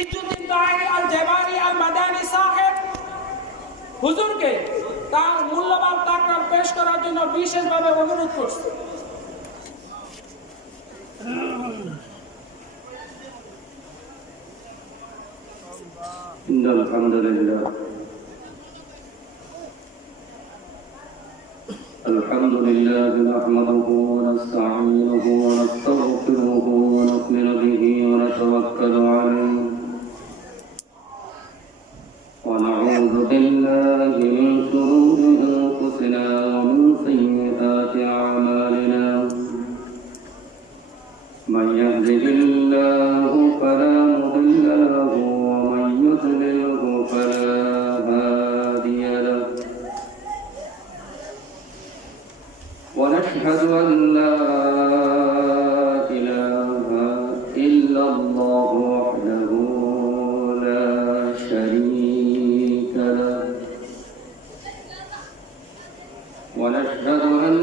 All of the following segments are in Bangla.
ইজ্জুদ্দিন দায়ী আল জাবারি আল মাদানী সাহেব হুজুরকে তার মূল্যবান তাকরার পেশ করার জন্য বিশেষভাবে অনুরোধ করছে। আলহামদুলিল্লাহ নাহমাদুহু ওয়া নাস্তাঈনুহু ওয়া নাস্তাগফিরুহু ওয়া নু'মিনু বিহি ওয়া নাতাওয়াক্কালু আলাইহি ওয়া নাউযু বিল্লাহি মিন শুরুরি আনফুসিনা ওয়া মিন সাইয়্যাতি আ'মালিনা মান ইয়াহদিহিল্লাহু ফালা মুদিল্লা লাহু ওয়া মান يضلله فلا هادي له ونشهد أن لا إله إلا الله وحده لا شريك له ونشهد أن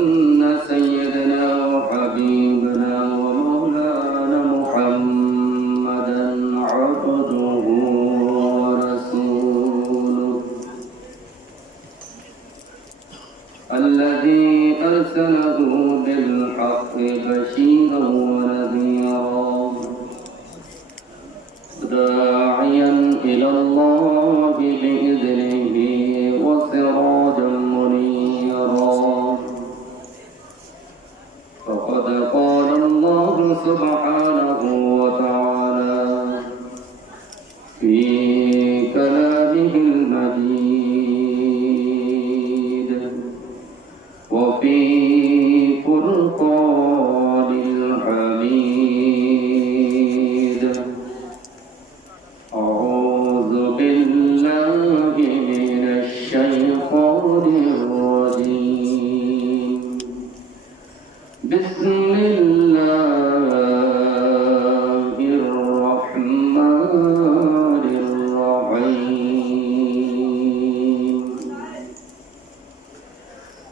سيدنا وحبيبنا ومولانا محمدا عبده الذي أرسله بالحق بشيرا ونذيرا داعيا إلى الله بإذنه وسراجا منيرا فقد قال الله سبحانه وتعالى في كلامه المجيد وفي فرقان الحميد أعوذ بالله من الشيطان الرجيم بسم الله الرحمن الرحيم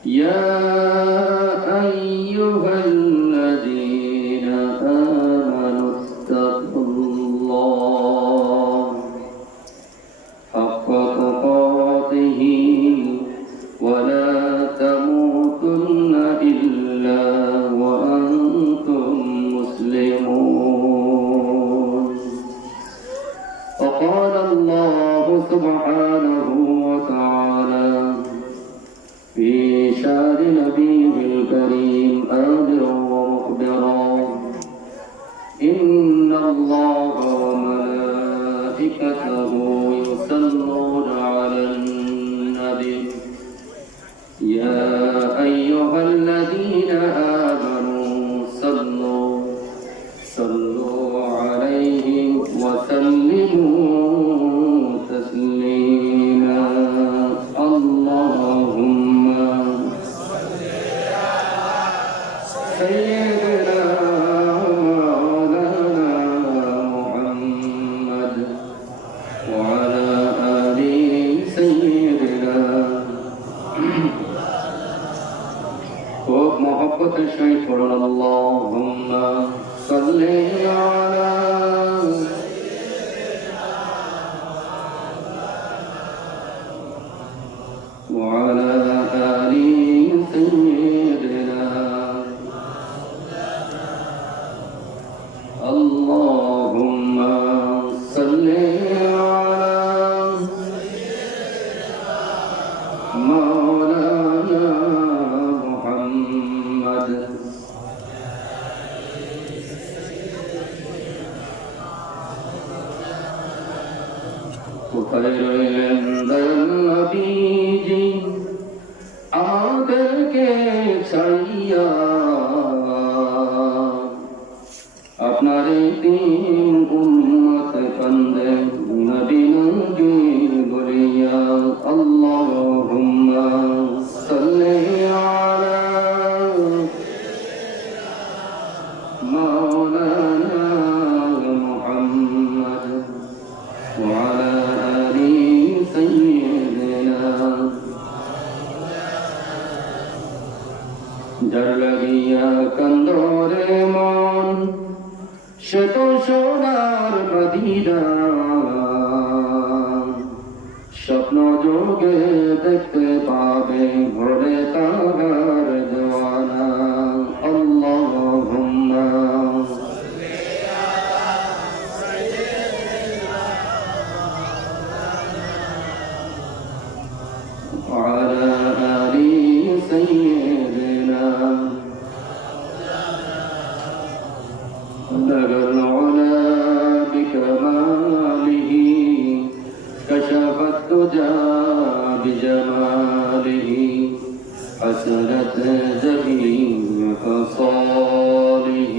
يا أيها الذين آمنوا اتقوا الله حق تقاته ولا تموتن إلا وأنتم مسلمون وقال الله سبحانه وتعالى في شان نبيه الكريم آمرا ومخبرا إن الله وملائكته يصلون على النبي يا أيها الذين آمنوا صلوا عليه وسلموا تسليما اللهم سيدنا مولانا محمد وعلى آل سيدنا خوب محبت الشيخ اللهم صل على وعلى آل سيدنا اللهم صل على مولانا محمد وخير عند النبي আমাদেরকে ছাড়িয়া আপনার তিন উম্মত কান্দে নবী নবী বলিয়া আল্লাহুম্মা সাল্লি আলা মাওলানা মুহাম্মদ ওয়া আলা আলি সাইয়্যিদিনা যার লাগিয়া কান্দরে মন সে তো সোনার মদিনা যুগে দেখতে পাবে ভোরে তাগার জওয়ানা আল্লাহুম্মা وعلى آل سيدنا بلغ العلا بكماله كشف الدجى بجماله حسنت جميع خصاله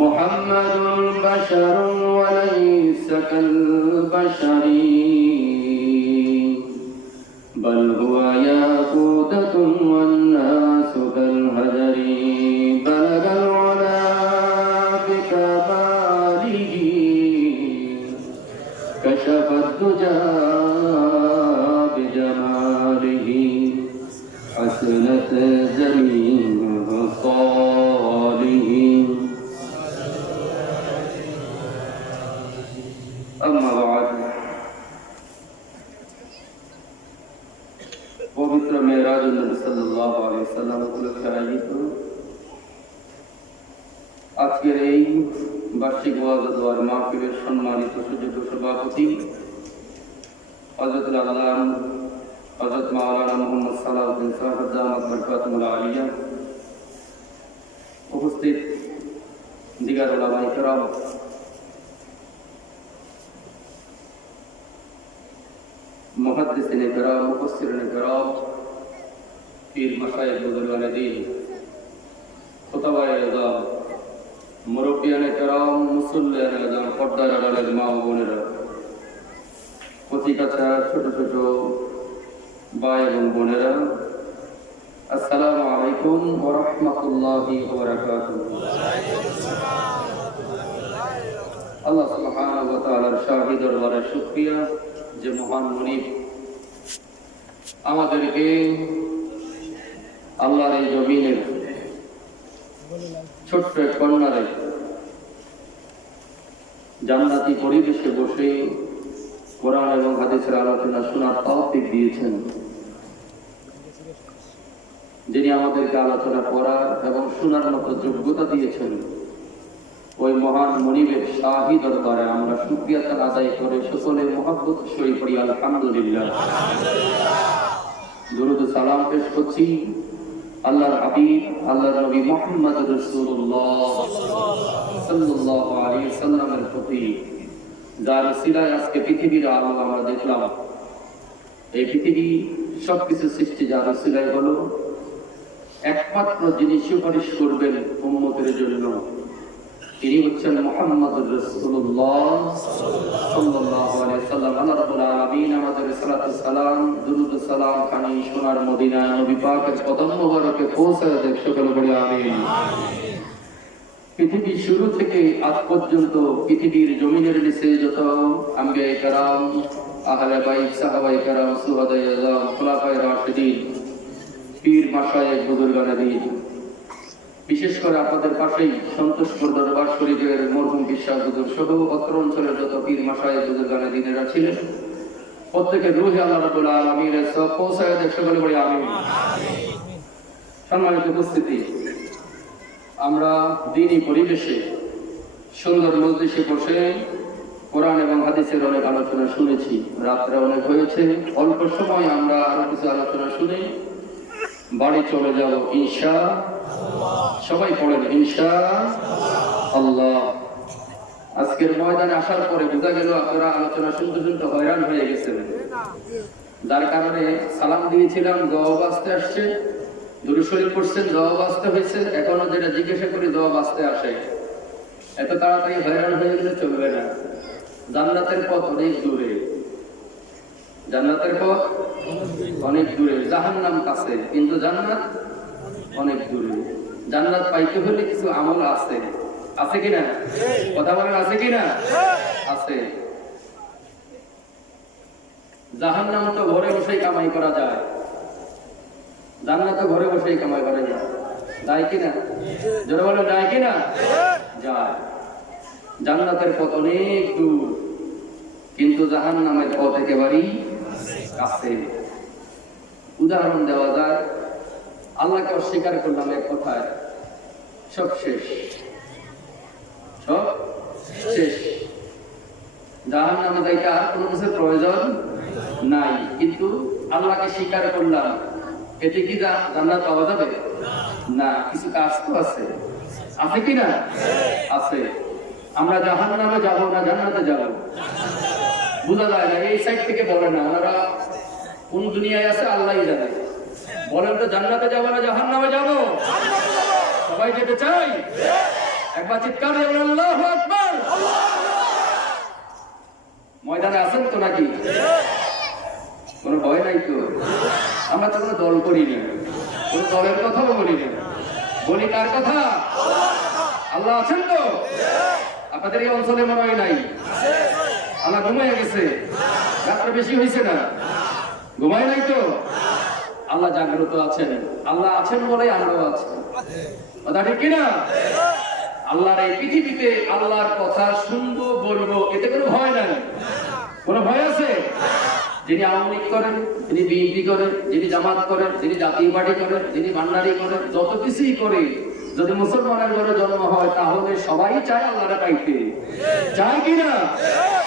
محمد بشر وليس كالبشر بل هو ياقوتة والناس كالهجر بلغ العلا بكماله كشف الدجى بجماله حسنت جميع خصاله أما بعد পবিত্র মেরাজুন নবী সাল্লাল্লাহু আলাইহি ওয়াসাল্লাম উপলক্ষে আয়োজিত আজকের এই বার্ষিক ওয়াজ ও দোয়ার মাহফিলের সম্মানিত সুযোগ্য সভাপতি হযরতুল আল্লাহ হযরত মাওলানা মুহাম্মদ সালাউদ্দিন সাহেব দামাত বরকাতুল আলিয়া, উপস্থিত দিগার উলামায়ে কেরাম, মুহাদ্দিসিনে কেরাম, মুফাসসিরিনে কেরাম, পীর মাশায়েখ বুজুর্গানে দ্বীন, খুতাবায়ে আযম, মুরব্বিয়ানে কেরাম, মুসল্লিয়ানে আযম, পর্দার আড়ালের মা ও বোনেরা, কচিকাঁচা ছোট ছোট ভাই এবং বোনেরা, আসসালামু আলাইকুম ওয়া রাহমাতুল্লাহি ওয়া বারাকাতুহু। আল্লাহ সুবহানাহু ওয়া তাআলার শাহী দরবারে শুকরিয়া যে মহান মুনিব আমাদেরকে আল্লাহর এই জমিনের ছোট্ট এক কন্যারে জান্নাতি পরিবেশে বসে কোরআন এবং হাদিসের আলোচনা শোনার তৌফিক দিয়েছেন, যিনি আমাদেরকে আলোচনা করার এবং শোনার মতো যোগ্যতা দিয়েছেন, ওই মহান মুনিবের শাহী দরবারে আমরা শুকরিয়া আদায় করে সকলে মুহাব্বত সহিত পড়ি আলহামদুলিল্লাহ। দুরূদ ও সালাম পেশ করছি আল্লাহর হাবিব আল্লাহর নবী মুহাম্মদ রাসূলুল্লাহ সাল্লাল্লাহু আলাইহি ওয়াসাল্লামের প্রতি, যার উসিলায় আজকে পৃথিবীর আলো আমরা দেখলাম। এই পৃথিবী সবকিছু সৃষ্টি যার উসিলায় হলো, একমাত্র যিনি সুপারিশ করবেন উম্মতের জন্য তিনি হচ্ছেন মুহাম্মদুর রাসূলুল্লাহ সাল্লাল্লাহু আলাইহি ওয়াসাল্লাম। আল্লাহ রাব্বুল আলামিন আমাদের সালাতু সালাম দুরূদ ও সালাম খানি সোনার মদিনা নবী পাকের কদম মোবারকে পৌঁছায় দেখ, সকলে বলি আমিন। পৃথিবী শুরু থেকে আজ পর্যন্ত পৃথিবীর জমিনের নিচে যত আম্বিয়ায়ে কেরাম, আহলে বাইত, সাহাবায়ে কেরাম, শুহাদায়ে আযম, খুলাফায়ে রাশিদিন, পীর মাশায়েখ বুজুর্গানে দ্বীন, বিশেষ করে আপনাদের পাশেই সন্তোষপুর দরবার শরীফের মরহুম বিশ্বাস হুজুর সহ অত্র অঞ্চলের যত পীর মাশায়েখ বুজুর্গানে দ্বীনেরা ছিলেন, প্রত্যেকের রুহে আল্লাহ রাব্বুল আলামিনের সব পৌঁছায় দেখ, সকলে বলি আমিন। সম্মানিত উপস্থিতি, আমরা দ্বীনি পরিবেশে সুন্দর মজলিসে বসে কোরআন এবং হাদিসের অনেক আলোচনা শুনেছি, রাত্রে অনেক হয়েছে, অল্প সময় আমরা আরো কিছু আলোচনা শুনে বাড়ি চলে যাব ইনশাআল্লাহ। সবাই পড়েন ইনশাআল্লাহ। আজকের ময়দানে আসার পরে বোঝা গেল আপনারা আলোচনা শুনতে শুনতে হয়রান হয়ে গেছেন, যার কারণে সালাম দিয়েছিলাম জবাব আসতে আসছে, দুরূদ শরীফ পড়ছেন জবাব আসতে হয়েছে, এখনো যেটা জিজ্ঞাসা করি জবাব আসতে আসে। এত তাড়াতাড়ি হয়রান হয়ে গেলে চলবে না। জান্নাতের পথ অনেক দূরে, জান্নাতের পথ অনেক দূরে, জাহান্নাম কাছে, কিন্তু জান্নাত অনেক দূরে। জান্নাত পাইতে হলে কিছু আমল আছে, আছে কিনা? কথা বলেন আছে কিনা? আছে। জাহান্নাম তো ঘরে বসেই কামাই করা যায়, জান্নাত ঘরে বসেই কামাই করা যায়, যায় কিনা? যারা বলে যায় কিনা? যায়। জান্নাতের পথ অনেক দূর, কিন্তু জাহান্নামের পথ একেবারেই কাছে। উদাহরণ দেওয়া যায়, আল্লাহকে অস্বীকার করলাম এক কথায়, সব শেষ, সব শেষ। জাহান্নামে যাইতে আর কোনো কিছুর প্রয়োজন নাই, কিন্তু আল্লাহকে স্বীকার করলাম, এতে কি জান্নাত পাওয়া যাবে না? কিছু কাজ তো আছে, আছে কি না? আছে। আমরা জাহান্নামে যাব না জান্নাতে যাব বোঝা যায় না, এই সাইড থেকে বলে না, ওনারা কোন দুনিয়ায় আছে আল্লাহই জানে। বলেন তো জান্নাতে যাবো না জাহান্নামে যাবো? সবাই যেতে চাই? একবার চিৎকার দিয়ে বলেন আল্লাহু আকবার। ময়দানে আছেন তো নাকি? কোনো ভয় নাই তো? আমরা তো কোনো দল করি না, কোনো দলের কথাও বলি না, বলি কার কথা? আল্লাহ আছেন তো? আপনাদের এই অঞ্চলে মনে হয় নাই? আল্লাহ ঘুমাইয়া গেছে? রাত্রে বেশি হয়েছে না? ঘুমায় নাই তো? আল্লাহ জাগ্রত আছেন। আল্লাহ আছেন বলে আমরাও আছি, কথা ঠিক কিনা? আল্লাহর এই পৃথিবীতে আল্লাহর কথা শুনবো, বলবো, এতে কোনো ভয় নাই। কোনো ভয় আছে? যিনি আওয়ামী লীগ করেন, যিনি বিএনপি করেন, যিনি জামাত করেন, যিনি জাতীয় পার্টি করেন, যিনি ভান্ডারি করেন, যত কিছুই করে, যদি মুসলমানের ঘরে জন্ম হয় তাহলে সবাই চায় আল্লাহরে পাইতে, চায় কিনা?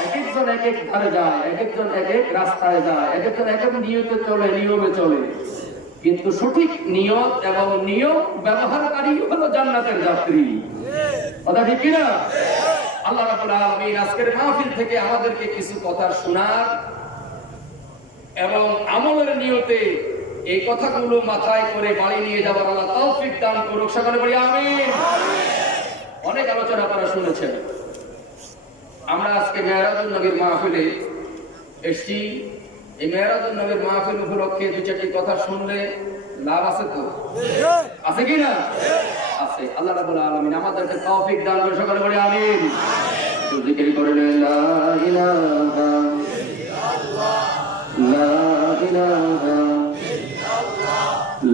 এক একজন এক এক ধারে যায়, এক একজন এক এক রাস্তায় যায়, এক একজন এক এক নিয়তে চলে, নিয়মে চলে, কিন্তু সঠিক নিয়ত এবং নিয়ম ব্যবহারকারী হলো জান্নাতের যাত্রী, কথা ঠিক কিনা? আল্লাহ রাব্বুল আলামিন আজকের মাহফিল থেকে আমাদেরকে কিছু কথা শোনার এবং আমলের নিয়তে এই কথাগুলো মাথায় করে বাড়ি নিয়ে যাবার আল্লাহ তৌফিক দান করুক, সকলে বলি আমিন। অনেক আলোচনা আপনারা শুনেছেন। আমরা আজকে মেরাজুন নবীর মাহফিলে এসেছি। এই মেরাজুন নবীর মাহফিল উপলক্ষে দু চারটি কথা শুনলে লাভ আছে তো? আছে কি না? আছে। আল্লাহ রাব্বুল আলামিন আমাদেরকে তৌফিক দান করুন, সকলে বলি আমিন। তো জিকির করে লা ইলাহা লা ইলাহা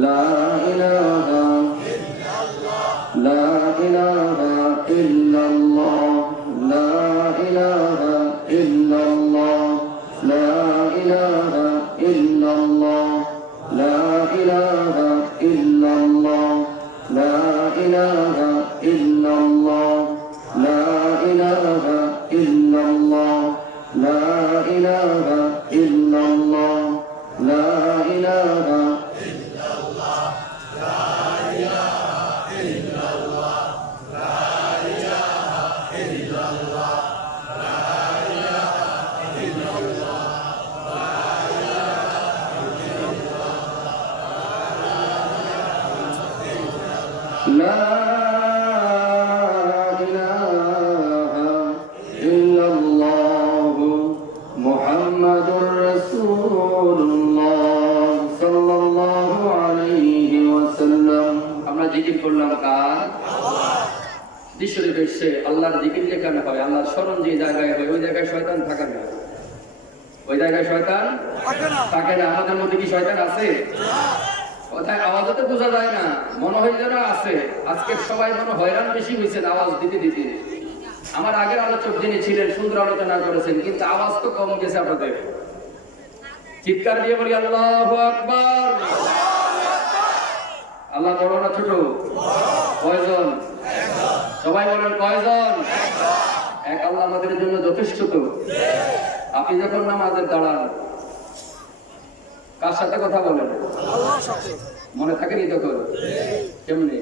লা ইলাহা লা ইলাহা ইল্লাল্লাহ লা ইলাহা ইল্লাল্লাহ লা ইলাহা ইল্লাল্লাহ লা ইলাহা ইল্লাল্লাহ লা ইলাহা ইল্লাল্লাহ লা ইলাহা ইল্লাল্লাহ লা ইলাহা ইল্লাল্লাহ লা ইলাহা لا إله إلا الله محمد رسول الله صلى الله عليه وسلم। আমরা জিকির করলাম কার? ঈশ্বরের বেশে আল্লাহর জিকির যেখানে হয়, আল্লাহর স্মরণ যে জায়গায় হয়, ওই জায়গায় শয়তান থাকে না, ওই জায়গায় শয়তান থাকে না। আমাদের মধ্যে কি শয়তান আছে? কোথায় আওয়াজও তো বোঝা যায় না, মনে হয় যেন আছে। আজকে সবাই মনে হয়রান বেশি হয়েছেন আওয়াজ দিতে দিতে। আমার আগের আলোচক যিনি ছিলেন সুন্দর আলোচনা করেছেন, কিন্তু আওয়াজ তো কম গেছে আপনাদের। চিৎকার দিয়ে বলি আল্লাহু আকবার। আল্লাহ বড় না ছোট? কয়জন? সবাই বলেন কয়জন? এক। আল্লাহ আমাদের জন্য যথেষ্ট তো। আপনি যখন নামাজে দাঁড়ান কার সাথে কথা বলেন? মনে থাকেনি তখন? কেমনি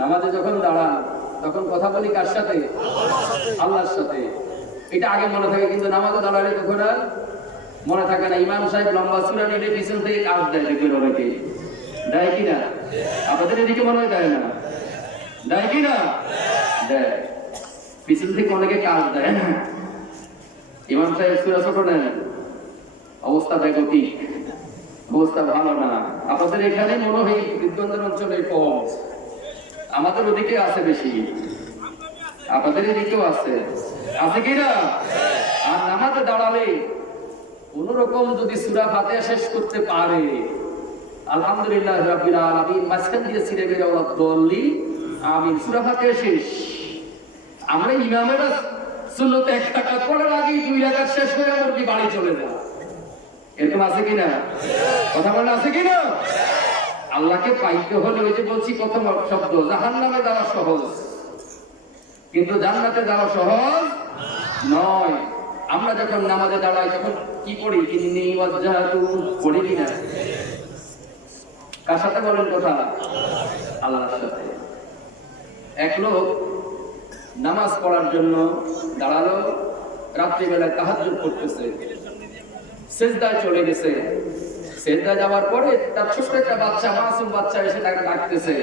নামাজে যখন দাঁড়ান তখন কথা বলি কার সাথে? আল্লাহর সাথে। এটা আগে মনে থাকে, কিন্তু নামাজে দাঁড়ালে তখন আর মনে থাকে না। ইমাম সাহেব লম্বা সূরা নিলে পিছন থেকে কাজ দেয়, দেখবেন অনেকে দেয় কিনা? আপনাদের এদিকে মনে হয় দেয় না? দেয় কিনা? দেয়। পিছন থেকে অনেকে কাজ দেয়। ইমাম সাহেব সূরা ছোট নেন, অবস্থা বেগতিক, অবস্থা ভালো না। আপনাদের এখানে মনে হয় বিদ্যুতের অঞ্চলে কম, আমাদের ওদিকে আছে বেশি, আপনাদের এদিকেও আছে, আছে কিনা? আর নামাজে দাঁড়ালে কোন রকম যদি সূরা ফাতিহা শেষ করতে পারে, আলহামদুলিল্লাহ রাব্বিল আলামিন, মাঝখান দিয়ে ছিঁড়ে বের ওয়ালাদ দল্লিন, আমিন, সূরা ফাতিহা শেষ। আমরা ইমামেরা সুন্নতে 1 রাকাত পড়ার আগেই 2 রাকাত শেষ হয়ে মুরগি বাড়ি চলে যায়। এরকম আছে কিনা? কথা বলেন আছে কিনা? আল্লাহকে পাইতে হলে ওই যে বলছি প্রথম শব্দ, জাহান্নামে যাওয়া সহজ, কিন্তু জান্নাতে যাওয়া সহজ নয়। আমরা যখন নামাজে দাঁড়াই তখন কি পড়ি? ইন্নী ওয়াজজাহতু পড়ি কিনা? কার সাথে বলেন কথা? আল্লাহর সাথে। এক লোক নামাজ পড়ার জন্য দাঁড়ালো, রাত্রিবেলায় তাহাজ্জুদ করতেছে, সিজদায় চলে গেছে। সিজদায় যাওয়ার পরে তার ছোট্ট একটা বাচ্চা, মাসুম বাচ্চা এসে তাকে ডাকতেছে,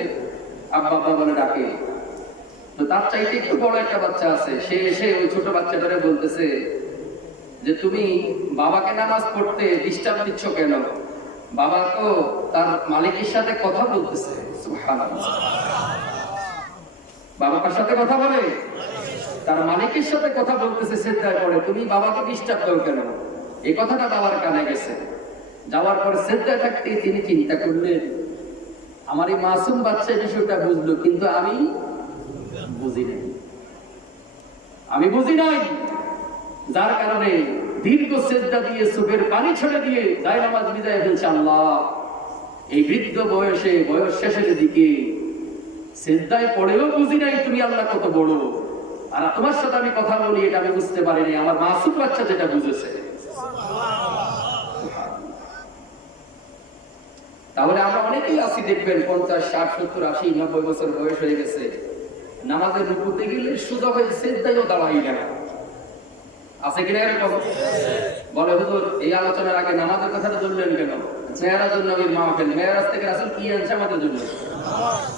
আব্বা আব্বা বলে ডাকে। তো তার চাইতে একটু বড় একটা বাচ্চা আছে, সে এসে ওই ছোট বাচ্চাটারে বলতেছে যে তুমি বাবাকে নামাজ পড়তে ডিস্টার্ব দিচ্ছ কেন? বাবা তো তার মালিকের সাথে কথা বলতেছে। সুবহানাল্লাহ। বাবা কার সাথে কথা বলে? তার মালিকের সাথে কথা বলতেছে সিজদায় পড়ে, তুমি বাবাকে ডিস্টার্ব দাও কেন? এই কথাটা বাবার কানে গেছে। যাওয়ার পর সিজদায় থাকতে তিনি চিন্তা করলেন, আমার এই মাসুম বাচ্চা বিষয়টা বুঝলো, কিন্তু আমি বুঝি নাই, আমি বুঝি নাই। যার কারণে দীর্ঘ সিজদা দিয়ে চোখের পানি ছেড়ে দিয়ে যায় নামাজ বিদায় ফেলছে। আল্লাহ, এই বৃদ্ধ বয়সে, বয়স শেষের দিকে সিজদায় পড়েও বুঝি নাই তুমি আল্লাহ কত বড়, আর তোমার সাথে আমি কথা বলি এটা আমি বুঝতে পারিনি, আমার মাসুম বাচ্চা যেটা বুঝেছে। তাহলে আমরা অনেকেই আছি, দেখবেন 50, 60, 70, 80, 90 বছর বয়স হয়ে গেছে, নামাজের রুকুতে গেলে সোজা হয়ে সিজদায়ও দাঁড়াই না। আছে কিনা এরকম? বলে হুজুর এই আলোচনার আগে নামাজের কথাটা বললেন কেন? মেয়েরাজের নবীর মাহফিল, মেয়েরাজ থেকে রাসূল কি আনছে আমাদের জন্য?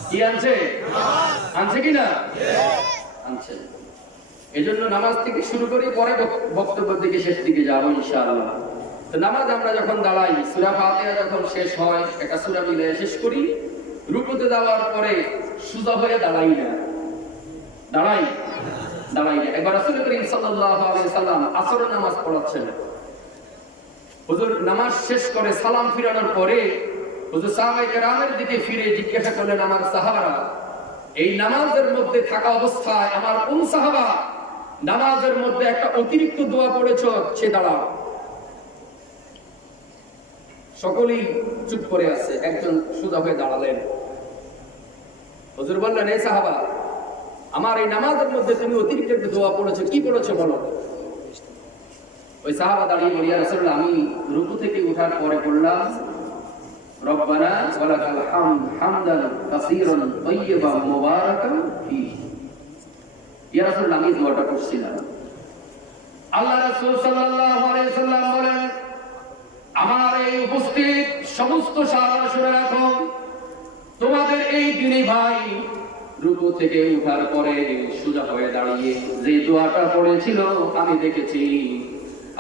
কি আনছে? আনছে কিনা? আনছে। এজন্য নামাজ থেকে শুরু করি, পরে বক্তব্যের দিকে শেষ দিকে যাবো ইনশাআল্লাহ। তো নামাজ আমরা যখন দাঁড়াই, সূরা ফাতিহা যখন শেষ হয়, একটা সূরা মিলিয়ে শেষ করি, রুকুতে যাওয়ার পরে সোজা হয়ে দাঁড়াই না, দাঁড়াই না। একবার রাসূল করিম সাল্লাল্লাহু আলাইহি সাল্লাম আসরের নামাজ পড়াচ্ছেন। হুজুর নামাজ শেষ করে সালাম ফিরানোর পরে হুজুর সাহাবায়ে কেরামের দিকে ফিরে জিজ্ঞাসা করলেন, আমার সাহাবারা, এই নামাজের মধ্যে থাকা অবস্থায় আমার কোন সাহাবা নামাজের মধ্যে একটা অতিরিক্ত দোয়া পড়েছ? সে দাঁড়াও। সকলেই চুপ করে আছে, একজন সোজা হয়ে দাঁড়ালেন। হুজুর বললেন, এই সাহাবা, আমার এই নামাজের মধ্যে তুমি অতিরিক্ত একটা দোয়া পড়েছো, কি পড়েছো বলো? ওই সাহাবা দাঁড়িয়ে বলি, ইয়া রাসূলুল্লাহ, আমি রুকু থেকে ওঠার পরে পড়লাম, রব্বানা ওয়ালাকাল হামদ হামদান কাসীরান তাইয়্যিবান মুবারাকান ফীহি। ইয়া রাসূলুল্লাহ, আমি দোয়াটা পড়ছিলাম। আল্লাহ রাসূল সাল্লাল্লাহু আলাইহি সাল্লাম বলেন, আমার এই উপস্থিত সমস্ত সাহাবা শুনে রাখো, তোমাদের এই দিনী ভাই রুকু থেকে উঠার পরে সোজা হয়ে দাঁড়িয়ে যে দোয়াটা পড়েছিল, আমি দেখেছি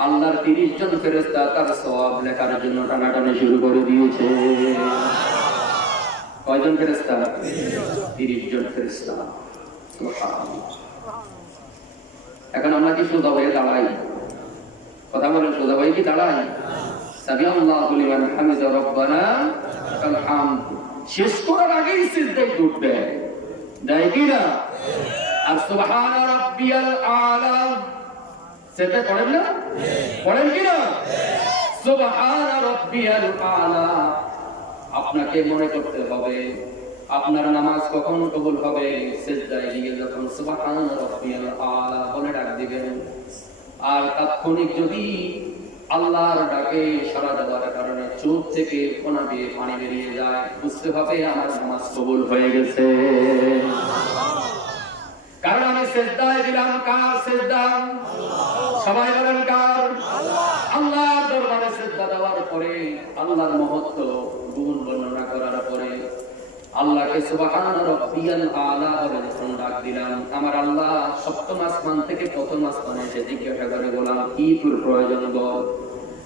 আল্লাহর 30 জন ফেরেশতা তার সওয়াব লেখার জন্য টানাটানি শুরু করে দিয়েছে। কয়জন ফেরেশতা? 30 জন ফেরেশতা। সুবহানাল্লাহ। এখন আমরা কি সোজা হয়ে দাঁড়াই? কথা বলেন, সোজা হয়ে কি দাঁড়াই? সামিআল্লাহু লিমান হামিদা রব্বানা লাকাল হামদ শেষ করার আগেই সিজদায় উঠবে, দেয় কিনা? আর সুবহান রাব্বিয়াল আলা সেটা পড়েন না? পড়েন কিনা? সুবহান রাব্বিয়াল আলা। আপনাকে মনে করতে হবে আপনার নামাজ কখন কবুল হবে, সিজদায় গিয়ে যখন সুবহান রাব্বিয়াল আলা বলে ডাক দিবেন। আর তাৎক্ষণিক যদি আল্লাহর ডাকে সাড়া দেওয়ার কারণে চোখ থেকে কোনা দিয়ে পানি বেরিয়ে যায়, বুঝতে হবে আমার নামাজ কবুল হয়ে গেছে। কারণ আমি সিজদায় দিলাম। কার সিজদা? সবাই বলেন কার? আল্লাহর দরবারে সিজদা দেওয়ার পরে, আল্লাহর মহত্ব গুণ বর্ণনা করার পরে আল্লাহকে সুবহান রাব্বিয়াল আলা বলে যখন ডাক দিলাম, আমার আল্লাহ সপ্তম আসমান থেকে প্রথম আসমানে এসে জিজ্ঞাসা করে, গোলাম কি তোর প্রয়োজন বল,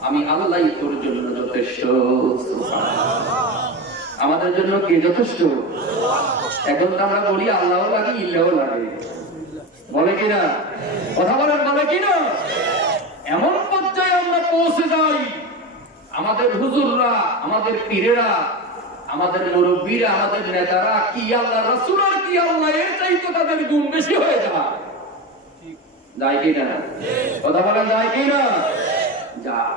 আমি আল্লাহই তোর জন্য যথেষ্ট। আমাদের জন্য কে যথেষ্ট? এখন তো আমরা বলি আল্লাহও লাগে, ইল্লাহও লাগে, বলে কিনা? কথা বলেন, বলে কিনা? এমন পর্যায়ে আমরা পৌঁছে যাই, আমাদের হুজুররা, আমাদের পীরেরা, আমাদের মুরব্বীরা, আমাদের নেতারা কি আল্লাহ রাসূল আর কি আল্লাহ এর চাইতে তাদের গুণ বেশি হয়ে যায়। যায় কি না? কথা বলেন যায় কি না? যায়।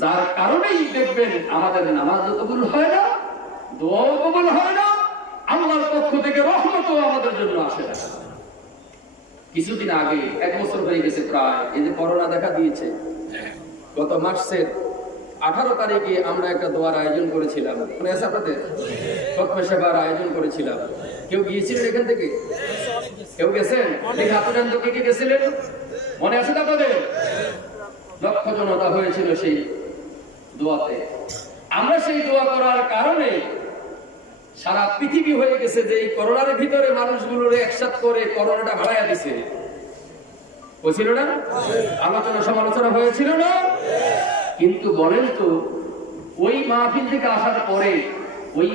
যার কারণেই দেখবেন আমাদের নামাজও কবুল হয় না, দোয়াও কবুল হয় না, আল্লাহর পক্ষ থেকে রহমতও আমাদের জন্য আসে না। কিছুদিন আগে, 1 বছর হয়ে গেছে প্রায়, এই যে করোনা দেখা দিয়েছে, গত মার্চের 18 তারিখে আমরা একটা দোয়ার আয়োজন করেছিলাম, মনে আছে আপনাদের? খতমে সেবার আয়োজন করেছিলাম। কেউ গিয়েছিলেন এখান থেকে? কেউ গেছেন? হাতুরান তো কে গেছিলেন? মনে আছে আপনাদের? লক্ষ জনতা হয়েছিল সেই দোয়াতে। আমরা সেই দোয়া করার কারণে সারা পৃথিবী হয়ে গেছে যে এই করোনার ভিতরে মানুষগুলোর একসাথে করে করোনাটা বাড়াইয়া দিছে। হয়েছিল না? আলোচনা সমালোচনা হয়েছিল না? কিন্তু বলেন তো, ওই মাহফিল থেকে আসার পরে ওই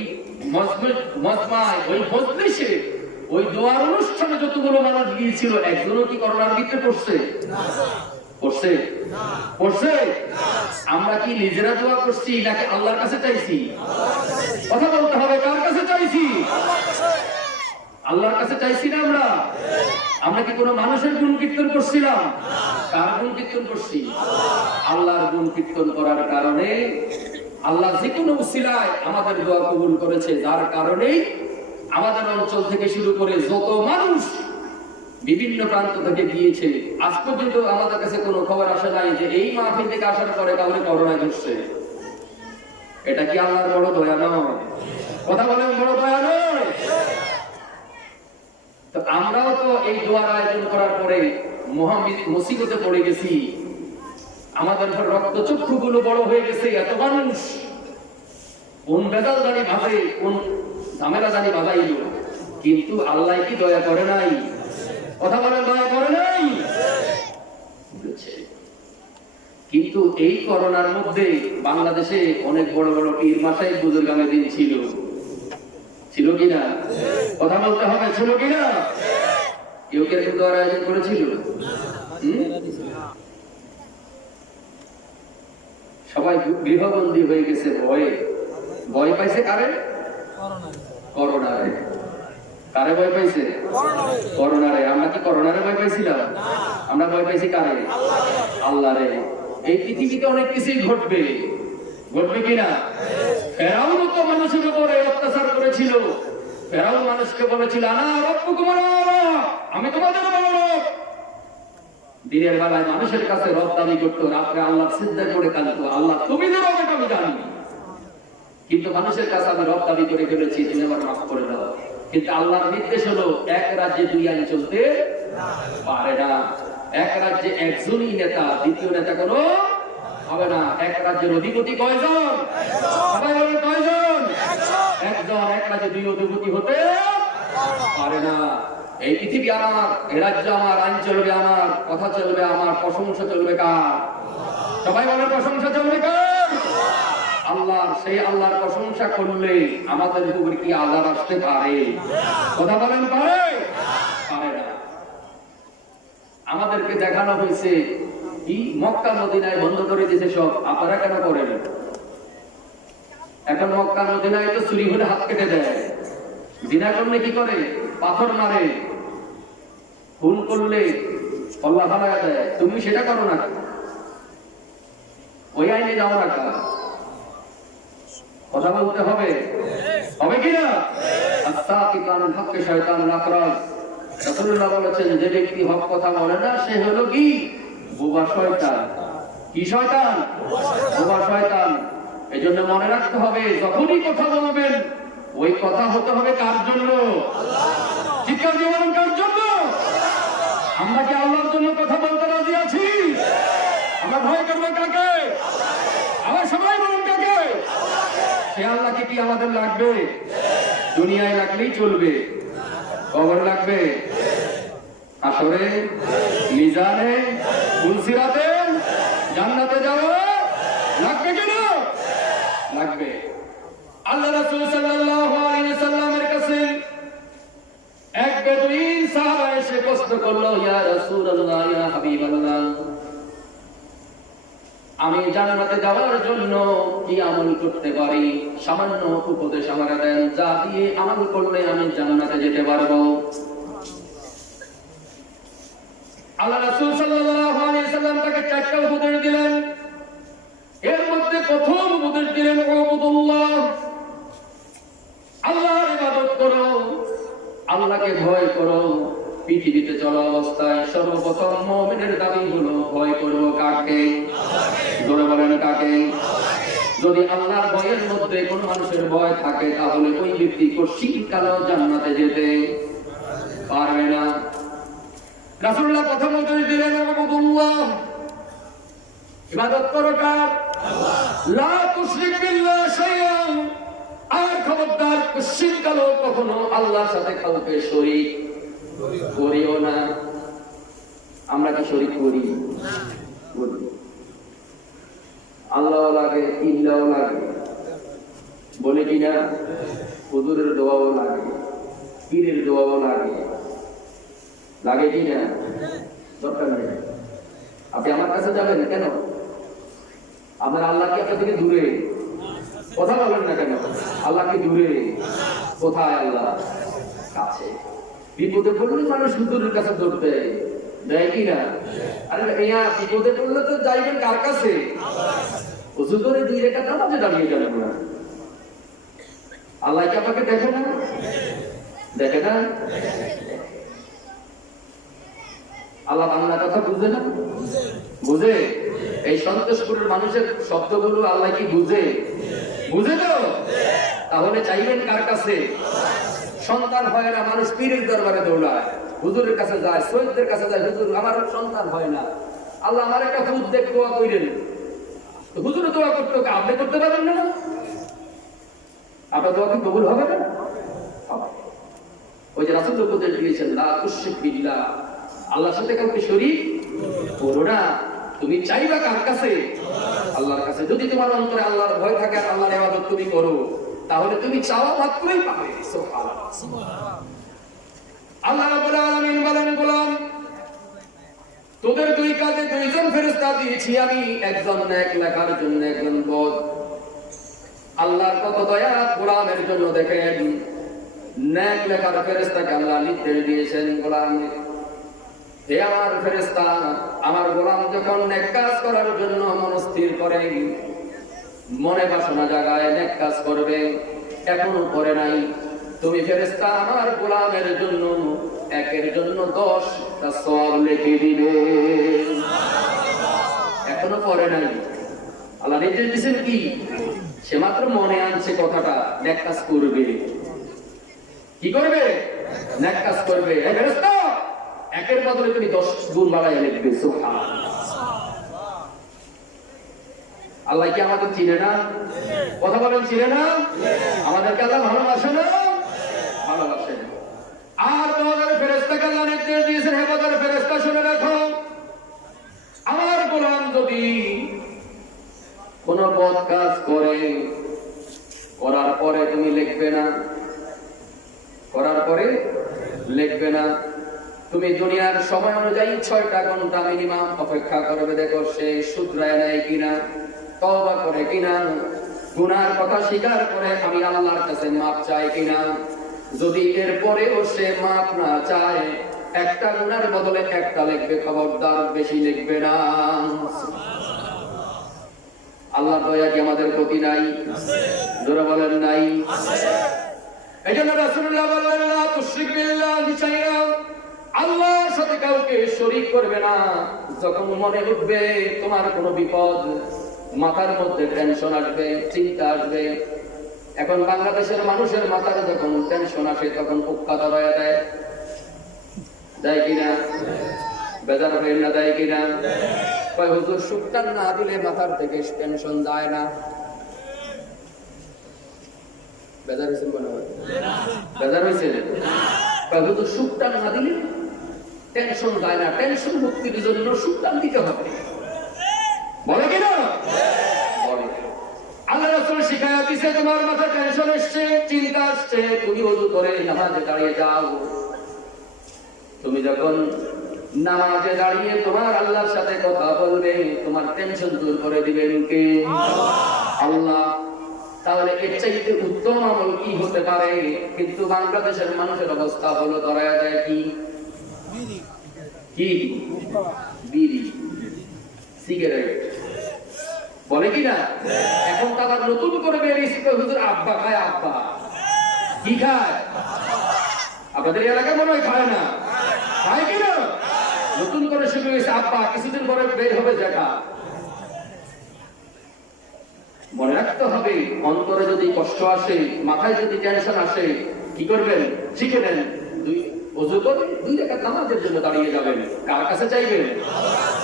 মজমায়, ওই মজলিসে, ওই দোয়ার অনুষ্ঠানে যতগুলো মানুষ গিয়েছিল, একজনও কি করোনার ভিতরে পড়ছে? পড়ছে? পড়ছে? আমরা কি নিজেরা দোয়া করছি নাকি আল্লাহর কাছে চাইছি? কথা বলতে হবে, কার কাছে চাইছি? আল্লাহর কাছে চাইছি না আমরা? আমরা কি কোনো মানুষের গুণ কীর্তন করছিলাম? কার গুণ কীর্তন করছি? আল্লাহর গুণ কীর্তন করার কারণে আল্লাহ যে কোনো উসিলায় আমাদের দোয়া কবুল করেছে, যার কারণে আমাদের অঞ্চল থেকে শুরু করে যত মানুষ বিভিন্ন প্রান্ত থেকে গিয়েছে, আজ পর্যন্ত আমাদের কাছে কোনো খবর আসে নাই যে এই মাহফিল থেকে আসার পরে কাউকে করোনায় ধরছে। এটা কি আল্লাহর বড় দয়া নয়? কথা বলেন, বড় দয়া নয়? তো আমরাও তো এই দোয়ার আয়োজন করার পরে মুসিবতে পড়ে গেছি। আমাদের রক্তচক্ষু গুলো বড় হয়ে গেছে। এত মানুষ কোন বেদাল দানি ভাবে, কোন ঝামেলা দানি বাজাইল, কিন্তু আল্লাহ কি দয়া করে নাই? কথা বলেন, দয়া করে নাই? কিন্তু এই করোনার মধ্যে বাংলাদেশে অনেক বড় বড় পীর মাসাই বুজুর্গানের দিন ছিল, ছিল কিনা? কথা বলতে হবে, ছিল কিনা? কেউ কে দোয়ার আয়োজন করেছিল? সবাই গৃহবন্দী হয়ে গেছে ভয়ে। ভয় পাইছে কারে? করোনারে। কারে ভয় পাইছে? করোনারে। আমরা কি করোনারে ভয় পাইছিলাম? আমরা ভয় পাইছি কারে? আল্লাহরে। এই পৃথিবীতে অনেক কিছুই ঘটবে, ঘটবে কিনা? ফেরাউন তো মানুষের উপরে অত্যাচার করেছিল। ফেরাউন মানুষকে বলেছিল, আনা রব্বুকুম আলা, আমি তোমাদের বড় রব। দিনের বেলায় মানুষের কাছে রব দাবি করতো, রাত্রে আল্লাহ সিজদা করে কাঁদতো, আল্লাহ তুমি যে রব এটা আমি জানি, কিন্তু মানুষের কাছে আমি রব দাবি করে ফেলেছি, তুমি আমার মাফ করে দাও। কিন্তু আল্লাহর নির্দেশ হলো, এক রাজ্যে দুই আইন চলতে পারে না। এক রাজ্যে একজনই নেতা, দ্বিতীয় নেতা কোনো হবে না। এক রাজ্যের অধিপতি কয়জন? সবাই বলেন কয়জন? একজন। এক রাজ্যে দুই অধিপতি হতে পারে না। এই পৃথিবী আমার, এই রাজ্য আমার, আইন চলবে আমার, কথা চলবে আমার, প্রশংসা চলবে কার? সবাই বলেন প্রশংসা চলবে কার? আল্লাহর। সেই আল্লাহর প্রশংসা করলে আমাদের উপর কি আযাব আসতে পারে? কথা বলেন, পারে? পারে না। আমাদেরকে দেখানো হয়েছে কি মক্কা মদিনায় বন্ধ করে দিয়েছে সব, আপনারা কেন করেন? এখন মক্কা মদিনায় তো চুরি হলে হাত কেটে দেয়, জিনা করলে কি করে? পাথর মারে, খুন করলে কল্লা ফালায় দেয়। তুমি সেটা করো না, ওই আইনে যাও না। কথা বলতে হবে, হবে কিনা? আস-সাকিতানুল হক্কে শয়তানুল আকরাস। রাসূলুল্লাহ বলেছেন, যে ব্যক্তি হক কথা বলে না সে হলো কি? বোবা শয়তান। কি শয়তান? বোবা শয়তান। এজন্য মনে রাখতে হবে, যখনই কথা বলবেন ওই কথা হতে হবে কার জন্য? চিৎকার দিয়ে বলেন, কার জন্য? আমরা কি আল্লাহর জন্য কথা বলতে রাজি আছি? আমরা ভয় করবো কাকে? আবার সবাই বলুন কাকে? সে আল্লাহকে কি আমাদের লাগবে? দুনিয়ায় লাগলেই চলবে, কবর লাগবে, আসরে, মিজানে, ফুলসিরাতে, জান্নাতে যাওয়া লাগবে কিনা? লাগবে। আল্লাহ রাসূল সাল্লাল্লাহু আলাইহি ওয়াসাল্লামের কাছে এক বেদুইন সাহাবা এসে প্রশ্ন করলো, ইয়া রাসূলুল্লাহ, ইয়া হাবিবাল্লাহ, আমি জান্নাতে যাওয়ার জন্য কি আমল করতে পারি? সামান্য উপদেশ আমাকে দেন, যা দিয়ে আমল করলে আমি জান্নাতে যেতে পারবো। আল্লাহ রাসূল সাল্লাল্লাহু আলাইহি ওয়াসাল্লাম তাকে 4টা উপদেশ দিলেন। এর মধ্যে প্রথম উপদেশ দিলেন উবুদুল্লাহ, আল্লাহর ইবাদত করো, আল্লাহকে ভয় করো। পৃথিবীতে চলা অবস্থায় সর্বপ্রথম মুমিনের দাবি হলো ভয় করব কাকে? জোরে বলেন কাকে? যদি আল্লাহর ভয়ের মধ্যে কোন মানুষের ভয় থাকে তাহলে ওই ব্যক্তি কশিনকালেও জান্নাতে যেতে পারবে না। রাসূলুল্লাহ প্রথম উপদেশ দিলেন উবুদুল্লাহ, ইবাদত করো কার? লা তুশরিক বিল্লাহ শাইআন, আর খবরদার কশিনকালেও কখনো আল্লাহর সাথে কাউকে শরীক করিও না। আমরা কি শরীক করি? আল্লাহ লাগে, ইল্লাহ লাগে, বলে কিনা? হুজুরের দোয়াও লাগে, পীরের দোয়াও লাগে, লাগে কিনা? দরকার নেই। আপনি আমার কাছে যাবেন কেন? আপনার আল্লাহ কি আপনার থেকে দূরে? কথা বলেন না কেন? আল্লাহ কি দূরে? কোথায়? আল্লাহ কাছে। বিপদে পড়লে মানুষ হুজুরের কাছে দৌড়তে দেয় কিনা? আরে বিপদে পড়লে তো যাইবেন কার কাছে? হুজুরের 2 রাকাত নামাজে দাঁড়িয়ে যাবেন না। আল্লাহ কি আপনাকে দেখে না? দেখে না? আল্লাহ বাংলা কথা বুঝে না? বুঝে? এই সন্তোষপুরের মানুষের শব্দগুলো আল্লাহ কি বুঝে? বুঝে তো? তাহলে চাইবেন কার কাছে? সন্তান হয় না, মানুষ পীরের দরবারে দৌড়ায়, হুজুরের কাছে যায়, সৈয়দদের কাছে যায়, হুজুর আমার সন্তান হয় না, আল্লাহ আমার একটা ফুট দেখ দোয়া কইরেন। হুজুরে দোয়া করতে হবে, আপনি করতে পারেন না? আপনার দোয়া কি কবুল হবে না? ওই যে রাসূল উপদেশ দিয়েছেন, লা তুশরিক বিল্লাহ, আল্লাহর সাথে কাউকে শরীক করো না। তুমি চাইবা কার কাছে? আল্লাহর কাছে। যদি তোমার অন্তরে আল্লাহর ভয় থাকে আর আল্লাহর ইবাদত তুমি করো, তাহলে তুমি চাওয়া মাত্রই পাবে। সুবহানাল্লাহ। আল্লাহ রাব্বুল আলামিন বলেন, গোলাম তোদের 2 কাঁধে 2 জন ফেরেশতা দিয়েছি আমি, একজন নেক লেখার জন্য, একজন বদ। আল্লাহর কত দয়া গোলামের জন্য। দেখেন, নেক লেখার ফেরেশতাকে আল্লাহ নির্দেশ দিয়েছেন, গোলাম হে আমার ফেরেশতা, আমার গোলাম যখন নেক কাজ করার জন্য মনস্থির করে, মনে বাসনা জাগায় নেক কাজ করবে, এখনো করে নাই, তুমি ফেরেশতা আমার গোলামের জন্য একের জন্য 10টা সওয়াব লিখে দিবে। এখনো করে নাই, আল্লাহ নির্দেশ দিয়েছেন কি? সে মাত্র মনে আনছে কথাটা, নেক কাজ করবে। কি করবে? নেক কাজ করবে। হে ফেরেশতা, একের বদলে তুমি 10 গুণ বাড়াইয়া লিখবে। সুবহানাল্লাহ। আল্লাহ কি আমাদের চিনে না? কথা বলেন, চিনে না? আমাদেরকে আল্লাহ ভালোবাসে না? ভালোবাসে। আর বদরের ফেরেশতাকে আল্লাহ নির্দেশ দিয়েছেন, হে বদরের ফেরেশতা শুনে রাখো, আমার গোলাম যদি কোন বদ কাজ করে, করার পরে তুমি লিখবে না, করার পরে লিখবে না, তুমি দুনিয়ার সময় অনুযায়ী 6টা ঘন্টা মিনিমাম অপেক্ষা করবে, দেখো সে শুধরায় নেয় কিনা, তওবা করে কিনা, গুনার কথা স্বীকার করে আমি আল্লাহর কাছে মাপ চাই কিনা। যদি এর পরেও সে মাপ না চায়, একটা গুনার বদলে একটা লিখবে, খবরদার বেশি লিখবে না। আল্লাহর দয়া কি আমাদের প্রতি নাই? জোরে বলেন নাই? এইজন্য রাসূলুল্লাহ বললেন, লা তুশরিক বিল্লাহি শাইআন, আল্লাহর সাথে কাউকে শরীক করবে না। যখন মনে উঠবে তোমার কোনো বিপদ, মাথার মধ্যে টেনশন আসবে, চিন্তা আসবে। এখন বাংলাদেশের মানুষের মাথায় যখন টেনশন আসে তখন উৎপাদন হয়ে দেয়, দেয় কিনা? বেজার হয়ে না দেয় কিনা? কয় হুজুর সুক্তান না দিলে মাথার থেকে টেনশন যায় না। বেজার হয়েছেন মনে হয়? বেজার হয়েছে? কয় হুজুর সুক্তান না দিলে টেনশন যায় না, টেনশন মুক্তির জন্য সুক্তান দিতে হবে। বলে কিনা? বলে। আল্লাহ রাসূল শিখায়া দিয়েছে, তোমার মাথায় টেনশন আসছে, চিন্তা আসছে, তুমি ওযু করে নামাজে দাঁড়িয়ে যাও। তুমি যখন নামাজে দাঁড়িয়ে তোমার আল্লাহর সাথে কথা বলবে, তোমার টেনশন দূর করে দিবেন কে? আল্লাহ। তাহলে এর চাইতে উত্তম আমল কি হতে পারে? কিন্তু বাংলাদেশের মানুষের অবস্থা হলো ধরা যায় কি? বিড়ি, সিগারেট, বলে কি না? এখন তো আবার নতুন করে বেরিয়েছে হুজুর আব্বা খায়। আব্বা কি খায়? আপনাদের এলাকায় মনে হয় খায় না, খায় কিনা? নতুন করে শুরু হয়েছে আব্বা, কিছুদিন পরে বের হবে জাকা। মনে রাখতে হবে, অন্তরে যদি কষ্ট আসে, মাথায় যদি টেনশন আসে, কি করবেন? শিখে নেন, ওযু করে 2 রাকাত নামাজের জন্য দাঁড়িয়ে যাবেন। কার কাছে চাইবেন?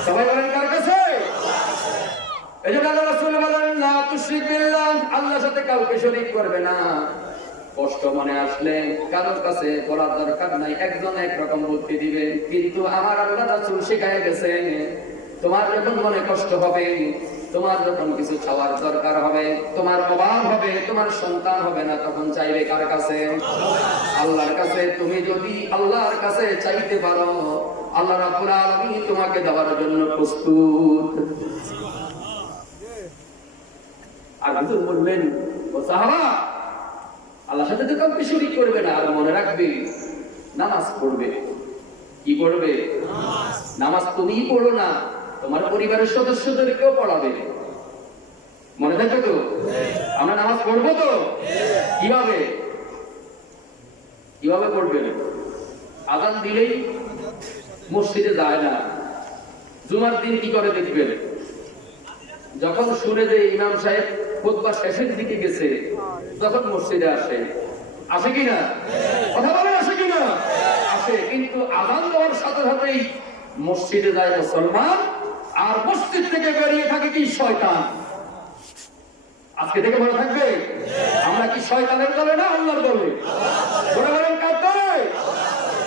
সবাই বলেন কার কাছে? এজন্য আল্লাহ রাসূল বলেন, লা তুশরিক বিল্লাহ, আল্লাহর সাথে কাউকে শরীক করবে না। কষ্ট মনে আসলে কারোর কাছে বলার দরকার নাই, একজন এক রকম বুদ্ধি দিবে। কিন্তু আমার আল্লাহ রাসূল শিখায় গেছেন, তোমার যখন মনে কষ্ট হবে, তোমার যখন কিছু চাওয়ার দরকার হবে, তোমার অভাব হবে, তোমার সন্তান হবে না, তখন চাইবে কার কাছে? আল্লাহর কাছে। তুমি যদি আল্লাহর কাছে চাইতে পারো, আল্লাহ রাব্বুল আলামিন তোমাকে দেওয়ার জন্য প্রস্তুত। আর হুজুর বললেন, ও সাহাবা, আল্লাহর সাথে তো কাউকে শরীক করবে না। আর মনে রাখবে, নামাজ পড়বে। কি পড়বে? নামাজ তুমিই পড়ো না, তোমার পরিবারের সদস্যদেরকেও পড়াবে। মনে থাকবে তো? আমরা নামাজ পড়বো তো? কিভাবে কিভাবে পড়বেন? আযান দিলেই মসজিদে যায় না। জুমার দিন কি করে দেখবেন? যখন শুনে যে ইমাম সাহেব খুতবা শেষের দিকে গেছে, তখন মসজিদে আসে। আসে কিনা? কথা বলেন, আসে কিনা? আসে। কিন্তু আযান দেওয়ার সাথে সাথেই মসজিদে যায় মুসলমান, আর মসজিদ থেকে বেরিয়ে থাকে কি? শয়তান। আজকে থেকে মনে থাকবে, আমরা কি শয়তানের দলে না আল্লাহর দলে? বলে বলেন কার দলে?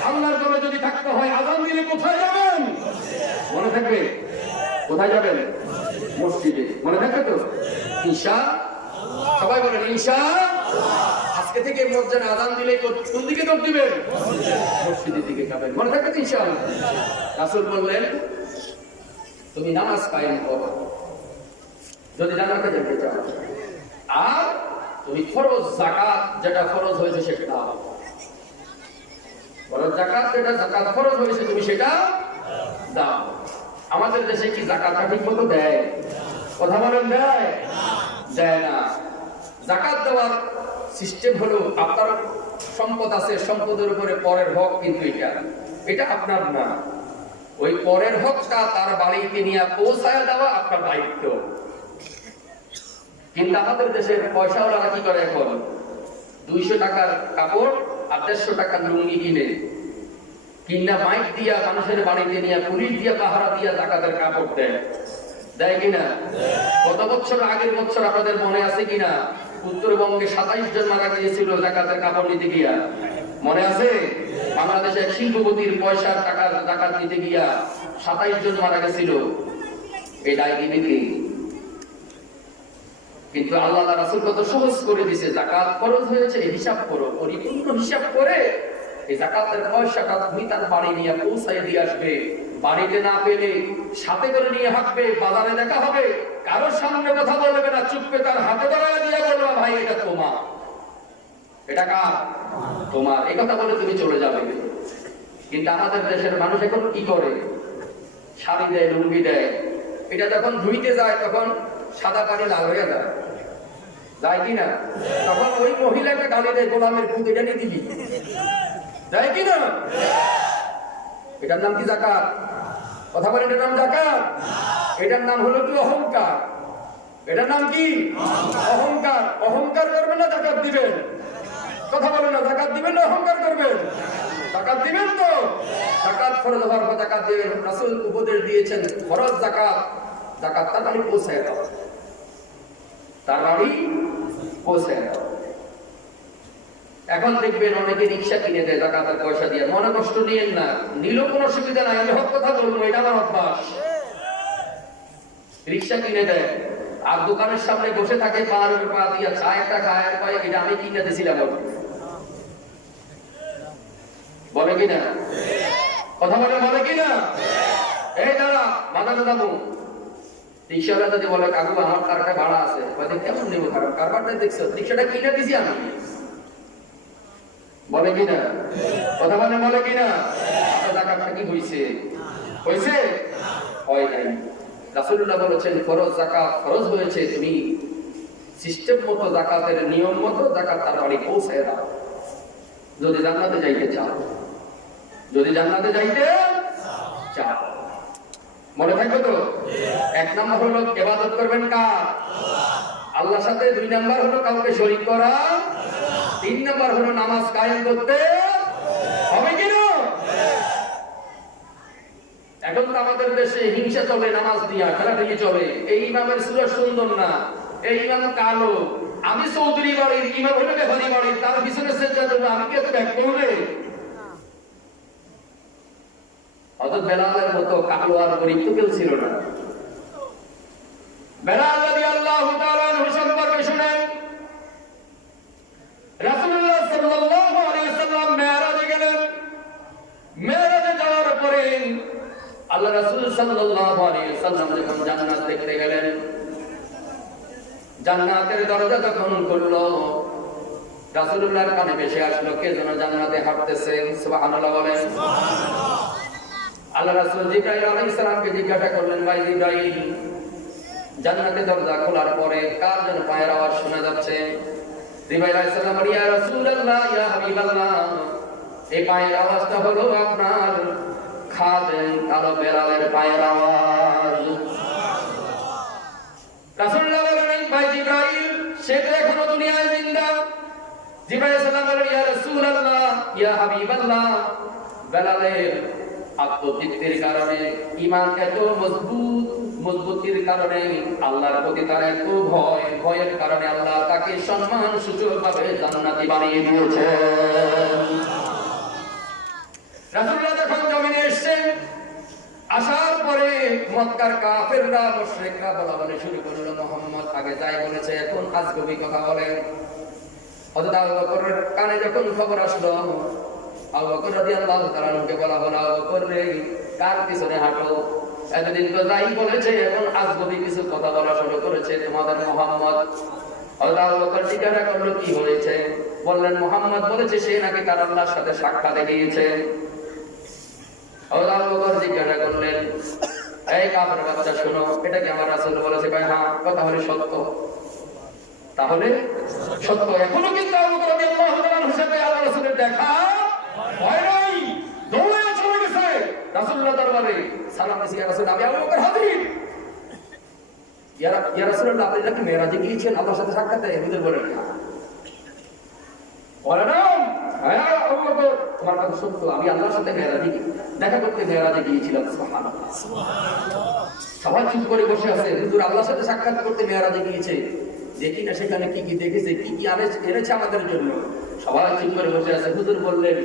আল্লাহর দলে যদি থাকতে হয়, আযান দিলে কোথায় যাবেন? মনে থাকবে, কোথায় যাবেন? মসজিদে। মনে থাকবে তো? ইনশাআল্লাহ। সবাই বলেন ইনশাআল্লাহ। আজকে থেকে মসজিদে আযান দিলে কোন দিকে দৌড় দিবেন? মসজিদের দিকে যাবেন। মনে থাকবে তো ইনশাআল্লাহ? রাসূল বললেন, তুমি নামাজ কায়েম করো যদি জান্নাতে যেতে চাও, আর তুমি ফরজ যাকাত যেটা ফরজ হয়েছে সেটা দাও। ফরজ যাকাত যেটা যাকাত ফরজ হয়েছে তুমি সেটা দাও। আমাদের দেশে কি যাকাতটা ঠিক মতো দেয়? কথা বলেন, দেয়? দেয় না। যাকাত দেওয়ার সিস্টেম হলো, আপনার সম্পদ আছে, সম্পদের উপরে পরের হক, কিন্তু এটা আপনার না। ওই পরের হকটা তার বাড়িতে নিয়ে পৌঁছায় দেওয়া আপনার দায়িত্ব। কিন্তু আমাদের দেশের পয়সাওয়ালারা কি করে? এখন 200 টাকার কাপড় আর 150 টাকার লুঙ্গি কিনা মাইক দিয়া মানুষের বাড়িতে নিয়ে পুলিশ দিয়া পাহারা দিয়া যাকাতের কাপড় দেয় কিনা? গত বছর, আগের বছর আপনাদের মনে আছে কিনা? উত্তরবঙ্গে 27 জন মারা গিয়েছিল যাকাতের কাপড় নিতে গিয়া। মনে আছে? বাংলাদেশে এক শিল্পপতির পয়সার টাকার যাকাত নিতে গিয়া 27 জন মারা গেছিল। এই দায় দিবে কি? কিন্তু আল্লাহ রাসূল কত সহজ করে দিয়েছে, যাকাত ফরজ হয়েছে, হিসাব করো, পরিপূর্ণ হিসাব করে এই যাকাতের পয়সাটা তুমি তার বাড়ি নিয়ে পৌঁছায় দিয়ে আসবে। বাড়িতে না পেলে সাথে করে নিয়ে হাঁটবে, বাজারে দেখা হবে, কারোর সামনে কথা বলবে না, চুপকে তার হাতে ধরায় দিয়ে বলবা, ভাই এটা তোমার। এটা কার? তোমার। এই কথা বলে তুমি চলে যাবে। কিন্তু আমাদের দেশের মানুষ এখন কি করে? শাড়ি দেয়, লুঙ্গি দেয়, এটা যখন ধুইতে যায় তখন সাদা পানি লাল হয়ে যায়, যায় কিনা? তখন ওই মহিলাকে গালি দেয়, গোলামের পুঁত, এটা নিয়ে দিবি, যায় কিনা? এটার নাম কি যাকাত? কথা বলেন, এটার নাম যাকাত? এটার নাম হলো কি? অহংকার। এটার নাম কি? অহংকার। অহংকার করবেন না যাকাত দিবেন? কথা বলেন না, যাকাত দিবেন না অহংকার করবেন? যাকাত দিবেন তো? যাকাত ফরজ হওয়ার পর যাকাত দিবেন। রাসূল উপদেশ দিয়েছেন, ফরজ যাকাত, যাকাত তার বাড়ি পৌঁছায় দাও, তার বাড়ি পৌঁছায় দাও। এখন দেখবেন অনেকে রিক্সা কিনে দেয় যাকাতের পয়সা দিয়ে। মনে কষ্ট নিয়েন না, নিলেও কোনো অসুবিধা নাই, আমি হক কথা বলবো, এটা আমার অভ্যাস। রিক্সা কিনে দেয় আর দোকানের সামনে বসে থাকে, পার উপর পা দিয়া চা একটা খায়, কয় এটা আমি কিনে দিয়েছিলাম। বলে কিনা? কথা বলে, বলে কিনা? এই দাঁড়া, বাজারে যাবো, রিক্সাওয়ালা যদি বলে, কাকু আমার কারটা ভাড়া আছে, কেমন নেবো? কারবারটা দেখছো, রিক্সাটা কিনে দিছি আমি। বলে কিনা? কথা বলে, বলে কিনা? যাকাতটা কি হইছে? হয়েছে? হয় নাই। রাসূলুল্লাহ বলেছেন ফরজ যাকাত ফরজ হয়েছে, তুমি সিস্টেম মতো যাকাতের নিয়ম মতো যাকাত তার বাড়ি পৌঁছায় দাও যদি জান্নাতে যাইতে চাও। যদি জান্নাতে যাইতে চাও, মনে থাকবে তো? 1 নাম্বার হলো ইবাদত করবেন কার? আল্লাহর সাথে। 2 নাম্বার হলো কাউকে শরীক করা। 3 নাম্বার হলো নামাজ কায়েম করতে হবে কি না? এখন তো আমাদের দেশে হিংসা চলে, নামাজ দিয়া খেলাধুলি চলে। এই ইমামের সূরা সুন্দর না, এই ইমাম কালো, আমি চৌধুরী বাড়ির, ইমাম হলো বেহারি বাড়ির, তার পিছনে সেজদা দেব, আমি কি এত ব্যাক করবে? অত বেলালের মতো কালো আর গরিব তো কেউ ছিল না। বেলাল রাদিয়াল্লাহু তাআলা আনহু সম্পর্কে শুনেন, রাসূলুল্লাহ সাল্লাল্লাহু আলাইহি ওয়াসাল্লাম মেরাজে গেলেন। মেরাজে যাওয়ার পরে আল্লাহ রাসূল সাল্লাল্লাহু আলাইহি ওয়াসাল্লাম যখন জান্নাত দেখতে গেলেন, জান্নাতের দরজা যখন খুললো, রাসূলুল্লাহর কানে ভেসে আসলো কে যেন জান্নাতে হাঁটতেছে। সুবহানাল্লাহ বলেন। আল্লাহ রাসূল জিবরাইল আলাইহিস সালামকে জিজ্ঞাসা করলেন, ভাই জিবরাইল, জান্নাতের দরজা খোলার পরে কার যেন পায়ের আওয়াজ শোনা যাচ্ছে? জিবরাইল আলাইহিস সালাম বলেন, ইয়া রাসূলুল্লাহ, ইয়া হাবিবাল্লাহ, এই পায়ের আওয়াজটা হলো আপনার খাদেম কালো বেলালের পায়ের আওয়াজ। রাসূলুল্লাহ বলেন, ভাই জিবরাইল, সে তো এখনো দুনিয়ায় জিন্দা। জিবরাইল আলাইহিস সালাম বলেন, ইয়া রাসূলুল্লাহ, ইয়া হাবিবাল্লাহ, বেলালের আত্মতৃপ্তির কারণে, ঈমান এত মজবুতির কারণে, আল্লাহর প্রতি তার এত ভয়, ভয়ের কারণে আল্লাহ তাকে সম্মান সূচকভাবে জান্নাতি বানিয়ে দিয়েছেন। রাসূলুল্লাহ যখন জমিনে এসেছেন, আসার পরে মক্কার কাফেররা মুশরিকরা বলা শুরু করলো, মুহাম্মদ আগে যাই বলেছে এখন আজগবি কথা বলেন। হযরত আবু বকরের কানে যখন খবর আসলো, আবু বকর রাদিয়াল্লাহু তাআলা আনহুকে বলা হলো, আবু বকর রে, কার পিছনে হাঁটো? এতদিন তো যাই বলেছে, এখন আজগবি কিছু কথা বলা শুরু করেছে তোমাদের মুহাম্মদ। হযরত আবু বকর জিজ্ঞাসা করলো, কি হয়েছে? বললেন, মুহাম্মদ বলেছে সে নাকি তার আল্লাহর সাথে সাক্ষাৎ গিয়েছে। হযরত আবু বকর জিজ্ঞাসা করলেন, এই কাফের বাচ্চা শোনো, এটা কি আমার রাসূল বলেছে? কয় হ্যাঁ। কথা হলো সত্য? তাহলে সত্য। এখনো কিন্তু আবু বকর রাদিয়াল্লাহু তাআলা আনহু সাথে আল্লাহর রাসূলের দেখা হয় নাই, দৌড়ে চলে গেছে রাসূলুল্লাহ দরবারে। সালাম দিয়েছে, ইয়া রাসূল, আমি আবু বকর হাজির। ইয়া রাসূলুল্লাহ, আপনি নাকি মেরাজে গিয়েছেন আল্লাহর সাথে সাক্ষাতে? হুজুর বলেন, বলেন হ্যাঁ আবু বকর, তোমার কথা সত্য, আমি আল্লাহর সাথে মেরাজে দেখা করতে মেরাজে গিয়েছিলাম। সুবহানাল্লাহ, সুবহানাল্লাহ। সবাই চুপ করে বসে আছে, হুজুর আল্লাহর সাথে সাক্ষাৎ করতে মেরাজে গিয়েছে, দেখি না সেখানে কি কি দেখেছে, কি কি এনেছে আমাদের জন্য। সবাই চুপ করে বসে আছে। হুজুর বললেন,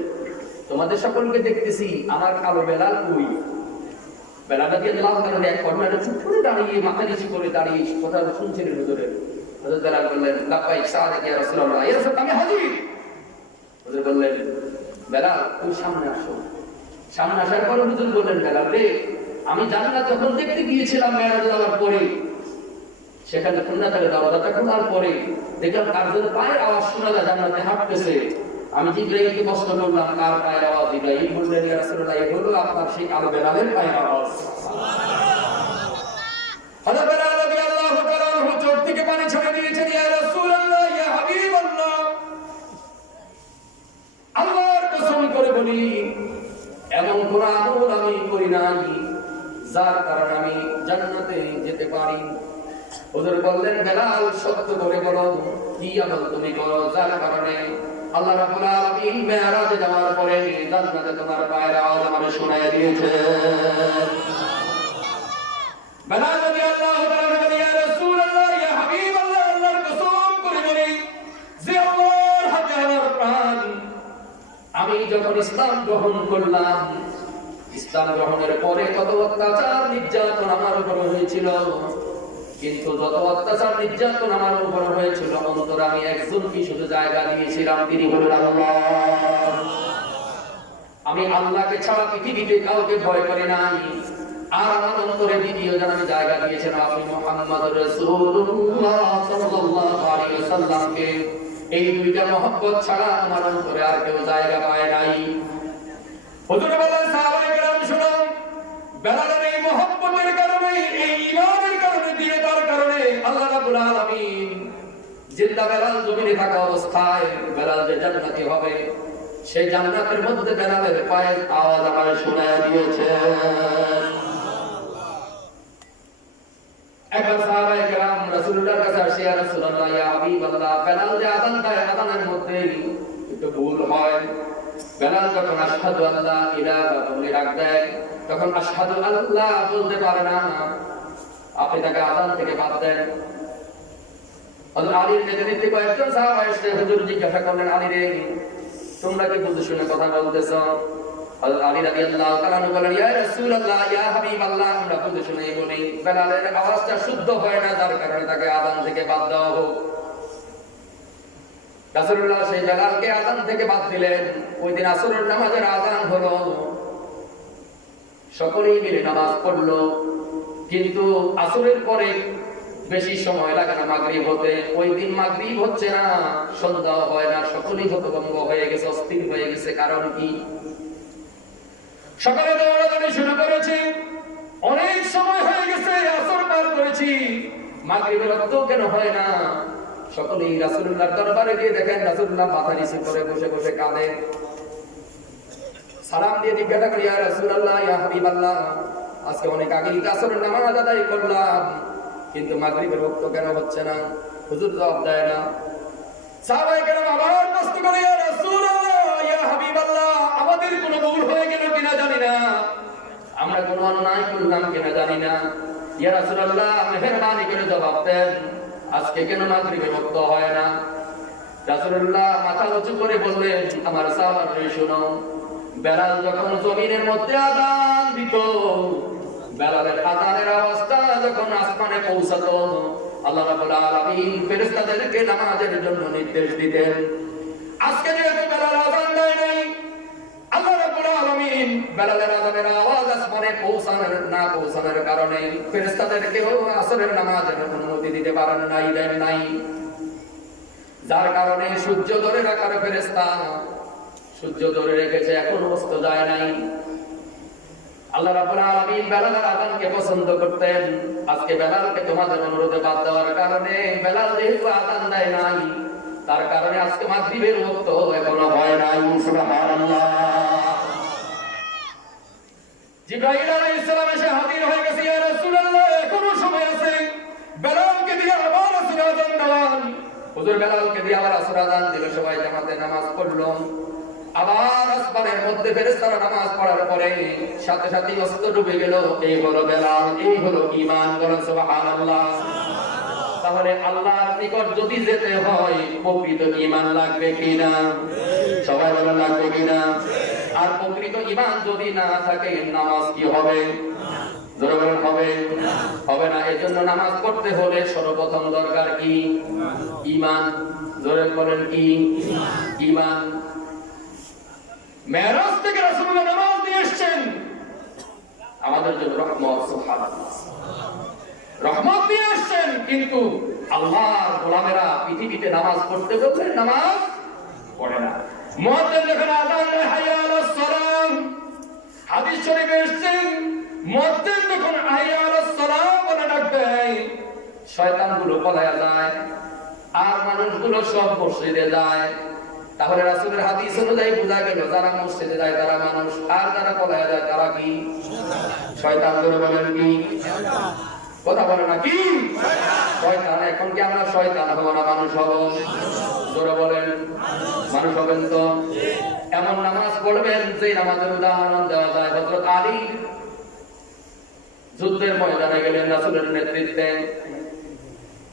তোমাদের সকলকে দেখতেছি, আমার কালো বেলাল কই? বেলাল রাদিয়াল্লাহু তাআলা এক কর্নারে চুপ করে দাঁড়িয়ে, মাথা নিচু করে দাঁড়িয়ে কথা শুনছিলেন হুজুরের। হুজুর বেলাল বললেন, লাব্বাইক সাআদাক ইয়া রাসূলুল্লাহ, ইয়া রাসূল আমি হাজির। হুজুর বললেন, বেলাল তুমি সামনে আসো। সামনে আসার পরে হুজুর বললেন, বেলাল রে, আমি জান্নাত যখন দেখতে গিয়েছিলাম মেরাজে যাওয়ার পরে, সেখানে জান্নাতের দরজাটা খোলার পরে দেখলাম কার যেন পায়ের আওয়াজ শোনা যায়, জান্নাতে হাঁটতেছে। আমি জিবরাইলকে প্রশ্ন করলাম, কার পায়ের আওয়াজ? জিবরাইল বললেন, ইয়া রাসূলুল্লাহ, এই হলো আপনার সেই কালো বেলালের পায়ের আওয়াজ। হযরত বেলাল রাদিয়াল্লাহু তাআলা আনহু চোখ থেকে পানি ছেড়ে দিয়েছেন, ইয়া রাসূলুল্লাহ, ইয়া হাবিবাল্লাহ, আল্লাহর কসম করে বলি, এমন কোন আমল আমি করি নাই যার কারণে আমি জান্নাতে যেতে পারি। হুজুর বললেন, বেলাল সত্য করে বলো, কি আমল তুমি করো যার কারণে আল্লাহ রাব্বুল আলামিন মেরাজে যাওয়ার পরে জান্নাতে তোমার পায়ের আওয়াজ আমাকে শোনায় দিয়েছে। বেলাল রাদিয়াল্লাহু তাআলা বলেন, ইয়া রাসূলুল্লাহ, ইয়া হাবিবাল্লাহ, আল্লাহর কসম করে বলি যে আল্লাহর হাতে আমার প্রাণ, আমি যখন ইসলাম গ্রহণ করলাম, ইসলাম গ্রহণের পরে কত অত্যাচার নির্যাতন আমার উপর হয়েছিল, কিন্তু যত অত্যাচার নির্যাতন আমার উপর হয়েছিল, অন্তরে আমি একজনকে শুধু জায়গা দিয়েছিলাম, তিনি হলেন আল্লাহ। আমি আল্লাহকে ছাড়া পৃথিবীতে কাউকে ভয় করি নাই। আর আমার অন্তরে দ্বিতীয় জন আমি জায়গা দিয়েছিলাম, আপনি মুহাম্মদ রাসূলুল্লাহ সাল্লাল্লাহু আলাইহি ওয়াসাল্লামকে। এই দুইটা মহব্বত ছাড়া আমার অন্তরে আর কেউ জায়গা পায় নাই। হুজুর বলেন, সাহাবায়ে কেরাম শুনুন, বেলালের এই মহব্বতের কারণে, এই ঈমানের কারণে, দৃঢ়তার কারণে আল্লাহ রাব্বুল আলামিন জিন্দা বেলাল জমিনে থাকা অবস্থায় বেলাল যে জান্নাতি হবে, সেই জান্নাতের মধ্যে বেলালের পায়ের আওয়াজ আমাদের শোনায় দিয়েছে। একবার সাহাবায়ে কেরাম রাসূলুল্লাহর কাছে আসে, ইয়া রাসূলুল্লাহ, ইয়া হাবিবাল্লাহ, বেলাল যে আযান দেয়, আযানের মধ্যে একটু ভুল হয়। বেলাল যখন আশহাদু আল্লা ইলাহা বলে ডাক দেয়, তখন আশহাদু আল্লাহ বলতে পারে না, আপনি তাকে আযান থেকে বাদ দেন। হযরত আলীর নেতৃত্বে কয়েকজন সাহাবা এসে হুজুর জিজ্ঞাসা করলেন, আলী রে, তোমরা কি বুঝে শুনে কথা বলতেছ? হযরত আলী রাদিয়াল্লাহু তাআলা বলেন, ইয়া রাসূলুল্লাহ, ইয়া হাবিবাল্লাহ, আমরা বুঝে শুনেই বলি, বেলালের আওয়াজটা শুদ্ধ হয় না, যার কারণে তাকে আযান থেকে বাদ দেওয়া হোক। রাসূলুল্লাহ সেই বেলালকে আযান থেকে বাদ দিলেন। ওই দিন আসরের নামাজের আযান হলো, সকলেই মিলে নামাজ পড়লো, কিন্তু আসরের পরে বেশি সময় লাগে না মাগরিব হতে। ওই দিন মাগরিব হচ্ছে না, সন্ধ্যা হয় না, সকলেই হতভম্ব হয়ে গেছে, অস্থির হয়ে গেছে। কারণ কি? সকালে দৌড়াদৌড়ি শুরু করেছি, অনেক সময় হয়ে গেছে, আসর পার করেছি, মাগরিবের রক্ত কেন হয় না? সকলেই রাসূলুল্লাহর দরবারে গিয়ে দেখেন রাসূলুল্লাহ মাথা নিচু করে বসে বসে কাঁদে। সালাম দিয়ে জিজ্ঞাসা করি, ইয়া রাসূলুল্লাহ, ইয়া হাবিবাল্লাহ, আজকে অনেক আগেই আসরের নামাজ আদায় করলাম, কিন্তু মাগরিবের রক্ত কেন হচ্ছে না? হুজুর জবাব দেয় না। সাহাবায়ে কেরাম আবার প্রশ্ন করে, ইয়া রাসূলুল্লাহ, ইয়া হাবিবাল্লাহ, আমাদের কোনো ভুল হয়ে গেল কিনা জানি না, আমরা কোনো অন্যায় করলাম কিনা জানি না, ইয়া রাসূলুল্লাহ, মেহেরবানি করে জবাব দেন, আজকে কেন মাগরিবের রক্ত হয় না? রাসূলুল্লাহ মাথা উঁচু করে বললেন, আমার সাহাবারা শুনো, বেলাল যখন জমিনের মধ্যে আযান দিত, বেলালের আযানের আওয়াজটা যখন আসমানে পৌঁছাতো, আল্লাহ রাব্বুল আলামিন ফেরেশতাদেরকে নামাজের জন্য নির্দেশ দিতেন। আজকে যেহেতু বেলাল আযান দেয় নাই, আল্লাহ রাব্বুল আলামিন বেলালের আযানের আওয়াজ আসমানে পৌঁছানোর কারণে ফেরেশতাদেরকেও আসরের নামাজের অনুমতি দিতে পারেন নাই, দেন নাই। যার কারণে সূর্য ধরে রাখার ফেরেশতা সূর্য ধরে রেখেছে, এখনো অস্ত যায় নাই। আল্লাহ রাব্বুল আলামিন বেলালের আযানকে পছন্দ করতেন। আজকে বেলালকে তোমাদের অনুরোধে বাদ দেওয়ার কারণে, বেলাল যেহেতু আযান দেয় নাই, তার কারণে আজকে মাগরিবের ওয়াক্ত এখনো হয় নাই। সুবহানাল্লাহ। জিবরাইল আলাইহিস সালাম এসে হাজির হয়ে গেছে, ইয়া রাসূলুল্লাহ, এখনো সময় আছে, বেলালকে দিয়ে আবার আসর আযান দেওয়ান। হুজুর বেলালকে দিয়ে আবার আসর আযান দিলে সবাই জামাতে নামাজ পড়ল। আবার আসমানের মধ্যে ফেরেশতারা নামাজ পড়ার পরে সাথে সাথে অস্ত ডুবে গেল। এই হলো বেলাল, এই হলো ঈমান। বলেন সুবহানাল্লাহ। তাহলে আল্লাহর নিকট যদি যেতে হয়, প্রকৃত ঈমান লাগবে কিনা? সবাই বলেন লাগবে কিনা? আর প্রকৃত ঈমান যদি না থাকে, নামাজ কি হবে? জোরে বলেন হবে? হবে না। এজন্য নামাজ পড়তে হলে সর্বপ্রথম দরকার কি? ঈমান। জোরে বলেন কি? ঈমান। মেরাজ থেকে রাসূলুল্লাহ নামাজ নিয়ে এসেছেন, আমাদের জন্য রহমত। সুবহানাল্লাহ। রহমত নিয়ে এসেছেন, কিন্তু আল্লাহর গোলামেরা পৃথিবীতে নামাজ পড়তে বললে নামাজ পড়ে না। মুয়াজ্জিন যখন আযান দেয়, হাইয়া আলাস সালাম, হাদিস শরীফে এসেছেন, মুয়াজ্জিন যখন হাইয়া আলাস সালাম বলে ডাক দেয়, শয়তানগুলো পলায়া যায়, আর মানুষগুলো সব মসজিদে যায়। তাহলে রাসূলের হাদিস অনুযায়ী বোঝা গেল, যারা মসজিদে যায় তারা মানুষ, আর যারা পলায়া যায় তারা কি? শয়তান। ধরে বলেন কি? কথা বলে না কি? শয়তান। এখন কি আমরা শয়তান হব না মানুষ হব? জোরে বলেন, মানুষ হবেন তো? এমন নামাজ পড়বেন যে নামাজের উদাহরণ দেওয়া যায়। হযরত আলী যুদ্ধের ময়দানে গেলেন রাসূলের নেতৃত্বে।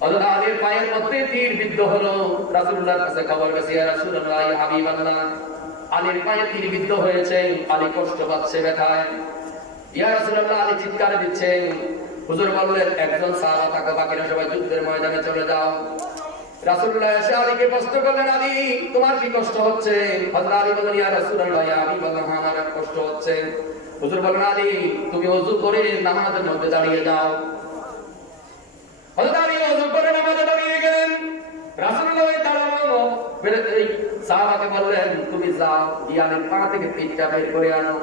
হযরত আলীর পায়ের মধ্যে তীর বিদ্ধ হলো। রাসূলুল্লাহর কাছে খবর গেছে, ইয়া রাসূলুল্লাহ, ইয়া হাবিবাল্লাহ, আলীর পায়ে তীর বিদ্ধ হয়েছে, আলী কষ্ট পাচ্ছে ব্যথায়। ইয়া রাসূলুল্লাহ, আলী চিৎকার দিচ্ছে। হুজুর বললেন, একজন সাহাবা থাকা, বাকিরা সবাই যুদ্ধের ময়দানে চলে যাও। রাসূলুল্লাহ এসে আলীকে প্রশ্ন করলেন, আলী, তোমার কি কষ্ট হচ্ছে? হযরত আলী বললেন, ইয়া রাসূলুল্লাহ, ইয়া হাবিবাল্লাহ, আমার কষ্ট হচ্ছে। হুজুর বললেন, আলী, তুমি ওযু করে নামাজের মধ্যে দাঁড়িয়ে যাও। হযরত আলী ওযু করে নামাজে দাঁড়িয়ে গেলেন। রাসূলুল্লাহ দাঁড়ানো এই সাহাবাকে বললেন, তুমি যাও, গিয়ে আলীর পা থেকে তীরটা বের করে আনো।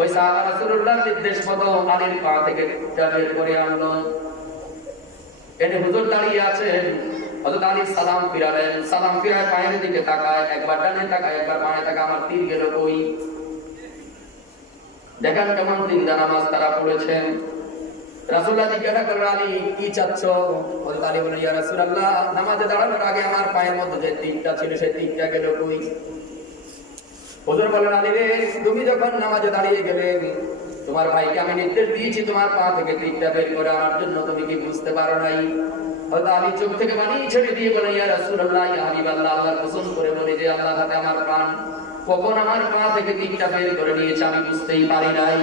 ওই সাহাবা রাসূলুল্লাহর নির্দেশ মতো আলীর পা থেকে বের করে আনলো। এনে হুজুর দাঁড়িয়ে আছেন, হযরত আলী সালাম ফিরালেন, সালাম ফিরায় পায়ের দিকে তাকায়, একবার ডানে তাকায়, একবার বামে তাকায়, আমার তীর গেল কই? দেখেন কেমন তিনটা নামাজ তারা পড়েছেন। রাসূলুল্লাহ জিজ্ঞাসা করলেন, আলী কি চাচ্ছ? হযরত আলী বললেন, ইয়া রাসূলুল্লাহ, নামাজে দাঁড়ানোর আগে আমার পায়ের মধ্যে যে তীরটা ছিল সেই তীরটা গেল কই? হুজুর বললেন, আলী রে, তুমি যখন নামাজে দাঁড়িয়ে গেলে তোমার ভাইকে আমি নির্দেশ দিয়েছি তোমার পা থেকে তীরটা বের করে আনার জন্য, তুমি কি বুঝতে পারো নাই? হযরত আলী চোখ থেকে পানি ছেড়ে দিয়ে বলেন, ইয়া রাসূলুল্লাহ, ইয়া হাবিবাল্লাহ, আল্লাহর কসম করে বলি যে আল্লাহর হাতে আমার প্রাণ, কখন আমার পা থেকে তীরটা বের করে নিয়েছে আমি বুঝতেই পারি নাই।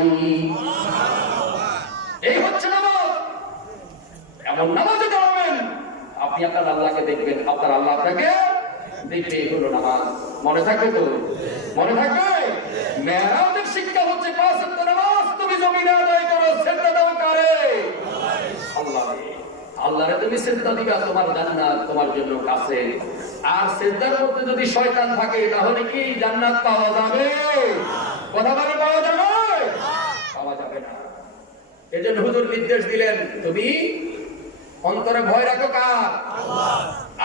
এই হচ্ছে নামাজ। এমন নামাজে দাঁড়াবেন আপনি আপনার আল্লাহকে দেখবেন, আপনার আল্লাহ আপনাকে দেখবে। এই হলো নামাজ। মনে থাকবে তো? মনে থাকবে? মেরাজের শিক্ষা হচ্ছে পাঁচ ওয়াক্ত নামাজ তুমি জমিনে আদায় করো। সিজদা দাও কারে? আল্লাহকে। আল্লাহরে তুমি সিজদা দিবা, তোমার জান্নাত তোমার জন্য কাছে। আর সিজদার মধ্যে যদি শয়তান থাকে তাহলে কি জান্নাত পাওয়া যাবে? কথা বলে পাওয়া যাবে? পাওয়া যাবে না। এজন্য হুজুর নির্দেশ দিলেন, তুমি অন্তরে ভয় রাখো কার? আল্লাহ।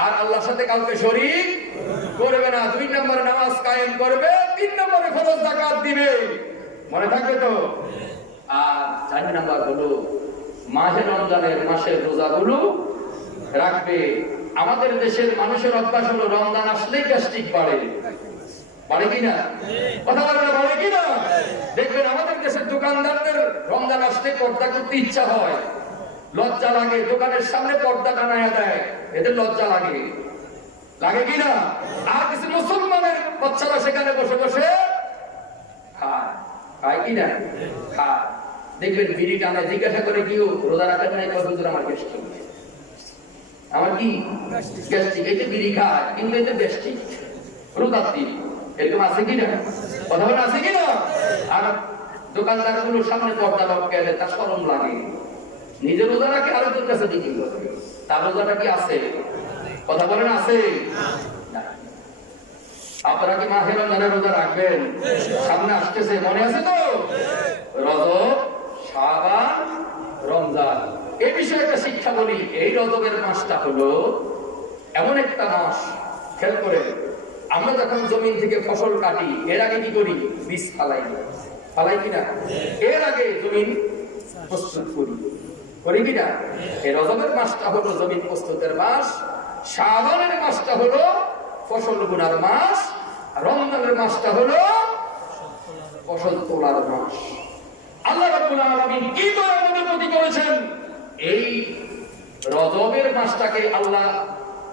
আর আল্লাহর সাথে কাউকে শরীক করবে না। 2 নম্বরে নামাজ কায়েম করবে, 3 নম্বরে ফরজ যাকাত দিবে। মনে থাকবে তো? আর 4 নম্বর হলো মাহে রমজানের মাসের রোজাগুলো রাখবে। আমাদের দেশের মানুষের অভ্যাস হলো রমজান আসলেই গ্যাস্ট্রিক বাড়ে। বাড়ে কিনা? কথা বলে না, বাড়ে কিনা? দেখবেন আমাদের দেশের দোকানদারদের রমজান আসলে পর্দা করতে ইচ্ছা হয়, লজ্জা লাগে, দোকানের সামনে পর্দা টানায়া দেয়, এদের লজ্জা লাগে। লাগে কিনা? আর কিছু মুসলমানের বাচ্চারা সেখানে বসে বসে খায়। খায় কিনা? খায়। দেখবেন বিড়ি টানে, জিজ্ঞাসা করে কি রোজা রাখেন নাই? হুজুর আমার গ্যাস্ট্রিক। আমার কি গ্যাস্ট্রিক? এতে বিড়ি খায় কিন্তু এতে গ্যাস্ট্রিক, রোজার দিন। এরকম আছে কিনা? কথা বলে আছে কিনা? আর দোকানদার গুলোর সামনে পর্দা লটকাইলে তার শরম লাগে, নিজে রোজা রাখে আরেকজনের কাছে বিক্রি করে। তার রোজাটা কি আছে? কথা বলেন আছে? আপনারা কি মাহে রমজানের রোজা রাখবেন? সামনে আসতেছে, মনে আছে তো? রজব, শাবান, রমজান। এই বিষয়ে একটা শিক্ষা বলি। এই রজবের মাসটা হলো এমন একটা মাস, খেয়াল করে, আমরা যখন জমিন থেকে ফসল কাটি এর আগে কি করি? বীজ ফালাই। ফালাই কিনা? এর আগে জমিন প্রস্তুত করি, করি কিনা? এই রজবের মাসটা হলো জমিন প্রস্তুতের মাস, শাবানের মাসটা হলো ফসল বোনার মাস, রমজানের মাসটা হলো ফসল তোলার মাস। আল্লাহ রাব্বুল আলামিন কি করে আমাদের প্রতি করেছেন? এই রজবের মাসটাকে আল্লাহ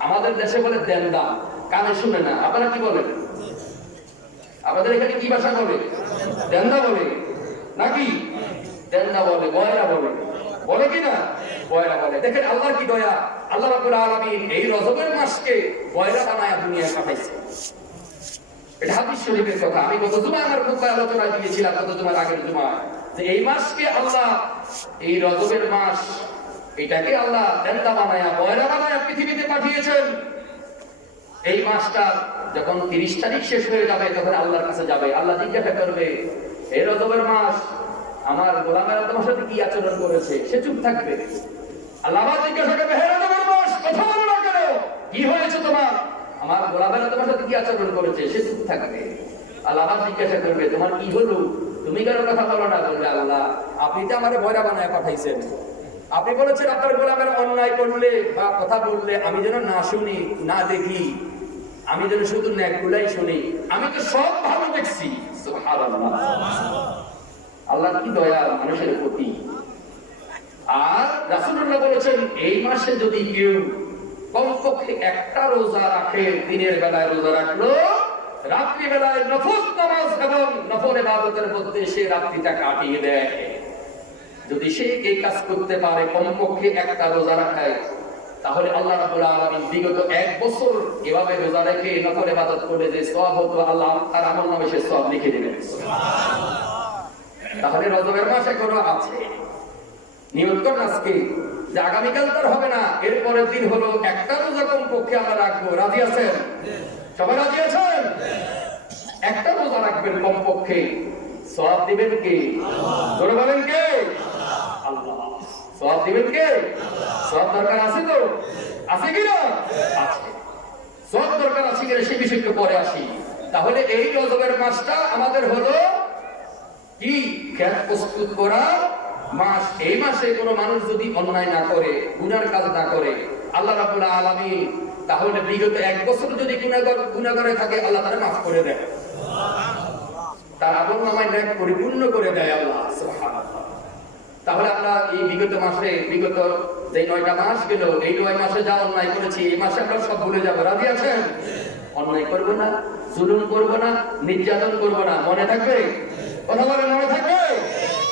আমাদের দেশে বলে দেন্দা, কানে শুনে না। আপনারা কি বলেন? আমাদের এখানে কি ভাষা বলে? দেন্দা বলে নাকি? দেন্দা বলে, বয়রা বলে, বলে কিনা? বয়রা বলে। দেখেন আল্লাহর কি দয়া, আল্লাহ রাব্বুল আলামিন এই রজবের মাসকে বয়রা বানায়া দুনিয়ায় পাঠাইছে। এটা হাদিস শরীফের কথা। আমি গত জুমায় আমার খুব আলোচনা দিয়েছিলাম, গত জুমার আগের জুমায়, যে এই মাসকে আল্লাহ, এই রজবের মাস, এটাকে আল্লাহ দেন্দা বানায়া, বয়রা বানায়া পৃথিবীতে পাঠিয়েছেন। এই মাসটা যখন 30 তারিখ শেষ হয়ে যাবে তখন আল্লাহর কাছে যাবে। আল্লাহ জিজ্ঞাসা করবে, এই রজবের মাস আমার গোলামেরা তোমার সাথে কি আচরণ করেছে? সে চুপ থাকবে। আল্লাহ আবার জিজ্ঞাসা করবে, হে রজবের মাস, কথা বলো না কেন? কি হয়েছে তোমার? আমার গোলামেরা তোমার সাথে কি আচরণ করেছে? সে চুপ থাকবে। আল্লাহ আবার জিজ্ঞাসা করবে, তোমার কি হলো? তুমি কেন কথা বলো না? বলবে, আল্লাহ আপনি তো আমারে বয়রা বানায় পাঠাইছেন। আপনি বলেছেন আপনার গোলামের অন্যায় করলে বা কথা বললে আমি যেন না শুনি, না দেখি, আমি যেন শুধু ন্যাকগুলাই শুনি। আমি তো সব ভালো দেখছি। সুবহানাল্লাহ। আল্লাহ কি দয়া মানুষের প্রতি। আর রাসূলুল্লাহ বলেছেন, এই মাসে যদি কেউ কমপক্ষে একটা রোজা রাখে, দিনের বেলায় রোজা রাখলো, রাত্রি বেলায় নফল নামাজ এবং নফল ইবাদতের মধ্যে সে রাত্রিটা কাটিয়ে দেয়, যদি সে এই কাজ করতে পারে, কমপক্ষে একটা রোজা রাখায়, তাহলে আল্লাহ রাব্বুল আলামিন বিগত 1 বছর এভাবে রোজা রেখে নফল ইবাদত করে যে সওয়াব হতো, আল্লাহ তার আমলনামায় সে সওয়াব লিখে দিবেন। সুবহানাল্লাহ। তাহলে রজবের মাস এখনো আছে। নিয়ত করুন আজকে যে আগামীকাল তার হবে না, এরপরের দিন হলো একটা রোজা কমপক্ষে আমরা রাখবো। রাজি আছেন? সবাই রাজি আছেন? একটা রোজা রাখবেন কমপক্ষে। সওয়াব দিবেন কে? জোরে বলেন কে? আল্লাহ। সওয়াব দিবেন কে? সওয়াব দরকার আছে তো? আছে কি না? আছে। সওয়াব দরকার আছে কিনা সে বিষয়টা পরে আসি। তাহলে এই রজবের মাসটা আমাদের হলো কি? খেত প্রস্তুত করা মাস। এই মাসে কোনো মানুষ যদি অন্যায় না করে, গুনার কাজ না করে, আল্লাহ রাব্বুল আলামিন তাহলে বিগত 1 বছর যদি গুনাহ করে থাকে আল্লাহ তাআলা মাফ করে দেয়। তার আমলনামায় নেক পরিপূর্ণ করে দেয় আল্লাহ সুবহানাল্লাহ। তাহলে আমরা এই বিগত মাসে, বিগত যে 9টা মাস গেল, এই 9 মাসে যা অন্যায় করেছি এই মাসে আমরা সব ভুলে যাব। রাজি আছেন? অন্যায় করব না, জুলুম করব না, নির্যাতন করব না। মনে থাকবে? কথা বলে মনে থাকবে?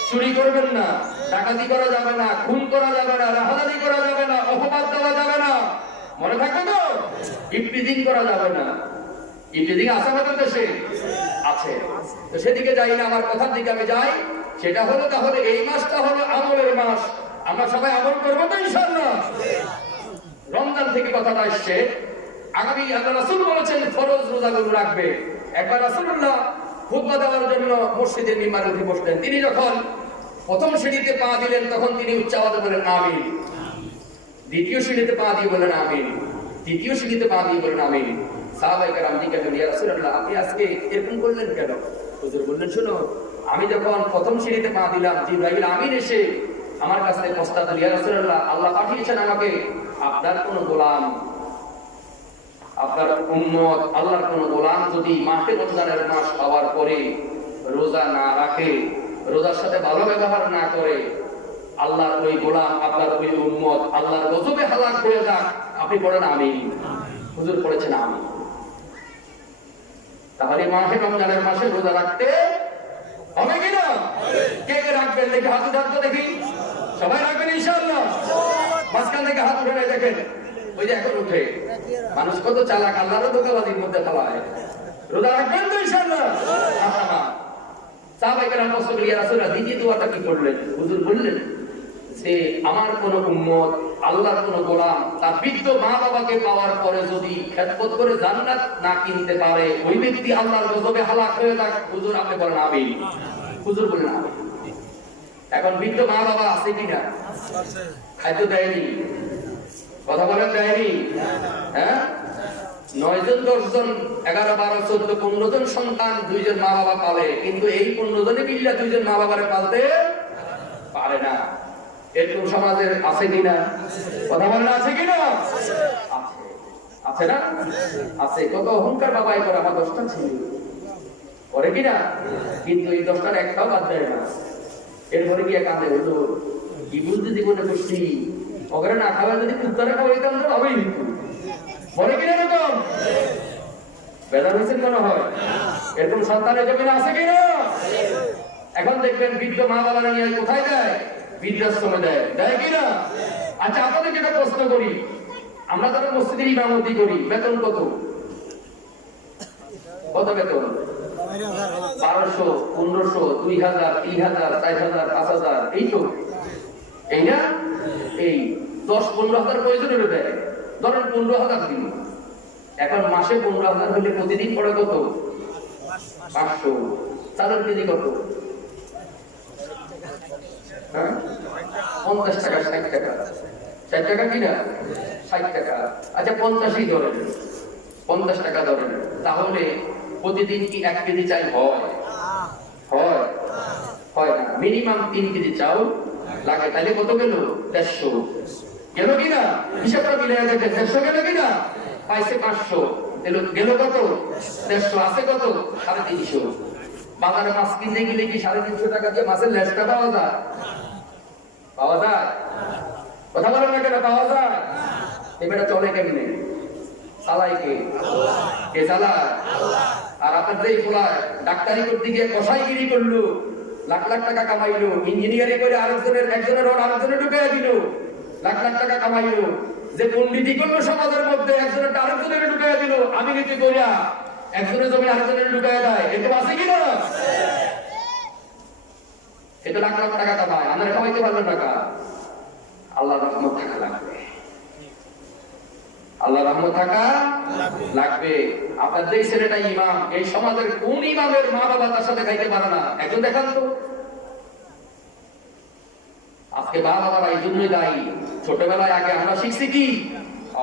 চুরি করবেন না, ডাকাতি করা যাবে না, খুন করা যাবে না, রাহাজানি করা যাবে না, অপবাদ দেওয়া যাবে না। মনে থাকবে তো? ইফতিজিং করা যাবে না। ইফতিজিং আছে আমাদের দেশে? আছে। তো সেদিকে যাই না, আমার কথার দিকে আমি যাই। সেটা হলো তাহলে এই মাসটা হলো আমলের মাস। আমরা সবাই আমল করবো তো ইনশাআল্লাহ। রমজান থেকে কথাটা আসছে। আগামী আল্লাহ রাসূল বলেছেন ফরজ রোজাগুলো রাখবে। একবার রাসূলুল্লাহ খুতবা দেওয়ার জন্য মসজিদের মিম্বারে উঠে বসলেন। তিনি যখন প্রথম সিঁড়িতে পা দিলেন তখন তিনি উচ্চ আওয়াজে বলেন আমিন। দ্বিতীয় সিঁড়িতে পা দিয়ে বলেন আমিন। তৃতীয় সিঁড়িতে পা দিয়ে বলেন আমিন। সাহাবায়ে কেরাম জিজ্ঞাসা, ইয়া রাসূলুল্লাহ আপনি আজকে এরকম করলেন কেন? হুজুর বললেন, শুনো, আমি যখন প্রথম সিঁড়িতে পা দিলাম জিবরাইল আমিন এসে আমার কাছে প্রস্তাব দিল, ইয়া রাসূলুল্লাহ আল্লাহ পাঠিয়েছেন আমাকে আপনার কোন গোলাম, আপনার উম্মত, আল্লাহর কোন গোলাম যদি মাসে রমজানের মাস পাওয়ার পরে রোজা না রাখে, রোজার সাথে ভালো ব্যবহার না করে, আল্লাহর ওই গোলাম, আপনার ওই উম্মত আল্লাহর গজবে হালাক হয়ে যাক। আপনি পড়েন আমিন। হুজুর পড়েছেন আমিন। তাহলে মাসে রমজানের মাসে রোজা রাখতে হবে কিনা? কে কে রাখবেন দেখি হাত উঠান তো দেখি। সবাই রাখবেন ইনশাআল্লাহ? মাঝখান থেকে হাত উঠে দেখেন। ওই যে এখন উঠে মানুষ কত চালাক, আল্লাহরও ধোঁকাবাজির মধ্যে ফেলায়। রোজা রাখবেন তো ইনশাআল্লাহ? সাহাবায়ে কেরাম প্রশ্ন করলেন, ইয়া রাসূলুল্লাহ দ্বিতীয় দোয়াটা কি করলেন? হুজুর বললেন যে আমার কোন উম্মত, আল্লাহর কোন গোলাম তার বৃদ্ধ মা বাবাকে পাওয়ার পরে যদি খেদমত করে জান্নাত না কিনতে পারে, ওই ব্যক্তি আল্লাহর গজবে হালাক হয়ে যাক। হুজুর আপনি বলেন আমিন। হুজুর বলেন আমিন। এখন বৃদ্ধ মা বাবা আছে কিনা? খাদ্য দেয়নি, কথা বলেন দেয়নি? হ্যাঁ, 9 জন 10 জন 11 12 14 15 জন সন্তান 2 জন মা বাবা পালে, কিন্তু এই 15 জনে মিল্লা 2 জন মা বাবারে পালতে পারে না। এরকম সমাজে আছে কিনা? কথা বলেন আছে কিনা? আছে। আছে না? আছে। কত অহংকার বাবাই করে, আমার 10টা ছিল করে কিনা, কিন্তু এই 10টার একটাও বাদ দেয় না। এরপরে গিয়ে কাঁদে, হুজুর কি বুঝতে জীবনে করছি, ওখানে না খাবার যদি কুত্তারে খাওয়াইতাম তো হবেই কিন্তু। বলে কিনা এরকম? বেজার হয়েছেন মনে হয়? এরকম সন্তানের জমিনে আছে কিনা? এখন দেখবেন বৃদ্ধ মা বাবারা নিয়ে কোথায় দেয়? বৃদ্ধাশ্রমে দেয়। দেয় কিনা? আচ্ছা আপনাদের যেটা প্রশ্ন করি, আমরা যারা মসজিদের ইমামতি করি বেতন কত? কত বেতন? 1200, 1500, 2000, 3000, 4000, 5000, এই তো। এই না? এই 10-15 হাজার প্রয়োজনের দেয়। ধরেন 15,000 দিন। এখন মাসে 15,000 হলে প্রতিদিন পড়ে কত? 500। চালের কেজি কত? 50 টাকা, 60 টাকা। 60 টাকা কিনা? 60 টাকা। আচ্ছা 50ই ধরেন, 50 টাকা ধরেন। তাহলে প্রতিদিন কি 1 কেজি চাল হয়? হয়? হয় না। মিনিমাম 3 কেজি চাউল লাগে। তাহলে কত গেল? 150 গেল কিনা? হিসাবটা মিলিয়ে দেখেন। 150 গেল কিনা? পাইছে 500। গেল কত? 150। আছে কত? 350। বাজারে মাছ কিনতে গেলে কি 350 টাকা দিয়ে মাছের লেজটা পাওয়া যায়? পাওয়া যায়? কথা বলেন না কেন? পাওয়া যায়? এবারে চলে কেমনে? চালাই কে? কে চালায়? আর আপনার যেই খোলায় ডাক্তারি করতে গিয়ে কসাইগিরি করলো, লাখ লাখ টাকা কামাইলো, ইঞ্জিনিয়ারিং করে একজনের আরেকজনে ঢুকাইয়া দিল, লাখ লাখ টাকা কামাইলো। যে পণ্ডিতি করলো সমাজের মধ্যে, একজনের আরেকজনের ঢুকাইয়া দিল, আমি নীতি করিয়া একজনের জমি আরেকজনের ঢুকাইয়া দেয়। এরকম আছে কিনা? এটা লাখ লাখ টাকা কামায়, আমরা খাওয়াইতে পারবেন টাকা। আল্লাহ রহমত থাকা লাগবে। আল্লাহ রহমত থাকা লাগবে। আপনার যে ছেলেটা ইমাম, এই সমাজের কোন ইমামের মা বাবা তার সাথে খাইতে পারে না? একজন দেখান তো। আজকে মা বাবারা এই জন্যই দায়ী। ছোটবেলায় আগে আমরা শিখছি কি?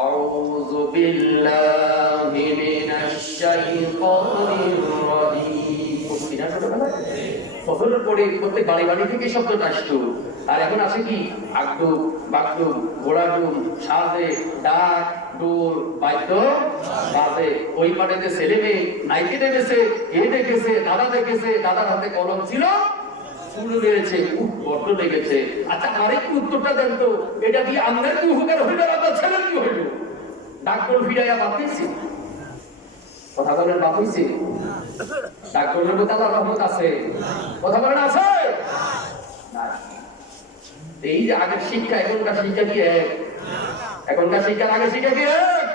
আউযু বিল্লাহি মিনাশ শাইতানির রাজিম। ছোটবেলায় ফজরের পরে প্রত্যেক বাড়ি বাড়ি থেকে শব্দটা আসতো। আর এখন আছে কি? আগডুম, বাগডুম, ঘোড়াডুম, সাজে, ডাক, ডোর, বাদ্য বাজে। ওই পাড়েতে ছেলে মেয়ে নাইকে দেখেছে, এ দেখেছে, দাদা দেখেছে, দাদার হাতে কলম ছিল, চুল বেড়েছে, বড্ড লেগেছে। আচ্ছা, আরেকটু উত্তরটা দেন তো, এটা দিয়ে আপনার কি উপকার হইল, আপনার ছেলের কি হইল? ডাক্তার ফিরাইয়া বাতিয়েছে, কথা বলেন বাতিয়েছে। ডাক্তারের প্রতি আল্লাহর রহমত আছে, কথা বলেন আছে। এই যে আগের শিক্ষা এখনকার শিক্ষা কি এক? এখনকার শিক্ষার আগের শিক্ষা কি এক?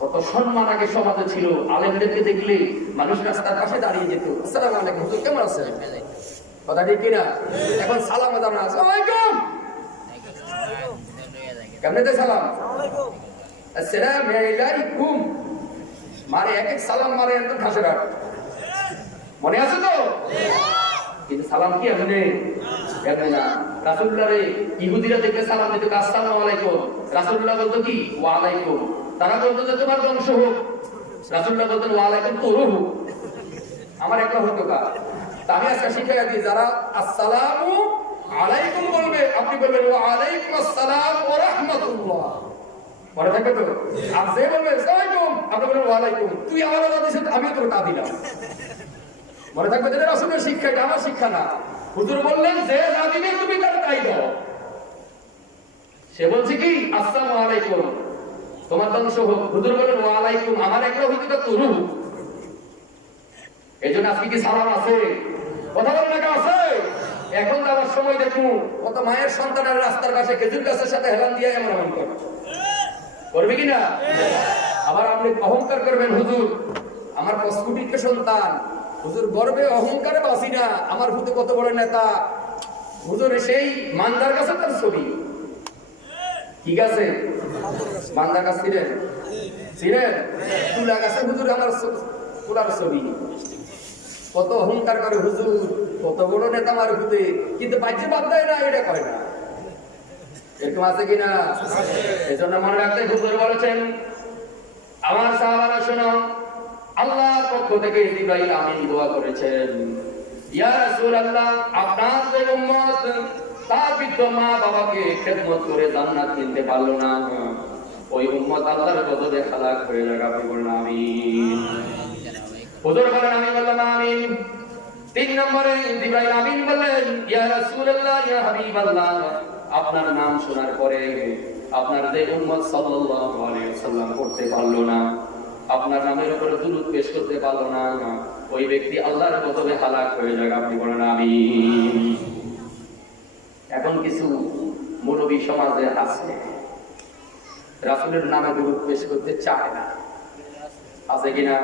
কত সম্মান আগে সমাজে ছিল। আলেমদেরকে দেখলে মানুষ রাস্তার পাশে দাঁড়িয়ে যেত, আসসালামু আলাইকুম, হুজুর কেমন আছেন? কথা ঠিক কিনা? এখন সালাম জানা, আসসালামু আলাইকুম, কেমনে দে সালাম? আসসালামু আলাইকুম মারে এক এক সালাম মারে একদম ঘাসে রাখ, মনে আছে তো? কিন্তু সালাম কি এমনি এমনি না। রাসূলুল্লাহ রে ইহুদিরা দেখলে সালাম দিত আসসালামু আলাইকুম, রাসূলুল্লাহ বলতো কি ওয়া আলাইকুম। তারা বলতো যে তোমার বংশ হোক, রাসূলুল্লাহ বলতেন ওয়া আলাইকুম তোর হোক, আমার একটা হতো কা। আমি আজকে শিখাইয়া দিই, যারা আসসালামু আলাইকুম বলবে আপনি বলবেন ওয়া আলাইকুম আসসালাম ওয়া রাহমাতুল্লাহ, মনে থাকবে তো? আর যে বলবে আসসালামু আপনি বলবেন ওয়া আলাইকুম, তুই আমার আল্লাহ দিয়েছিস আমিও তোর তা দিলাম, মনে থাকবে? যেটা রাসূলের শিক্ষা, এটা আমার শিক্ষা না। হুজুর বললেন যে যা দিবে তুমি তার তাই দাও। সে বলছে কি আসসালামু আলাইকুম তোমার বংশ হোক, হুজুর বললেন ওয়া আলাইকুম আমার একটা হইতে তোর হোক। এই জন্য আজকে কি সালাম আছে? কথা বলেন না, আছে? এখন যাওয়ার সময় দেখুন কত মায়ের সন্তানের রাস্তার পাশে খেজুর গাছের সাথে হেলান দিয়ে এমন এমন করবে কিনা? আবার আপনি অহংকার করবেন, হুজুর আমার প্রস্ফুটিত সন্তান, হুজুর গর্বে অহংকারে বাসি না, আমার হুজুর কত বড় নেতা। হুজুর সেই মান্দার গাছে তার ছবি, ঠিক আছে? মান্দার গাছ ছিলেন, ছিলেন তুলা গাছে হুজুর আমার তুলার ছবি। কত অহংকার করে হুজুর, কত বড় নেতা আমার হুজুরে, কিন্তু বাহ্যে বাদ দেয় না, এটা করে না। এরকম আছে কিনা? এই জন্য মনে রাখতে হুজুর বলেছেন, আমার সাহাবারা শোনো, আল্লাহর পক্ষ থেকে জিবরাইল আমিন দোয়া করেছেন, ইয়া রাসূলুল্লাহ আপনার যে উম্মত তার বৃদ্ধ মা বাবাকে খেদমত করে জান্নাত কিনতে পারলো না, ওই উম্মত আল্লাহর গজবে হালাক হয়ে যাবে। আপনি বলেন আমিন। হুজুর বলেন আমি বললাম আমিন। 3 নম্বরে জিবরাইল আমিন বললেন, ইয়া রাসূলুল্লাহ ইয়া হাবিবাল্লাহ আপনার নাম শোনার পরে আপনার যে উম্মত সাল্লাল্লাহু আলাইহি ওয়াসাল্লাম করতে পারলো না, আপনার নামের উপরে দুরূদ পেশ করতে পারলো না, ওই ব্যক্তি আল্লাহর গজবে হালাক হয়ে যাবে। আপনি বলেন আমিন। এখন কিছু মুরব্বী সমাজে আছে রাসূলের নামে দুরূদ পেশ করতে চায় না, আছে কিনা?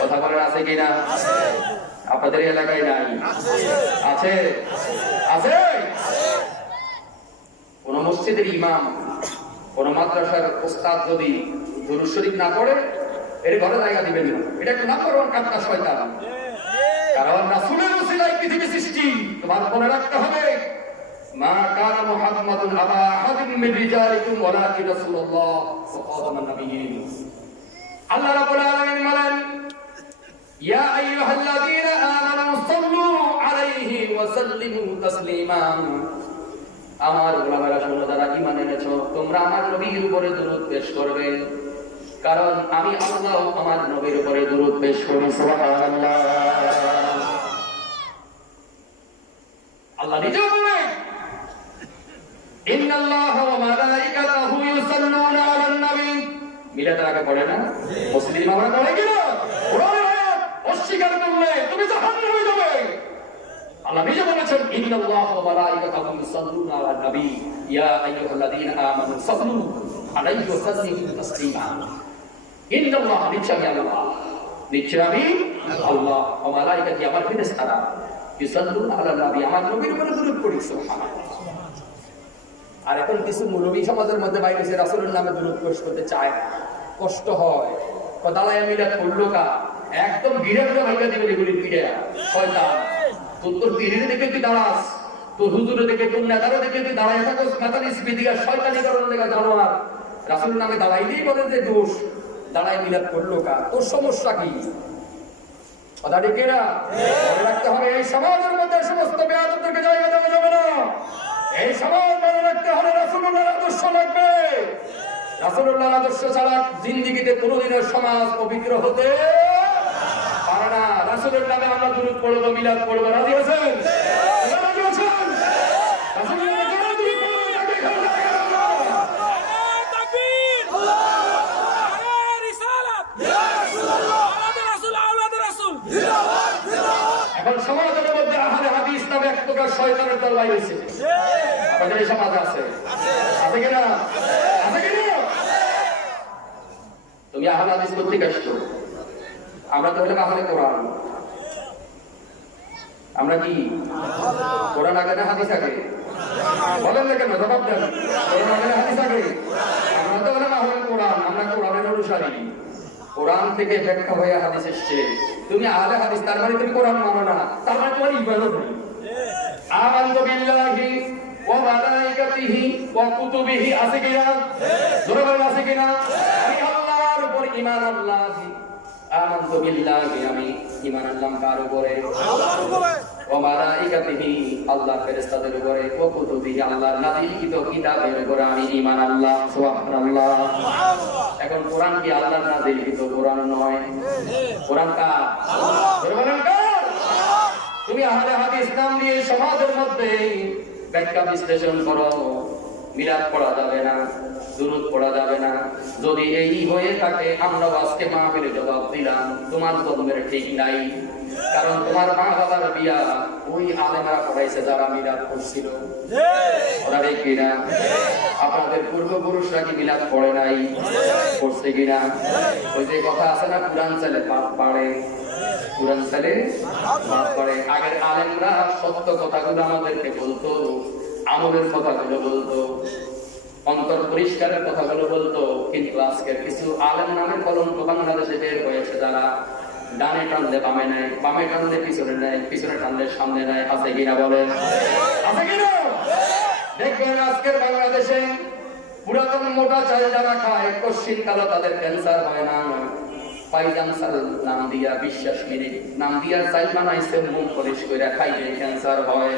কথা বলেন আছে কিনা? আপনাদের এলাকায় নাই? আছে, আছে। কোন মসজিদের ইমাম, কোন মাদ্রাসার ওস্তাদ যদি দুরূদ শরীফ না পড়ে এর ঘরে জায়গা দিবেন না, এটা একটু না করবেন কাটটা শয়তান। কারণ রাসূলের ওসিলায় পৃথিবী সৃষ্টি, তোমার মনে রাখতে হবে মা কানা মুহাম্মাদুন আবা আহাদিন মিন রিজালিকুম ওয়ালাকিন রাসূলুল্লাহ ওয়া খাতামান নাবিয়্যিন। আল্লাহ রাব্বুল আলামিন বলেন, ইয়া আইয়ুহাল্লাযীনা আমানু সাল্লু আলাইহি ওয়া সাল্লিমু তাসলিমা। আমার গোলামেরা শোনো, যারা ঈমান এনেছো তোমরা আমার নবীর উপরে দুরূদ পেশ করবে, কারণ আমি আল্লাহ আমার নবীর উপরে দুরূদ পেশ করি। সুবহানাল্লাহ। আল্লাহ নিজে বলেন, ইন্নাল্লাহা ওয়া মালাইকাতাহু ইউসাল্লুনা আলান নবী। মিলাদের আগে পড়ে না? মুসলিম আমরা পড়ে কিনা? কোরআন আয়াত অস্বীকার করলে তুমি জাহান্নামে হয়ে যাবে। আল্লাহ নিজে বলেছেন, ইন্নাল্লাহা ওয়া মালাইকাতাহু ইউসাল্লুনা আলান নবী ইয়া আইয়ুহাল্লাযীনা আমানু সাল্লু আলাইহি ওয়া সাল্লিমু তাসলিমা। ইন্নাল্লাহা নিশ্চয় আল্লাহ, নিশ্চয় আমি আল্লাহ, ওয়া মালাইকাতি আমার ফেরেশতারা ইউসাল্লুনা আলান নবী আমার নবীর উপরে দুরূদ পড়ি। সুবহানাল্লাহ। আর এখন কিছু মুরব্বী সমাজের মধ্যে বাইরে এসে রাসূলের নামে দুরূদ পেশ করতে চায় না, কষ্ট হয়। দালায় মিলাদ করলো কা একদম গিরে গিরে ভাইকা দিবে এগুলি পিড়ে শয়তান। তোর পীরের দিকে তুই দাঁড়াস, তোর হুজুরের দিকে, তোর নেতারের দিকে তুই দাঁড়ায় থাকোস, মাতানি সিবিদিকা শয়তানি করার দিকে জানোয়ার। রাসূলের নামে দাঁড়াইলেই বলে যে দোষ, দাঁড়ায় মিলাদ করলো কা, তোর সমস্যা কি? কথা ঠিক না? মনে রাখতে হবে এই সমাজের মধ্যে সমস্ত বেয়াদবদেরকে জায়গা দেওয়া যাবে না। এই সমাজ মনে রাখতে হলে রাসূলুল্লাহর আদর্শ লাগবে। রাসূলুল্লাহর আদর্শ ছাড়া জিন্দেগিতে কোনোদিনের সমাজ পবিত্র হতে পারে না। রাসূলের নামে আমরা দুরূদ পড়বো, মিলাদ পড়বো, রাজি আছেন? রাজি আছেন? রাসূলের নামে যারা দুরূদ পড়বে তাকে এখানে জায়গা দেওয়া যাবে না। তাকবীর, নারে রিসালাত, ইয়া রাসূলুল্লাহ, আওলাদে রাসূল, আওলাদে রাসূল, জিন্দাবাদ, জিন্দাবাদ। এখন সমাজের মধ্যে আহলে হাদিস নামে এক প্রকার শয়তানের দল বাইরেছে। আমাদের এই সমাজে আছে, আছে কিনা? আছে কিনা? তুমি আহলে হাদিস করতে আসছো, আমরা তো হলাম আহলে কোরআন। আমরা কি কোরআন আগে না হাদিস আগে? বলেন না কেন, জবাব দেন। কোরআন আগে না হাদিস আগে? আমরা তো হলাম আহলে কোরআন, আমরা কোরআনের অনুসারী। কোরআন থেকে ব্যাখ্যা হয়ে হাদিস এসছে। তুমি আহলে হাদিস, তার মানে তুমি কোরআন মানো না, তার মানে তোমার ইবাদত নেই। আমানতু বিল্লাহি ওয়া মালাইকাতিহি ওয়া কুতুবিহি, আছে কিনা? জোরে বলেন, আছে কিনা? আমি আল্লাহর উপর ঈমান আনলাম। আমানতু বিল্লাহি, আমি ঈমান আনলাম কার উপরে? আল্লাহর উপরে। ওয়া মালাইকাতিহি, আল্লাহর ফেরেশতাদের উপরে। ওয়া কুতুবিহি, আল্লাহর নাযিলকৃত কিতাবের উপরে আমি ঈমান আনলাম। সুবহানাল্লাহ। এখন কোরআন কি আল্লাহর নাযিলকৃত কোরআন নয়? কোরআন কার? আল্লাহ। জোরে বলেন কার? তুমি আহলে হাদিস নাম দিয়ে সমাজের মধ্যে ব্যাখ্যা বিশ্লেষণ করো, মিলাদ পড়া যাবে না, দুরূদ পড়া যাবে না। যদি এই হয়ে থাকে, আমরা আজকে মাহফিলে জবাব দিলাম, তোমার জন্মের ঠিক নাই। কারণ তোমার মা বাবার বিয়া ওই আলেমরা পড়াইছে যারা মিলাদ পড়ছিল। ওরা ঠিক কিনা? আপনাদের পূর্বপুরুষরা কি মিলাদ পড়ে নাই? পড়ছে কিনা? ওই যে কথা আছে না, কোরআন চাইলে পাপ বাড়ে, কোরআন চাইলে পাপ বাড়ে। আগের আলেমরা সত্য কথাগুলো আমাদেরকে বলতো, আমলের কথাগুলো বলতো, অন্তর পরিষ্কারের কথাগুলো বলতো। কিন্তু আজকের কিছু আলেম নামের কলঙ্ক বাংলাদেশে বের হয়েছে, যারা ডানে টানলে বামে নেয়, বামে টানলে পিছনে নেয়, পিছনে টানলে সামনে নেয়। আছে কিনা বলেন? আছে কিনা? দেখবেন আজকের বাংলাদেশে পুরাতন মোটা চাল যারা খায়, কশিন কালো তাদের ক্যান্সার হয় না। পাইজান চাল নাম দিয়া, বিশ্বাস মিনিট নাম দিয়া চাল বানাইছে, মুখ পরিশ করে খাইলে ক্যান্সার হয়।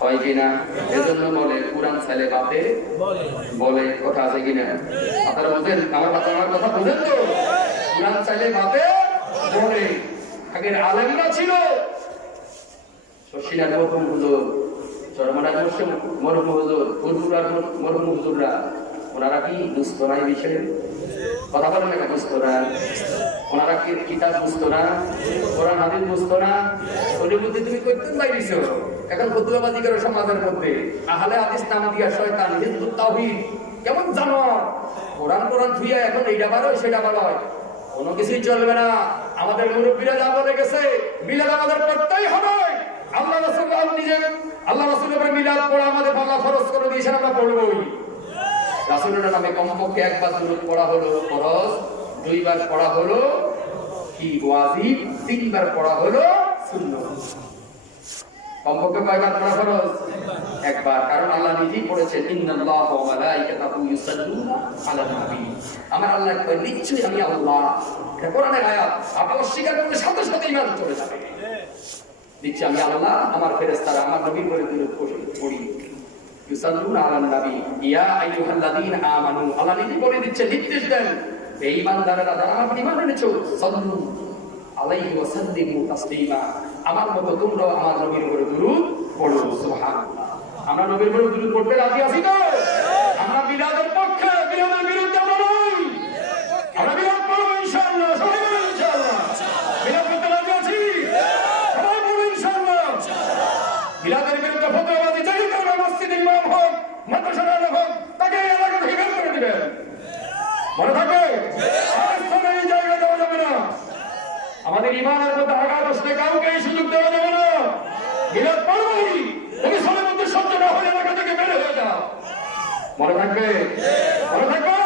হয় কিনা? এজন্য বলে কোরআন চাইলে বাপে বলে। কথা আছে কিনা? আপনারা বুঝেন আমার কথা বুঝেন তো? কোরআন চাইলে বাপে বলে। আগের আলেমরা ছিল, শশীনাথ মরহুম হুজুর, চরমনাথ মরহুম হুজুর, ফুরফুরার মরহুম হুজুররা, ওনারা কি বুঝতো না এই বিষয়ে? কথা বলেন না, বুঝতো না? ওনারা কি কিতাব বুঝতো না? কোরআন হাদিস বুঝতো না? ওদের মধ্যে তুমি করতেন বাইরেছ। এখন ফতুয়াবাজি করো সমাজের মধ্যে, আহলে হাদিস নাম দিয়া শয়তান, হিজবুত তাওহীদ, কেমন জানোয়ার। কোরআন কোরআন ধুইয়া এখন এইটা বারো সেটা বারো, কোনো কিছুই চলবে না। আমাদের মুরব্বীরা যা বলে গেছে, মিলাদ আমাদের পড়তেই হবে। আল্লাহ রাসূল নিজে আল্লাহ রাসূলের উপরে মিলাদ পড়া আমাদের আল্লাহ ফরজ করে দিয়েছেন, আমরা পড়বই। রাসূলের নামে কমপক্ষে একবার দুরূদ পড়া হলো ফরজ, দুইবার পড়া হলো কি ওয়াজিব, তিনবার পড়া হলো সুন্নাহ। কমপক্ষে কয়বার পড়া ফরজ? একবার। কারণ আল্লাহ নিজেই পড়েছেন, ইন্নাল্লাহা ওয়া মালাইকাতাহু ইউসাল্লুনা আলান নবী। আমার আল্লাহ কয় নিশ্চয়ই আমি আল্লাহ। এটা কোরআনের আয়াত। আপনি অস্বীকার করলে সাথে সাথে ঈমান চলে যাবে। দিচ্ছি আমি আল্লাহ, আমার ফেরেশতারা আমার নবীর উপরে দুরূদ পড়ি। ইউসাল্লুনা আলান নবী ইয়া আইয়ুহাল্লাযীনা আমানু। আল্লাহ নিজেই বলে দিচ্ছে, নির্দেশ দেন, এই ইমানদারেরা যারা আমার ঈমান এনেছো, সাল্লু আলাইহি ওয়া সাল্লিমু তাসলিমা। আমার মতো তোমরাও আমার নবীর উপরে দুরূদ পড়ো। সুবহানাল্লাহ। আমরা নবীর উপরে দুরূদ পড়তে রাজি আছি তো? আমরা মিলাদের পক্ষে, মিলাদের বিরুদ্ধে নই। আমরা মিলাদ পড়ব ইনশাআল্লাহ, সবাই বলুন ইনশাআল্লাহ। মিলাদ পড়তে রাজি আছি? সবাই বলুন ইনশাআল্লাহ। মিলাদের বিরুদ্ধে ফতোয়াবাজি যেই করবে, মসজিদে ইমাম হোক, মাদ্রাসার আলেম হোক, তাকে এই এলাকা থেকে বের করে দিবেন। মনে থাকে? আর এই জায়গা দেওয়া যাবে না। আমাদের ইমানের মধ্যে আঘাত আসলে কাউকে এই সুযোগ দেওয়া যাবে না। মিলাদ পড়বই, তুমি সবার মধ্যে সহ্য না হলে এলাকা থেকে বের হয়ে যাও। মনে থাকবে? মনে থাকবে?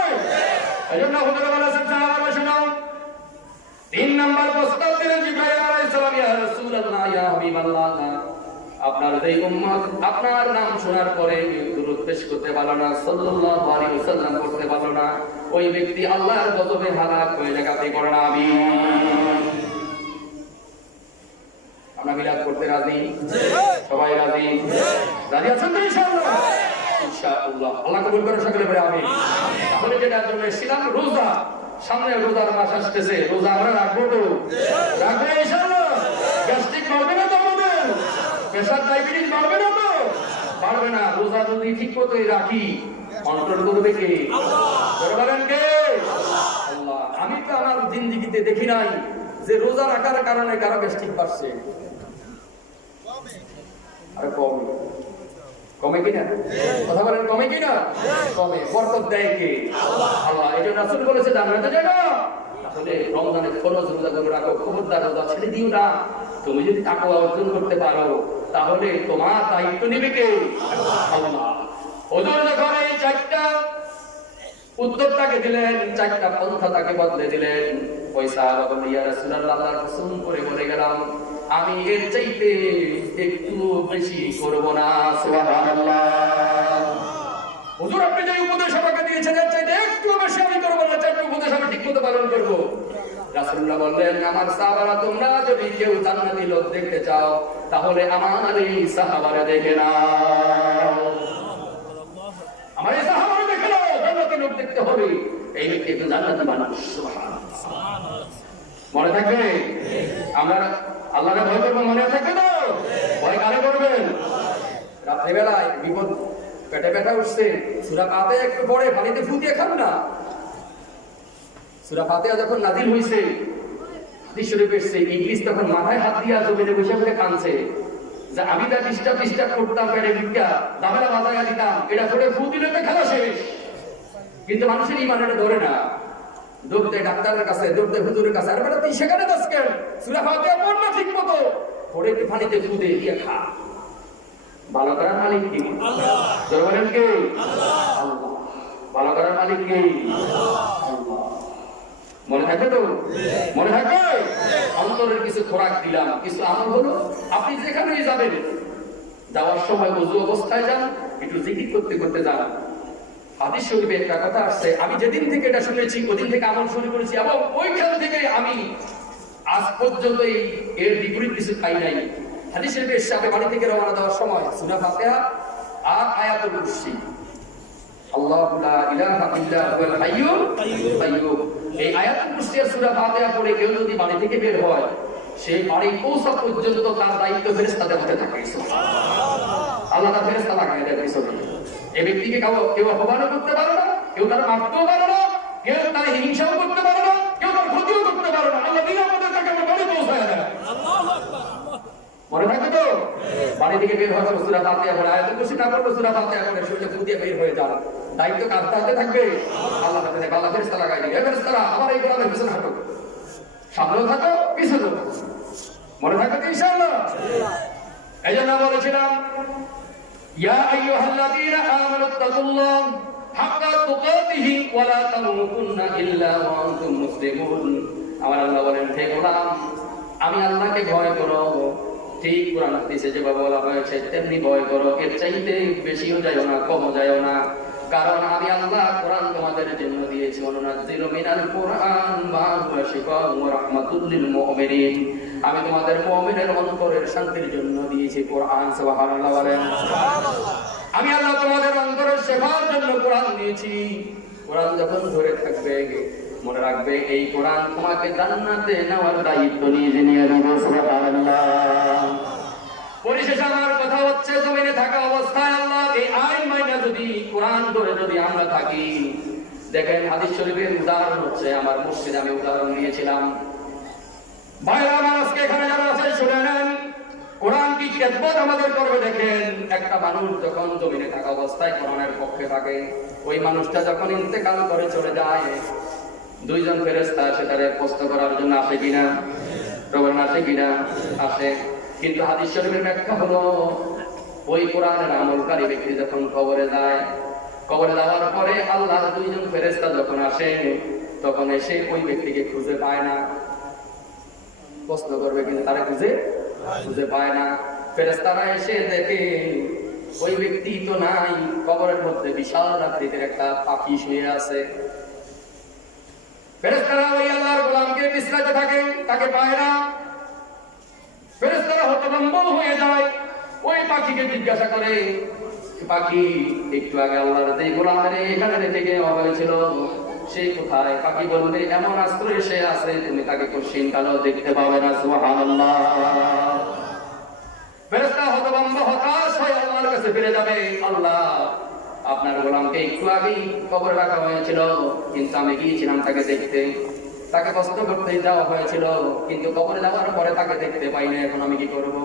এই জন্য হুজুর বলেছেন সাহাবারা শুনাও 3 নাম্বার প্রস্তাব দিলেন জিবরাইল আলাইহিস সালাম, ইয়া রাসূলুল্লাহ ইয়া হাবিবাল্লাহ, আপনার এই উম্মত আপনার নাম শোনার পরে দুরূদ পেশ করতে পারলো না, সাল্লাল্লাহু আলাইহি ওয়াসাল্লাম করতে পারলো না, ওই ব্যক্তি আল্লাহর গজবে হালাক হয়ে যাবে। আপনি বলেন আমিন। আমরা মিলাদ করতে রাজি? সবাই রাজি? রাজি আছেন তো ইনশাআল্লাহ? ইনশাআল্লাহ। আল্লাহ কবুল করে সকলে বলে আমিন। তাহলে যেটার জন্য এসেছিলাম রোজা, সামনে রোজার মাস আসতেছে, রোজা আমরা রাখবো তো? রাখবো ইনশাআল্লাহ। গ্যাস্ট্রিক বাড়বে না তো আমাদের? প্রেসার ডায়াবেটিস বাড়বে না তো? বাড়বে না। রোজা যদি ঠিক মতোই রাখি, কন্ট্রোল করবে কে? আল্লাহ। বলেন কে? আল্লাহ। আমি তো আমার জিন্দেগিতে দেখি নাই যে রোজা রাখার কারণে কারো গ্যাস্ট্রিক বাড়ছে। আরে কমে, কমে কিনা? কথা বলেন কমে কিনা? কমে। বরকত দেয় কে? আল্লাহ। এই জন্য রাসূল বলেছে জান্নাতে যাবে। তাহলে রমজানের ফরজ রোজাগুলো রাখো, খবরদার রোজা ছেড়ে দিও না। তুমি যদি তাকওয়া অর্জন করতে পারো তাহলে তোমার দায়িত্ব নেবে কে? আল্লাহ। হুজুর যখন এই 4টা উত্তরটাকে দিলেন, 4টা পন্থা তাকে বদলে দিলেন, ওই সাহাবা বললেন, ইয়া রাসূলুল্লাহ, আল্লাহর কসম করে বলে গেলাম আমি এর চাইতে একটু বেশি করব না। সুবহানাল্লাহ। হুজুর আপনি যে উপদেশ আমাকে দিয়েছেন এর চাইতে একটু বেশি আমি করব না, 4টা উপদেশ আমি ঠিকমতো পালন করব। রাসূলুল্লাহ বললেন, আমার সাহাবারা তোমরা যদি কেউ জান্নাতি লোক দেখতে চাও তাহলে আমার এই সাহাবারা দেখে নাও। আমার এই সাহাবারা দেখে নাও, জান্নাতি লোক দেখতে হবে। এই ব্যক্তি একটু জান্নাতি মানুষ। সুবহানাল্লাহ। মনে থাকবে? আমরা আল্লাহকে ভয় করবো, মনে থাকবে তো? ভয় কারে করবেন? রাত্রিবেলায় বিপদ পেটে ব্যথা উঠছে, সূরা ফাতিহা একটু পড়ে পানিতে ফু দিয়ে খান না। সূরা ফাতিহা যখন নাযিল হইছে, হাদিস শরীফে এসেছে, ইবলিস তখন মাথায় হাত দিয়া জমিনে বসে বসে কাঁদছে যে আমি তা ডিস্টার্ব করতাম, পেটে ভিক্ষা দামেলা মাথায় দিতাম, এটা করে ফু দিলে তো খেলা শেষ। কিন্তু মানুষের ঈমান এটা ধরে না, দৌড়তে ডাক্তারের কাছে, দৌড়তে হুজুরের কাছে। আর বেটা তুই সেখানে যাস কেন? সূরা ফাতিহা পড় না ঠিক মতো, পড়ে একটু পানিতে ফু দিয়ে খা। ভালো করার মালিক কে? আল্লাহ। জোরে বলেন কে? আল্লাহ। আল্লাহ। ভালো করার মালিক কে? আল্লাহ। আল্লাহ। মনে থাকবে তো? মনে থাকবে? অন্তরের কিছু খোরাক দিলাম, কিছু আমল হলো। আপনি যেখানেই যাবেন, যাওয়ার সময় ওযু অবস্থায় যান, একটু জিকির করতে করতে যান। হাদিস শরীফে একটা কথা আসছে, আমি যেদিন থেকে এটা শুনেছি ওদিন থেকে আমল শুরু করেছি এবং ওইখান থেকে আমি আজ পর্যন্ত এর বিপরীত কিছু খাই নাই। হাদিস শরীফে এসে আমি বাড়ি থেকে রওনা দেওয়ার সময় সূরা ফাতিহা আর আয়াতুল কুরসি, আল্লাহু লা ইলাহা ইল্লা হুয়াল হাইয়ুল কাইয়্যুম, এই আয়াতুল কুরসি আর সূরা ফাতিহা পড়ে কেউ যদি বাড়ি থেকে বের হয়, সেই বাড়ি পৌঁছা পর্যন্ত তার দায়িত্ব ফেরেশতাদের হাতে থাকে। সুবহানাল্লাহ। আল্লাহ তার ফেরেশতা লাগায় দেয় পিছনে। এই ব্যক্তিকে কেউ অপমানও করতে পারে না, কেউ তার মারতেও পারে না, কেউ তার হিংসাও করতে পারে না, কেউ তার ক্ষতিও করতে পারে না। আল্লাহ নিরাপদে তাকে আমার বাড়ি পৌঁছায় দেয়। মনে থাকবে তো? বাড়ি থেকে বের হওয়ার সূরা ফাতিহা পড়ে, আয়াতুল কুরসি না পড়লে সূরা ফাতিহা পড়ে শরীরে ফু দিয়ে বের হয়ে যান। দায়িত্ব কার হাতে থাকবে? আল্লাহ হাতে থাকবে। আল্লাহ ফেরেশতা লাগায় দিবে, এই ফেরেশতারা আমার এই কোরআনের পিছনে হাঁটো, সামনেও থাকো পিছনেও থাকো। মনে থাকবে তো ইনশাআল্লাহ? এই জন্য বলেছিলাম, ইয়া আইয়ুহাল্লাযীনা আমানুত্তাকুল্লাহ হাক্কা তুকাতিহি ওয়া লা তামুতুন্না ইল্লা ওয়া আনতুম মুসলিমুন। আমার আল্লাহ বলেন, হে গোলাম, আমি আল্লাহকে ভয় করো, ঠিক কোরআন হাদিসে যেভাবে বলা হয়েছে তেমনি ভয় করো, এর চাইতে বেশিও যায়ও না, কমও যায়ও না। কারণ আমি আল্লাহ কোরআন তোমাদের জন্য দিয়েছি, অনুনাজ্জিলু মিনাল কুরআন মা হুয়া শিফাউন ওয়া রাহমাতুল লিল মুমিনিন। আমি তোমাদের মুমিনের অন্তরের শান্তির জন্য দিয়েছি কোরআন। সুবহানাল্লাহ বলেন। সুবহানাল্লাহ। আমি আল্লাহ তোমাদের অন্তরের শেফার জন্য কোরআন দিয়েছি। কোরআন যখন ধরে থাকবে, মনে রাখবে এই কোরআন তোমাকে জান্নাতে নেওয়ার দায়িত্ব নিয়ে নেবে। সুবহানাল্লাহ। পরিশেষে আমার কথা হচ্ছে, জমিনে থাকা অবস্থায় আল্লাহ এই আইন মাইনা যদি কোরআন ধরে যদি আমরা থাকি, দেখেন হাদিস শরীফের উদাহরণ হচ্ছে, আমার মসজিদে আমি উদাহরণ দিয়েছিলাম। ভাইরা আমার আজকে এখানে যারা আছেন শুনে নেন, কোরআন কি খেদমত আমাদের করবে। দেখেন একটা মানুষ যখন জমিনে থাকা অবস্থায় কোরআনের পক্ষে থাকে, ওই মানুষটা যখন ইন্তেকাল করে চলে যায়, দুইজন ফেরেশতা সেটারে প্রশ্ন করার জন্য আসে কিনা? প্রবণ আসে কিনা? আসে। কিন্তু হাদিস শরীফের ব্যাখ্যা হলো, ওই কোরআনের আমলকারী ব্যক্তি যখন কবরে যায়, কবরে যাওয়ার পরে আল্লাহর দুইজন ফেরেশতা যখন আসে তখন এসে ওই ব্যক্তিকে খুঁজে পায় না। প্রশ্ন করবে কিন্তু তারা খুঁজে পায় না। ফেরেশতারা এসে দেখে ওই ব্যক্তি তো নাই, কবরের মধ্যে বিশাল আকৃতির একটা পাখি শুয়ে আছে। ফেরেশতারা ওই আল্লাহর গোলামকে বিশ্রাইতে থাকে, তাকে পায় না। ফেরেশতারা হতভম্ব হয়ে যায়, ওই পাখিকে জিজ্ঞাসা করে, পাখি একটু আগে আল্লাহর এই গোলামের এখানে রেখে গিয়ে হয়েছিল, সে কোথায়? পাখি বলবে, এমন আশ্রয়ে সে আছে, তুমি তাকে কোশ্চিন কালো দেখতে পাবে না। সুবহানাল্লাহ। ফেরেশতা হতভম্ব হতাশ হয়ে আল্লাহর কাছে ফিরে যাবে, আল্লাহ আপনার গোলামকে একটু আগেই কবরে রাখা হয়েছিল, কিন্তু আমি গিয়েছিলাম তাকে দেখতে, তাকে কষ্ট করতে যাওয়া হয়েছিল, কিন্তু কবরে যাওয়ার পরে তাকে দেখতে পাই না, এখন আমি কি করব?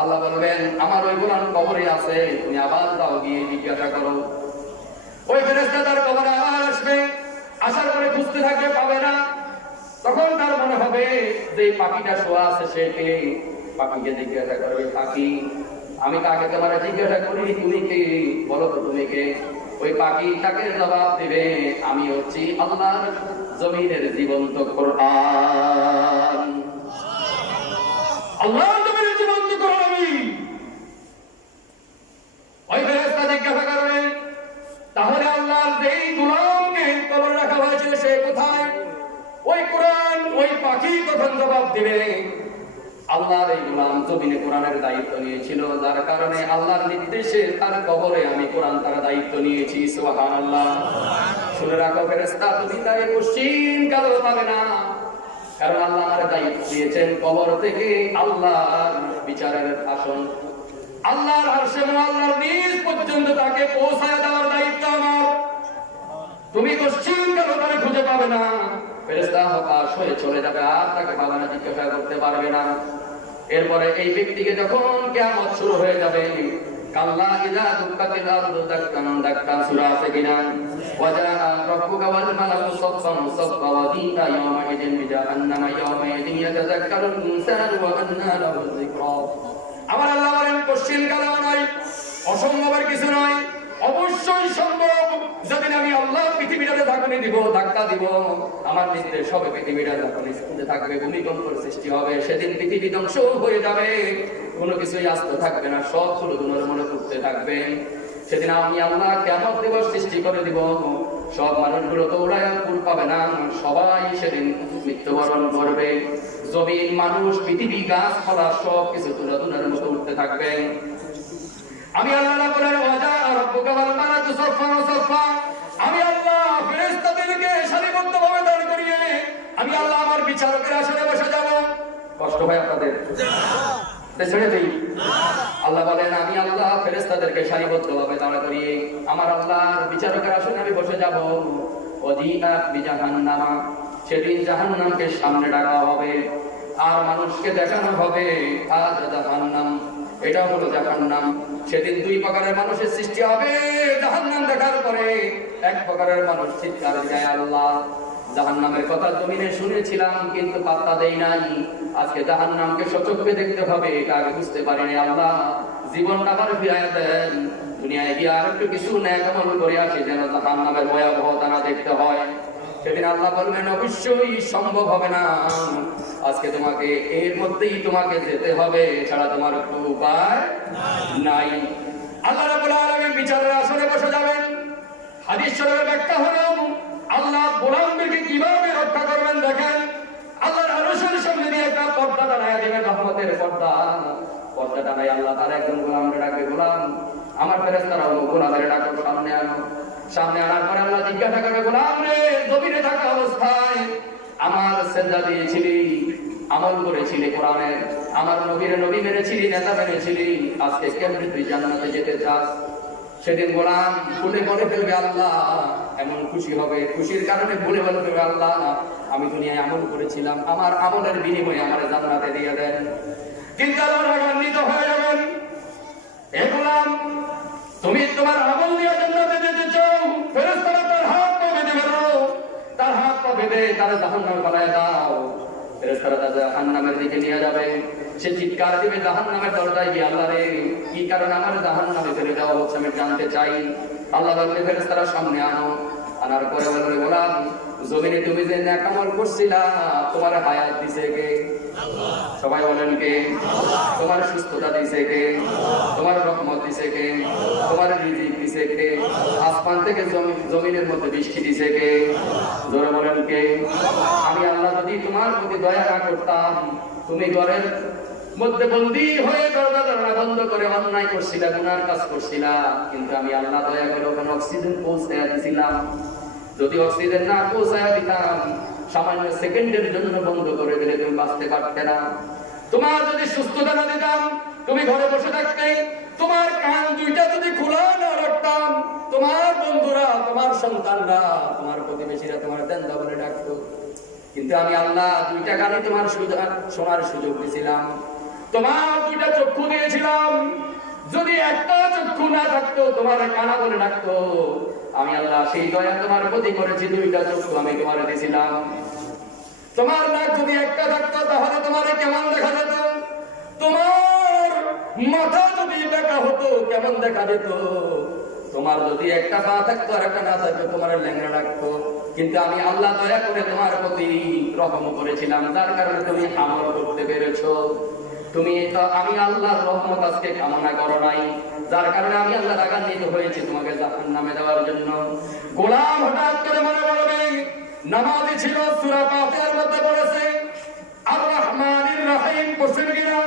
আল্লাহ বলবেন, আমার ওই গোলাম কবরে আছে, তুমি আবার যাও গিয়ে জিজ্ঞাসা করো। ওই ফেরেশতা তার কবরে আবার আসবে, আসার পরে খুঁজতে থাকবে, পাবে না। তখন তার মনে হবে যে পাখিটা শোয়া আছে সে কে? পাখিকে জিজ্ঞাসা করবে, পাখি আমি কাকে তোমার জিজ্ঞাসা করি, তুমি কে? বলো তো তুমি কে? ওই পাখি তাকে জবাব দিবে, আমি হচ্ছি আল্লাহর জমিনের জীবন্ত কোরআন। আল্লাহর জমিনের জীবন্ত কোরআন আমি। ওই ফেরেশতা জিজ্ঞাসা করবে, তাহলে আল্লাহর যেই গোলামকে কবরে রাখা হয়েছিল সে কোথায়? ওই কোরআন, ওই পাখি তখন জবাব দিবে, আল্লাহর এই গোলাম জমিনে কোরআনের দায়িত্ব নিয়েছিল, যার কারণে আল্লাহর নির্দেশে তার কবরে আমি কোরআন তার দায়িত্ব নিয়েছি। সুবহানাল্লাহ। শুনে রাখো ফেরেশতা, তুমি তাকে কোশ্চিন কালো পাবে না, কারণ আল্লাহ আমার দায়িত্ব দিয়েছেন কবর থেকে আল্লাহর বিচারের আসন, আল্লাহর আরশে আল্লাহর নিজ পর্যন্ত তাকে পৌঁছায় দেওয়ার দায়িত্ব আমার। তুমি কোশ্চিন কালো তাকে খুঁজে পাবে না। ফেরেশতা হতাশ হয়ে চলে যাবে, আর তাকে পাবে না, জিজ্ঞাসা করতে পারবে না। এরপরে এই ব্যক্তিকে যখন কিয়ামত শুরু হয়ে যাবে, কাল্লা ইযা দুক্কাতিল আরদু দাক্কান দাক্কা, সূরা আছে কিনা? ওয়াজা রাব্বুকা ওয়াল মালাকু সাফফান সাফফা ওয়া জিআ ইয়াওমাইযিন বিজাহান্নামা ইয়াওমাইযিন ইয়াতাযাক্কারুল ইনসানু ওয়া আন্না লাহু যিকরা। আমার আল্লাহ বলেন, কোশ্চিন কালো নয়, অসম্ভবের কিছু নয়, অবশ্যই সম্ভব। যেদিন আমি আল্লাহ পৃথিবীটাতে ঝাঁকুনি দিব, ধাক্কা দিব, আমার নির্দেশ হবে পৃথিবীটা যখন স্থির থাকবে, ভূমিকম্পের সৃষ্টি হবে, সেদিন পৃথিবী ধ্বংস হয়ে যাবে, কোনো কিছুই আস্ত থাকবে না, সবগুলো তোমার মনে করতে থাকবে। সেদিন আমি আল্লাহ কিয়ামত দিবস সৃষ্টি করে দিব, সব মানুষগুলো তো ওরা কুল পাবে না, সবাই সেদিন মৃত্যুবরণ করবে। জমিন, মানুষ, পৃথিবী, গাছপালা সব কিছু তুলা তুলার মতো উঠতে থাকবে। আমি আল্লাহ বলেন, ওয়াজা রাব্বুকা ওয়াল মালাকু সাফফান সাফফা, আমি আল্লাহ ফেরেশতাদেরকে সারিবদ্ধভাবে দাঁড় করিয়ে আমি আল্লাহ আমার বিচারকের আসনে বসে যাব। কষ্ট হয় আপনাদের? ছেড়ে দেই। আল্লাহ বলেন, আমি আল্লাহ ফেরেশতাদেরকে সারিবদ্ধভাবে দাঁড় করিয়ে আমার আল্লাহর বিচারকের আসনে আমি বসে যাব। ওয়াজিআ বিজাহান্নামা, সেদিন জাহান্নামকে সামনে ডাকা হবে, আর মানুষকে দেখানো হবে আজ জাহান্নাম, এটা হলো জাহান্নাম। সেদিন দুই প্রকারের মানুষের সৃষ্টি হবে। জাহান্নাম দেখার পরে এক প্রকারের মানুষ চিৎকার দেয়, আল্লাহ জাহান্নামের কথা জমিনে শুনেছিলাম কিন্তু পাত্তা দেই নাই, আজকে জাহান্নামকে সচক্ষে দেখতে হবে, এটা আগে বুঝতে পারিনি, আল্লাহ জীবনটা আবার ফিরায় দেন, দুনিয়ায় গিয়ে আর একটু কিছু নেক আমল করে আসি যেন জাহান্নামের ভয়াবহতা না দেখতে হয়। সেদিন আল্লাহ বলবেন, অবশ্যই সম্ভব হবে না, আজকে তোমাকে এর মধ্যেই তোমাকে যেতে হবে, ছাড়া তোমার কোনো উপায় নাই। আল্লাহ রাব্বুল আলামিন বিচারের আসনে বসে যাবেন। হাদিস শরীফে ব্যাখ্যা হলো, আল্লাহ গোলামদেরকে কিভাবে রক্ষা করবেন দেখেন। আল্লাহর আরশের সামনে দিয়ে একটা পর্দা টানায় দিবেন, রহমতের পর্দা। পর্দা টানায় আল্লাহ তার একজন গোলামকে ডাকবে, গোলাম আমার ফেরেশতারাও গোলামের ডাকো, সামনে আনো। সামনে আনার পরে আল্লাহ জিজ্ঞাসা করবে, গোলাম রে, জমিনে থাকা অবস্থায় আমার সেজদা দিয়েছিলি, আমল করেছিলি কোরআনের, আমার নবীর নবী মেনেছিলি, নেতা মেনেছিলি, আজকে কেমনে তুই জান্নাতে যেতে চাস? সেদিন গোলাম ভুলে বলে ফেলবে, আল্লাহ এমন খুশি হবে, খুশির কারণে ভুলে বলে ফেলবে, আল্লাহ আমি দুনিয়ায় আমল করেছিলাম, আমার আমলের বিনিময়ে আমার জান্নাতে দিয়ে দেন। কিন্তু আল্লাহ রাগান্বিত হয়ে যাবেন, এ গোলাম তুমি তোমার আমল দিয়ে জান্নাতে যেতে চাও, ফেরেশতারা তার হাত পা বেঁধে ফেলো, তার হাত পা বেঁধে তার জাহান্নামে ফেলায় দাও। ফেরেশতারা তার জাহান্নামের দিকে নিয়ে যাবে, সে চিৎকার দিবে জাহান্নামের দরজায় গিয়ে, আল্লাহ রে কি কারণে আমার জাহান্নামে ফেলে দেওয়া হচ্ছে আমি জানতে চাই। আল্লাহ বলবে ফেরেশতারা সামনে আনো। আনার পরে বলবে গোলাম, জমিনে তুমি যে নেক আমল করছিলা তোমার হায়াত দিছে কে? সবাই বলেন কে? তোমার সুস্থতা দিছে কে? তোমার রহমত দিছে কে? তোমার রিজিক দিছে কে? আসমান থেকে জমিনের মধ্যে বৃষ্টি দিছে কে? জোরে বলেন কে? আমি আল্লাহ যদি তোমার প্রতি দয়া না করতাম, তুমি ঘরের মধ্যে বন্দী হয়ে দরজা বন্ধ করে অন্যায় করছিলা, গুনার কাজ করছিলা, কিন্তু আমি আল্লাহ দয়া করে ওখানে অক্সিজেন পৌঁছায়া দিছিলাম। যদি অক্সিজেন না পৌঁছায়া দিতাম, সামান্য সেকেন্ডের জন্য বন্ধ করে দিলে তুমি বাঁচতে পারতে না। তোমার যদি সুস্থতা না দিতাম, তুমি ঘরে বসে থাকতে। তোমার কান দুইটা যদি খোলা না রাখতাম, তোমার বন্ধুরা, তোমার সন্তানরা, তোমার প্রতিবেশীরা তোমার দেন্দা বলে ডাকতো। কিন্তু আমি আল্লাহ দুইটা কানে তোমার শোনার সুযোগ দিয়েছিলাম, তোমার দুইটা চক্ষু দিয়েছিলাম। যদি একটা চক্ষু না থাকতো, তোমার কানা বলে ডাকতো। আমি আল্লাহ সেই দয়া তোমার প্রতি করেছি, দুইটা চক্ষু আমি তোমার দিয়েছিলাম। তোমার নাক যদি একটা থাকতো, তাহলে তোমার কেমন দেখা যেত? তোমার মাথা যদি দেখা হতো, কেমন দেখা যেত? তোমার যদি একটা পা থাকতো আর একটা না থাকতো, তোমার ল্যাংড়া ডাকতো। কিন্তু আমি আল্লাহ দয়া করে তোমার প্রতি রহম করেছিলাম, যার কারণে তুমি আমল করতে পেরেছো। তুমি তো আমি আল্লাহর রহমত আজকে কামনা করো নাই, যার কারণে আমি আল্লাহ রাগান্বিত হয়েছি তোমাকে জাহান্নামে দেওয়ার জন্য। গোলাম হঠাৎ করে মনে পড়বে, নামাজি ছিল, সূরা ফাতিহার মধ্যে পড়েছে আর রহমানির রহিম, পড়ছেন কিনা?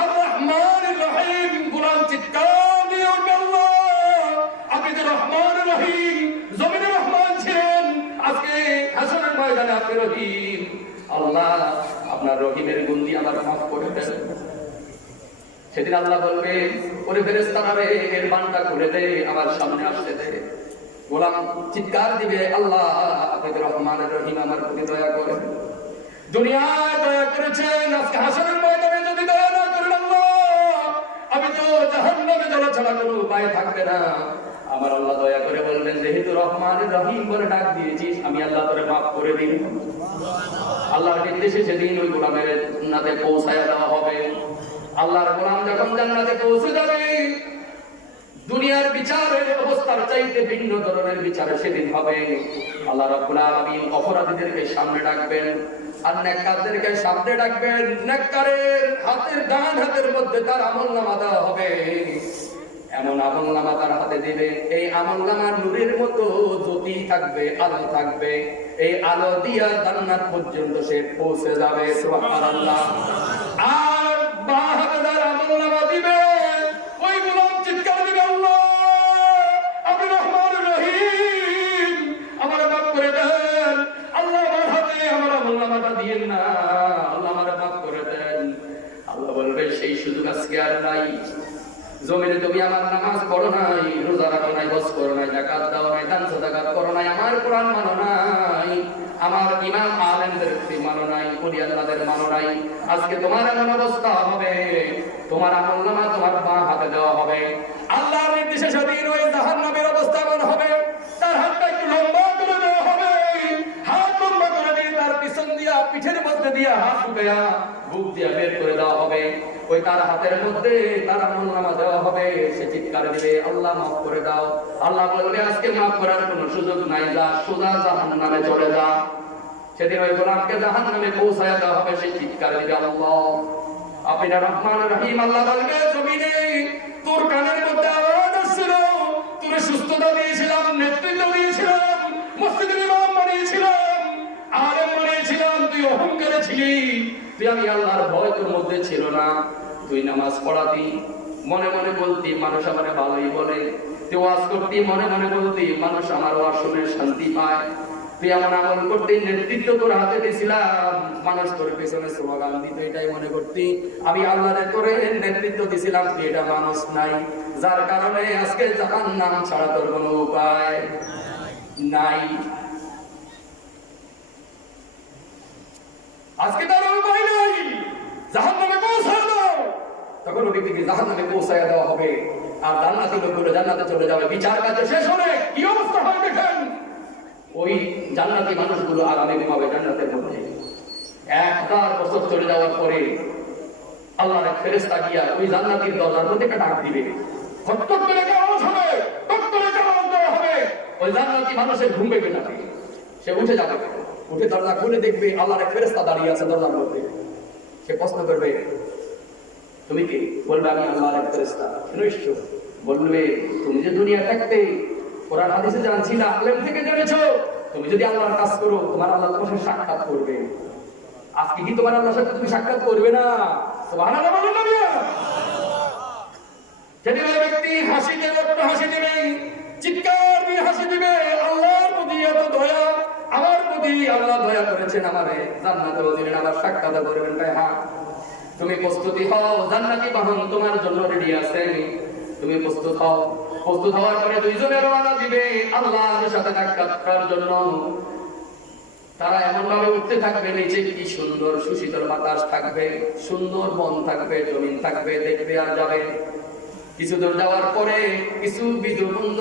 আর রহমানির রহিম। গোলাম চিৎকার দিয়ে উঠল, আল্লাহ আপনি যে রহমান রহিম, জমিনে রহমান ছিলেন, আজকে হাসরের ময়দানে আপনি রহিম। আল্লাহ আপনার রহিমের গুণ দিয়ে আমার মাফ করে দেন। সেদিন আল্লাহ বলবে, ওরে ফেরেশতারা রে, এর বানটা খুলে দে, আমার সামনে আসতে দে। গোলাম চিৎকার দিবে, আল্লাহ আপনি যে রহমানের রহিম, আমার প্রতি দয়া করেন। দুনিয়ায় দয়া করেছেন, আজকে হাসরের ময়দানে যদি দয়া না করেন আল্লাহ, আমি তো জাহান্নামে যাওয়া ছাড়া কোনো উপায় থাকবে না। আমার আল্লাহ দয়া করে বলবেন, যেহেতু রহমানের রহিম করে ডাক দিয়েছিস, আমি আল্লাহ তোরে মাফ করে দিই। আল্লাহর নির্দেশে সেদিন ওই গোলামের জান্নাতে পৌঁছায় দেওয়া হবে। আল্লাহর গোলাম যখন জান্নাতে পৌঁছে যাবে, দুনিয়ার বিচারের অবস্থার চাইতে ভিন্ন ধরনের বিচার সেদিন হবে। আল্লাহ রাব্বুল আলামিন অপরাধীদেরকে সামনে ডাকবেন আর নেককারদেরকে সামনে ডাকবেন। নেককারের হাতের ডান হাতের মধ্যে তার আমলনামা দেওয়া হবে। এমন আমলনামা তার হাতে দিবে, এই আমলনামার নূরের মতো জ্যোতি থাকবে, আলো থাকবে। এই আলো দিয়া জান্নাত পর্যন্ত সে পৌঁছে যাবে। সুবহানাল্লাহ। আর বাঁ হাতে তার আমলনামা দিবে, ওই গোলাম চিৎকার দিবে, আল্লাহ আপনি রহমান রহিম, আমার মাফ করে দেন। আল্লাহ আমার হাতে আমার আমলনামাটা দিয়েন না, আল্লাহ আমার মাফ করে দেন। আল্লাহ বলবে, সেই সুযোগ আজকে আর নাই। জমিনে তুমি আমার নামাজ পড়ো নাই, রোজা রাখো নাই, হজ করো নাই, যাকাত দাও নাই, দান সাদাকাত করো নাই, আমার কোরআন মানো নাই, আমার ইমাম আলেমদের মানো নাই, ওলি আল্লাহদের মানো নাই। আজকে তোমার এমন অবস্থা হবে, তোমার আমলনামা তোমার বাঁ হাতে দেওয়া হবে। আল্লাহর নির্দেশে সেদিন ওই জাহান্নামের অবস্থা এমন হবে, তার হাতটা একটু লম্বা করে দেওয়া হবে। হাত লম্বা করে দিয়ে তার পিছন দিয়া, পিঠের মধ্যে দিয়া হাত ঢুকাইয়া বুক দিয়া বের করে দেওয়া হবে। ওই তার হাতের মধ্যে তার আমলনামা দেওয়া হবে। সে চিৎকার দিবে, আল্লাহ মাফ করে দাও। আল্লাহ বলবে, আজকে মাফ করার কোনো সুযোগ নাই, যা সোজা জাহান্নামে চলে যা। সেদিন ওই গোলামকে জাহান্নামে পৌঁছায় দেওয়া হবে। সে চিৎকার দিবে, আল্লাহ আপনি রহমান রহিম। আল্লাহ বলবে, জমিনে তোর কানের মধ্যে আওয়াজ আসছিল, তোর সুস্থতা দিয়েছিলাম, নেতৃত্ব দিয়েছিলাম, মসজিদের ইমাম বানিয়েছিলাম, আলেম বানিয়েছিলাম, তুই অহংকারে ছিলি, তুই আমি আল্লাহর ভয় তোর মধ্যে ছিল না। তুই নামাজ পড়াতি, মনে মনে বলতি মানুষ আমার ভালোই বলে, তুই ওয়াজ করতি, মনে মনে বলতি মানুষ আমার ওয়াজ শুনে শান্তি পায়। তুই এমন আমল করতি, নেতৃত্ব তোর হাতে দিয়েছিলাম, মানুষ তোর পেছনে স্লোগান দিত, এটাই মনে করতি। আমি আল্লাহরে তোরে নেতৃত্ব দিয়েছিলাম, তুই এটা মানুষ নাই, যার কারণে আজকে জাহান্নাম ছাড়া তোর কোনো উপায় নাই। আজকে তার উপায় নাই, জাহান্নামে পৌঁছায় দাও। তখন ওই ব্যক্তিকে জাহান্নামে পৌঁছায় দেওয়া হবে, আর জান্নাতি লোকগুলো জান্নাতে চলে যাবে। বিচার কাজ শেষ হলে কি অবস্থা হয় দেখেন, ওই জান্নাতি মানুষগুলো আরামে ঘুমাবে জান্নাতের মধ্যে। 1000 বছর চলে যাওয়ার পরে আল্লাহর এক ফেরেশতা গিয়া ওই জান্নাতীর দরজার মধ্যে একটা ডাক দিবে, খটখট করে আওয়াজ হবে, খট করে আওয়াজ ওই জান্নাতি মানুষের ঘুম পেবে না, সে উঠে যাবে, উঠে দরজা খুলে দেখবে আল্লাহর এক ফেরেশতা দাঁড়িয়ে আছে দরজার মধ্যে। সে প্রশ্ন করবে, তুমি কি? বলবে, আমি আল্লাহর এক ফেরেশতা। নিশ্চয়। বলবে, তুমি যে দুনিয়া থাকতে কোরআন হাদিসে জানছি না, আলেম থেকে জেনেছো, তুমি যদি আল্লাহর কাজ করো তোমার আল্লাহ তোমার সাথে সাক্ষাৎ করবে। আজকে কি তোমার আল্লাহর সাথে তুমি সাক্ষাৎ করবে না? সুবহানাল্লাহ বলুন না। সেদিন ওই ব্যক্তি হাসি দেবে, হাসি দিবে, চিৎকার দিয়ে হাসি দিবে, আল্লাহর প্রতি এত দয়া, আমার প্রতি আল্লাহ দয়া করেছেন, আমারে জান্নাতে দিলেন, আবার সাক্ষাৎ করবেন। তাই হ্যাঁ, তুমি প্রস্তুতি হও, জান্নাতি বাহন তোমার জন্য রেডি আছে, তুমি প্রস্তুত হও। প্রস্তুত হওয়ার পরে দুইজনে রওনা দিবে আল্লাহর সাথে সাক্ষাৎ করার জন্য। তারা এমন ভাবে উঠতে থাকবে, নিচে কি সুন্দর সুশীতল বাতাস থাকবে, সুন্দর বন থাকবে, জমিন থাকবে, দেখবে আর যাবে। কিছু দূর যাওয়ার পরে কিছু বিদুবন্ধ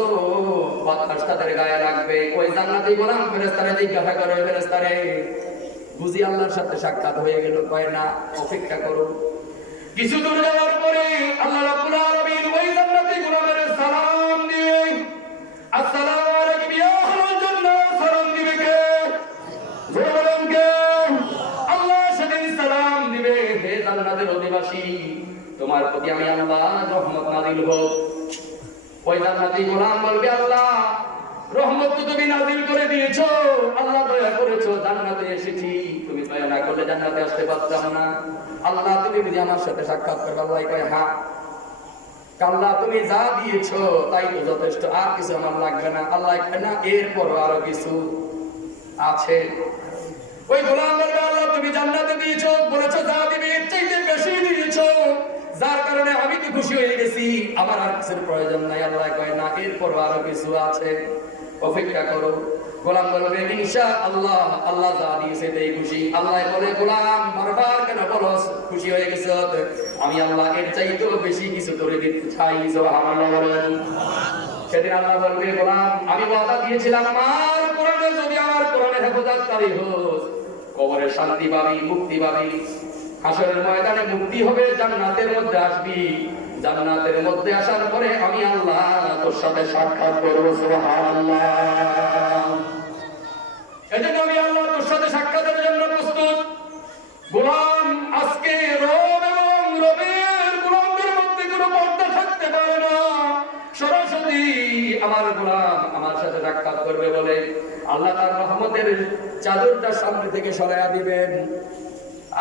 বাতাস তাদের গায়ে লাগবে। ওই জান্নাতি গোলাম ফেরেশতারে জিজ্ঞাসা করে, ফেরেশতারে বুঝি আল্লাহর সাথে সাক্ষাৎ হয়ে গেল? কয় না, অপেক্ষা করো। কিছু দূর যাওয়ার পরে আল্লাহ রাব্বুল আলামিন ওই জান্নাতি গোলামের সালাম দিবে। আসসালামু আলাইকুম ইয়া আহলাল জান্নাহ। সালাম দিবে কে? বলেন কে? আল্লাহ সেদিন সালাম দিবে, হে জান্নাতের অধিবাসী, তোমার প্রতি আমি আল্লাহ রহমত নাযিল হোক। ওই জান্নাতি গোলাম বলবে, আল্লাহ রহমত তো তুমি নাযিল করে দিয়েছো, আল্লাহ দয়া করেছো, জান্নাতে এসেছি, তুমি দয়া না করলে জান্নাতে আসতে পারতাম না। আল্লাহ তুমি যদি আমার সাথে সাক্ষাৎ করবে? আল্লাহ কয়, হ্যাঁ। আল্লাহ তুমি যা দিয়েছো তাই তো যথেষ্ট, আর কিছু আমার লাগবে না। আল্লাহ কয়, না, এরপর আরো কিছু আছে। ওই গোলাম বলবে, আল্লাহ তুমি জান্নাতে দিয়েছো, বলেছো যা দিবে এর চাইতে বেশি দিয়েছো, যার কারণে আমি তো খুশি হয়ে গেছি, আমার আর কিছুর প্রয়োজন নাই। আল্লাহ কয়, না, এরপর আরো কিছু আছে, অপেক্ষা করো। গোলাম বলবে, ইনশাআল্লাহ আল্লাহ যা দিয়েছে তাই খুশি। আল্লাহ বলে, গোলাম বারবার কেন বলো খুশি হয়ে গেছে? আমি আল্লাহ এর চাইতেও বেশি কিছু করে দিতে চাই। সুবহানাল্লাহ বলেন। সেদিন আল্লাহ বলবে, গোলাম আমি ওয়াদা দিয়েছিলাম আমার কোরআনে, যদি আমার কোরআনে হেফাজতকারী হোস কবরে শান্তি পাবি, মুক্তি পাবি, হাসরের ময়দানে মুক্তি হবে, জান্নাতের মধ্যে আসবি, জান্নাতের মধ্যে আসার পরে আমি আল্লাহ তোর সাথে সাক্ষাৎ করব। সুবহানাল্লাহ। এজন্য আমি আল্লাহ তোর সাথে সাক্ষাতের জন্য প্রস্তুত। গোলাম আজকে রব এবং রবের গোলামদের মধ্যে কোনো পর্দা থাকতে পারে না। সরাসরি আমার গোলাম আমার সাথে সাক্ষাৎ করবে বলে আল্লাহ তার রহমতের চাদরটা সামনে থেকে সরাইয়া দিবেন,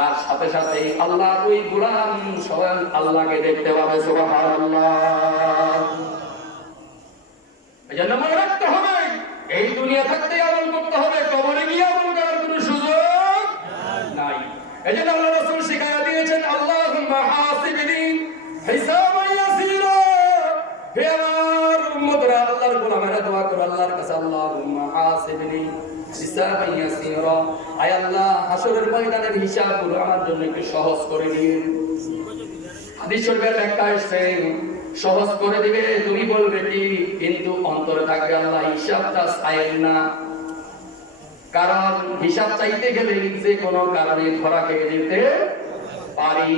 আর সাথে সাথে আল্লাহ ওই গোলাম স্বয়ং আল্লাহকে দেখতে পাবে। সুবহানাল্লাহ। এজন্য মনে রাখতে হবে, এই দুনিয়া থাকতে আমল করতে হবে, কবরে গিয়ে আমল করার কোনো সুযোগ নাই। এজন্য আল্লাহ রাসূল শিখায়া দিয়েছেন, আল্লাহুম্মা হাসিবনি হিসাবান ইয়াসীরা। হে আমার উম্মতরা, আল্লাহর গোলামেরা দোয়া করো আল্লাহর কাছে, আল্লাহুম্মা হাসিবনি হিসাবান ইয়াসীরা। আয় আল্লাহ, হাসরের ময়দানের হিসাবগুলো আমার জন্য একটু সহজ করে দিন। হাদিস শরীফের ব্যাখ্যা এসেছে, সহজ করে দিবে তুমি বলবে কি, কিন্তু অন্তরে থাকবে আল্লাহ হিসাবটা চাইেন না। কারণ হিসাব চাইতে গেলে যে কোনো কারণে ধরা খেয়ে যেতে পারি।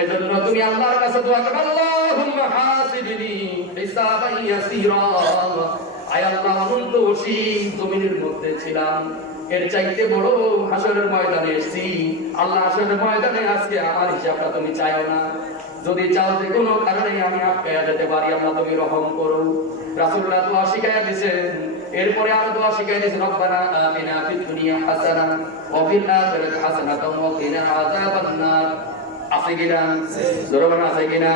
এজন্য তুমি আল্লাহর কাছে দোয়া করো, আল্লাহুম্মা হাসিবনি হিসাবান ইয়াসীরা। আয় আল্লাহ, অনন্ত অসীম জমিনের মধ্যে ছিলাম, এর চাইতে বড় হাসরের ময়দানে এসেছি। আল্লাহ হাসরের ময়দানে আজকে আমার হিসাবটা তুমি চাইও না। যদি চাও যে কোনো কারণে আমি আটকায়া যেতে পারি, আল্লাহ তুমি রহম করো। রাসূলুল্লাহ দোয়া শিখায়া দিয়েছেন, এরপরে আরো দোয়া শিখায়া দিয়েছেন, রব্বানা আতিনা ফিদ দুনিয়া হাসানা ওয়া ফিল আখিরাতি হাসানাতাও ওয়া কিনা আযাবান নার। আছে কিনা? জোরে আছে কিনা?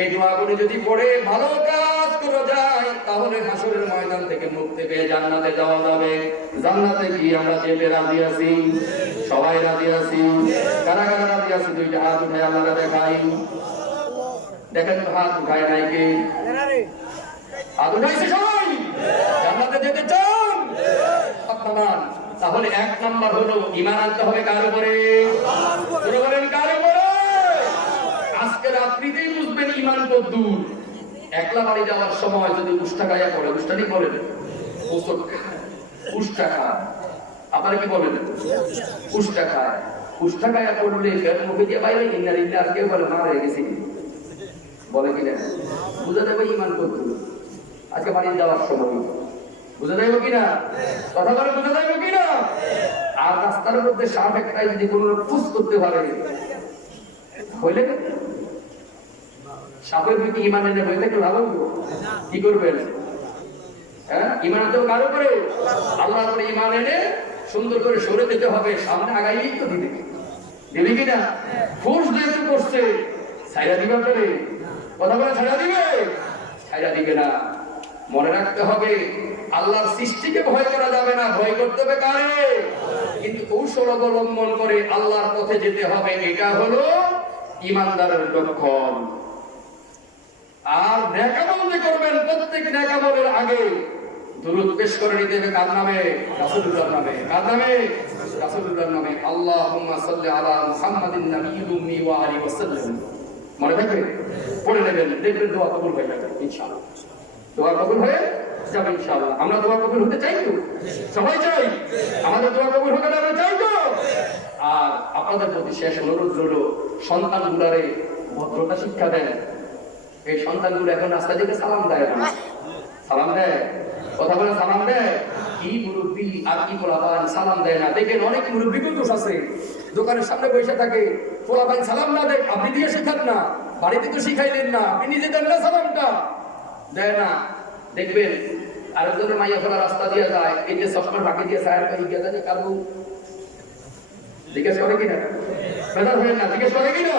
এই দোয়াগুলো যদি পড়ে ভালো কাজ করে যায়, তাহলে হাসরের ময়দান থেকে মুক্তি পেয়ে জান্নাতে যাওয়া যাবে। জান্নাতে কি আমরা যেতে রাজি আছি? সবাই রাজি আছি? কারা কারা রাজি আছি? দুইটা হাত উঠায় আল্লাহকে দেখাই। দেখেন তো হাত উঠায় নাই কে? হাত উঠাইছে সবাই? জান্নাতে যেতে চান? আপনার তাহলে এক নাম্বার হলো ঈমান আনতে হবে কার উপরে? আল্লাহর উপরে। কার উপরে? আজকে রাত্রিতেই বুঝবেন ঈমান কত দূর। একলা বাড়ি যাওয়ার সময় যদি উষ্টা গায়া পড়ে, উষ্টানি বলেন, উষ্টা খায়, আপনারা কি বলেন? উষ্টা খায়। উষ্টা গায়া পড়লে মুখে দিয়ে বাইরে ইন্নার ইন্না, আর কেউ বলে মারা গেছি, বলে কিনা? বুঝা যাবে ঈমান কত দূর। আজকে বাড়ি যাওয়ার সময় বুঝা যাইব কিনা? কথা বলে বুঝা যাইব কিনা? আর রাস্তার মধ্যে সাপ একটা যদি কোনো ফুস করতে পারে হইলে সাপের কি ইমান এনে হইলে একটু ভালো কি করবেন? হ্যাঁ, ইমান তো কারো করে আল্লাহ করে ইমান এনে সুন্দর করে সরে দিতে হবে, সামনে আগাইলেই তো দিবে দিবে কিনা? ফোর্স যেহেতু করছে ছাইরা দিবা করে কথা বলে ছাইরা দিবে? ছাইরা দিবে না। মনে রাখতে হবে আল্লাহর সৃষ্টিকে ভয় করা যাবে না, ভয় করতে হবে কারে? কিন্তু কৌশল অবলম্বন করে আল্লাহর পথে যেতে হবে, এটা হলো ইমানদারের লক্ষণ। আর নেকামল যে করবেন, প্রত্যেক নেকামলের আগে দুরূদ পেশ করে নিতে হবে কার নামে? রাসূলুল্লাহর নামে। কার নামে? রাসূলুল্লাহর নামে। আল্লাহুম্মা সাল্লি আলা মুহাম্মাদিন নাবিয়্যিল উম্মি ওয়া আলিহি ওয়াসাল্লাম। মনে থাকবে? পড়ে নেবেন, দেখবেন দোয়া কবুল হয়ে যাবে ইনশাআল্লাহ। দোয়া কবুল হয়ে যাবে ইনশাআল্লাহ। আমরা দোয়া কবুল হতে চাই তো? সবাই চাই? আমাদের দোয়া কবুল হতে আমরা চাই তো? আর আপনাদের প্রতি শেষ অনুরোধ হলো, সন্তানগুলোরে ভদ্রতা শিক্ষা দেন। এই সন্তানগুলো এখন রাস্তা থেকে সালাম দেয় না। সালাম দেয়? কথা বলে সালাম দেয়? কি মুরব্বী আর কি পোলাপান সালাম দেয় না। দেখেন অনেক মুরব্বী কিন্তু আছে দোকানের সামনে বসে থাকে, পোলাপান সালাম না দেয়, আপনি দিয়ে শেখান না, বাড়িতে তো শিখাইলেন না, আপনি নিজে দেন না সালামটা, দেয় না। দেখবেন আরেকজনের মাইয়া ফেলা রাস্তা দিয়ে যায়, এই যে চশমার ফাঁকি দিয়ে সাহেব গিয়ে জানি কালু জিজ্ঞেস করে কিনা? বেদার হয়ে না জিজ্ঞেস করে কিনা?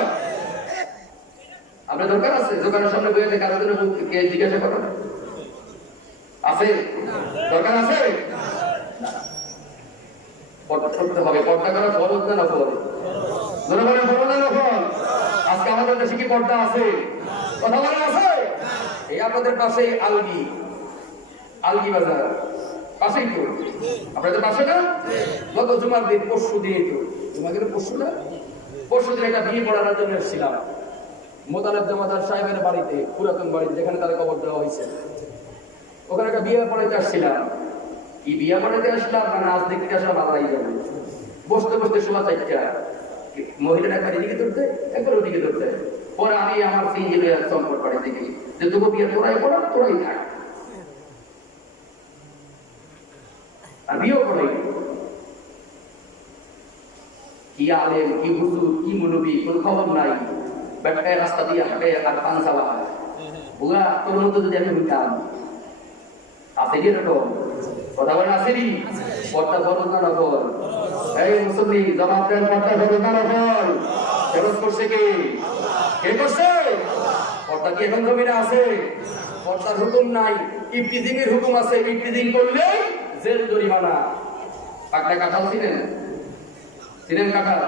আপনার দরকার আছে দোকানের সামনে বইয়ে থেকে আরেকজনের কে জিজ্ঞাসা করেন? আছে? দরকার আছে? পর্দা করতে হবে। পর্দা করা ফরজ না নফল? জোরে বলেন ফরজ না নফল? আজকে আমাদের দেশে কি পর্দা আছে? কথা বলেন আছে? এই আপনাদের পাশে আলগি বাজার পাশেই তো, আপনাদের পাশে না? গত জুমার দিন পরশু দিন পরশু দিন একটা বিয়ে পড়ানোর জন্য এসেছিলাম মোতালেব জমাদার সাহেবের বাড়িতে, পুরাতন বাড়িতে যেখানে তারা কবর দেওয়া হয়েছে। ওখানে একটা বিয়ে পড়াইতে আসছিলাম। কি বিয়ে পড়াইতে আসলাম না নাচ দেখতে আসলাম আলাদাই যাবে। বসতে বসতে শোভা চাইটা মহিলার একবার এদিকে ধরতে একবার ওদিকে ধরতে, পরে আমি আমার সিঙ্গেল চম্পট পাড়ি দেখি যে তবু বিয়ে তোরাই পড়া তোরাই থাক, আর বিয়েও পড়াই। কি আলেম, কি হুজুর, কি মুনবি, কোন খবর নাই। বেটায় রাস্তা দিয়ে হাঁটে আর পান চালায়। বুড়া তোর মতো যদি আমি হইতাম, আসেনি এরকম কথা বলেন? আসেনি? পর্দা ফরজ না নফল? এই মুসল্লি জবাব দেন, পর্দা ফরজ না নফল? ফরজ করছে কে? কে করছে? পর্দা কি এখন জমিনে আছে? পর্দার হুকুম নাই, ইফতিজিং এর হুকুম আছে। ইফতিজিং করলে জেল জরিমানা। পাকটা কাঁঠাল ছিলেন? ছিলেন কাঁঠাল?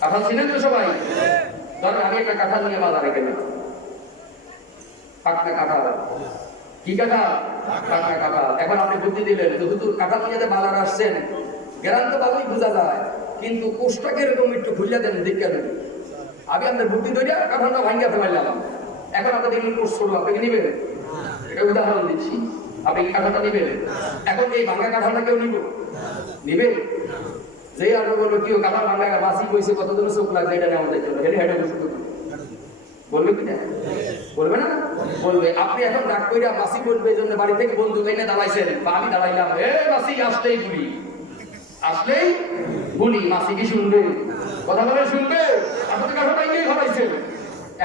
কাঁঠাল ছিলেন তো সবাই? ধরেন আমি একটা কাঁঠাল নিয়ে বাজারে গেলাম, পাকটা কাঁঠাল। কি কাঁঠাল? পাকটা কাঁঠাল। এখন আপনি বুদ্ধি দিলেন যে হুজুর কাঁঠাল নিয়ে বাজারে আসছেন, গ্রাম তো ভালোই বোঝা যায়, কিন্তু কোষটাকে এরকম একটু খুলে দেন দেখে দেন। আমি আপনার বুদ্ধি ধরিয়া কাঁঠালটা ভাঙ্গাতে পারলাম। এখন আপনাদের কোর্স করবো, আপনি কি নিবেন? এটা উদাহরণ দিচ্ছি। আপনি কি কাঁঠালটা নিবেন? এখন এই ভাঙ্গা কাঁঠালটা কেউ নিবে? যে আপনি বলবো কেউ কাঁঠাল ভাঙ্গা বাসি বইছে কতজন চোখ লাগবে এটা নেওয়া যাইতে হবে, হেঁটে বলবে কি না? বলবে না? বলবে। আপনি এখন ডাক কইরা বাসি বলবে, এই জন্য বাড়ি থেকে বন্ধু এনে দাঁড়াইছেন বা আমি দাঁড়াইলাম, এ বাসি আসলেই গুলি, মাসি কি শুনবে? কথা বলে শুনবে? আপনাদের কাঠাটাই নিয়ে ঘটাইছেন।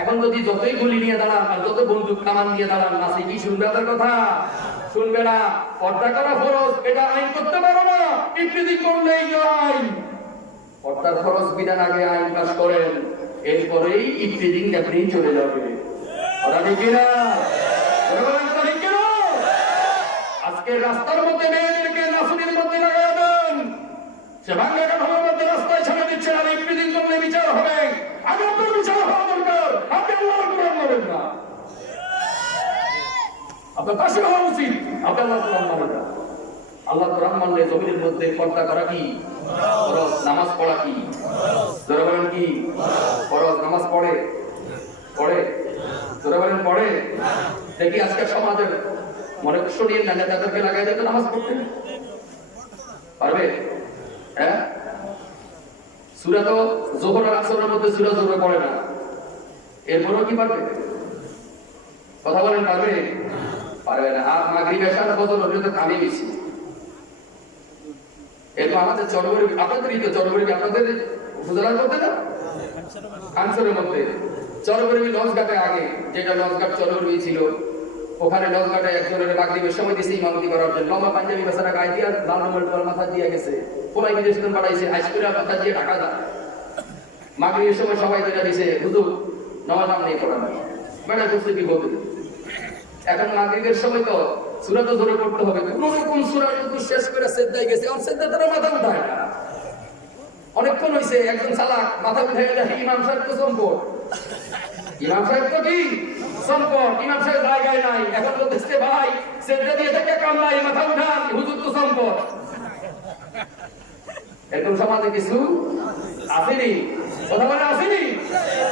এখন যদি যতই গুলি নিয়ে দাঁড়ান আর যত বন্দুক কামান নিয়ে দাঁড়ান, মাসি কি শুনবে আপনার কথা? শুনবে না। পর্দা করা ফরজ, এটা আইন করতে পারো না, ইফতিজিং করলেই আইন। পর্দার ফরজ বিধান আগে আইন পাস করেন, এরপরেই ইফতিজিং আপনি চলে যাবে। কথা ঠিক কিনা? আজকে রাস্তার মধ্যে মেয়েদেরকে নাসুরির মধ্যে লাগাই দেন, সে ভাঙ্গা কাঠামোর মধ্যে রাস্তায় ছেড়ে দিচ্ছে, আর ইফতিজিং করলে বিচার হবে। আগে আপনার বিচার হওয়া দরকার, আপনি আল্লাহর কোরআন মানেন না। আপনার পাশে হওয়া উচিত, আপনি আল্লাহর কোরআন মানেন না। আল্লাহর কোরআন মানলে জমিনের মধ্যে পর্দা করা কি ফরজ, নামাজ পড়া কি জোরে বলেন কি ফরজ? নামাজ পড়ে জোরে বলেন পড়ে? দেখি আজকে সমাজের মনে কষ্ট নিয়ে না নেতাদেরকে লাগাই দিতে নামাজ পড়তে পারবে? হ্যাঁ, সূরা তো যোহর আর আসরের মধ্যে সূরা যোহর পড়ে না, এরপরও কি পারবে? কথা বলেন পারবে? পারবে না। আর মাগরিব এশার ফজর হলে তো কামে বেশি। এরপর আমাদের চরবরি, আপনাদেরই তো চরবরি, আপনাদের উপজেলার মধ্যে না, আনসারের মধ্যে চরবরি লঞ্চঘাটে আগে যেটা লঞ্চঘাট চরবরি ছিল, ওখানে লঞ্চঘাটে একজনের মাগরিবের সময় দিয়েছে ইমামতি করার জন্য, লম্বা পাঞ্জাবি বেচারা গায়ে দিয়ে লাল রঙের পর মাথা দিয়ে গেছে, পোলাই বিদেশ পাঠাইছে, হাইস্কুলের মাথা দিয়ে ঢাকা যায়। মাগরিবের সময় সবাই যেটা দিছে হুজুর নামাজ নেই পড়ানো, বেটা করছে কি বলতে। এখন মাগরিবের সময় তো সূরা তো ধরে পড়তে হবে, কোন রকম সূরা তো শেষ করে সিজদায় গেছে, আর সিজদা তারা মাথা উঠায় না। অনেকক্ষণ হইছে, একজন সালাক মাথা উঠায় গেলে ইমাম সাহেব তো সম্পদ, ইমাম সাহেব তো কি সম্পদ, ইমাম সাহেব জায়গায় নাই। এখন বলতেছে ভাই সিজদা দিয়ে থেকে কামলাই মাথা উঠান, হুজুর তো সম্পদ। এরকম সমাজে কিছু আসেনি, কথা বলে আসেনি।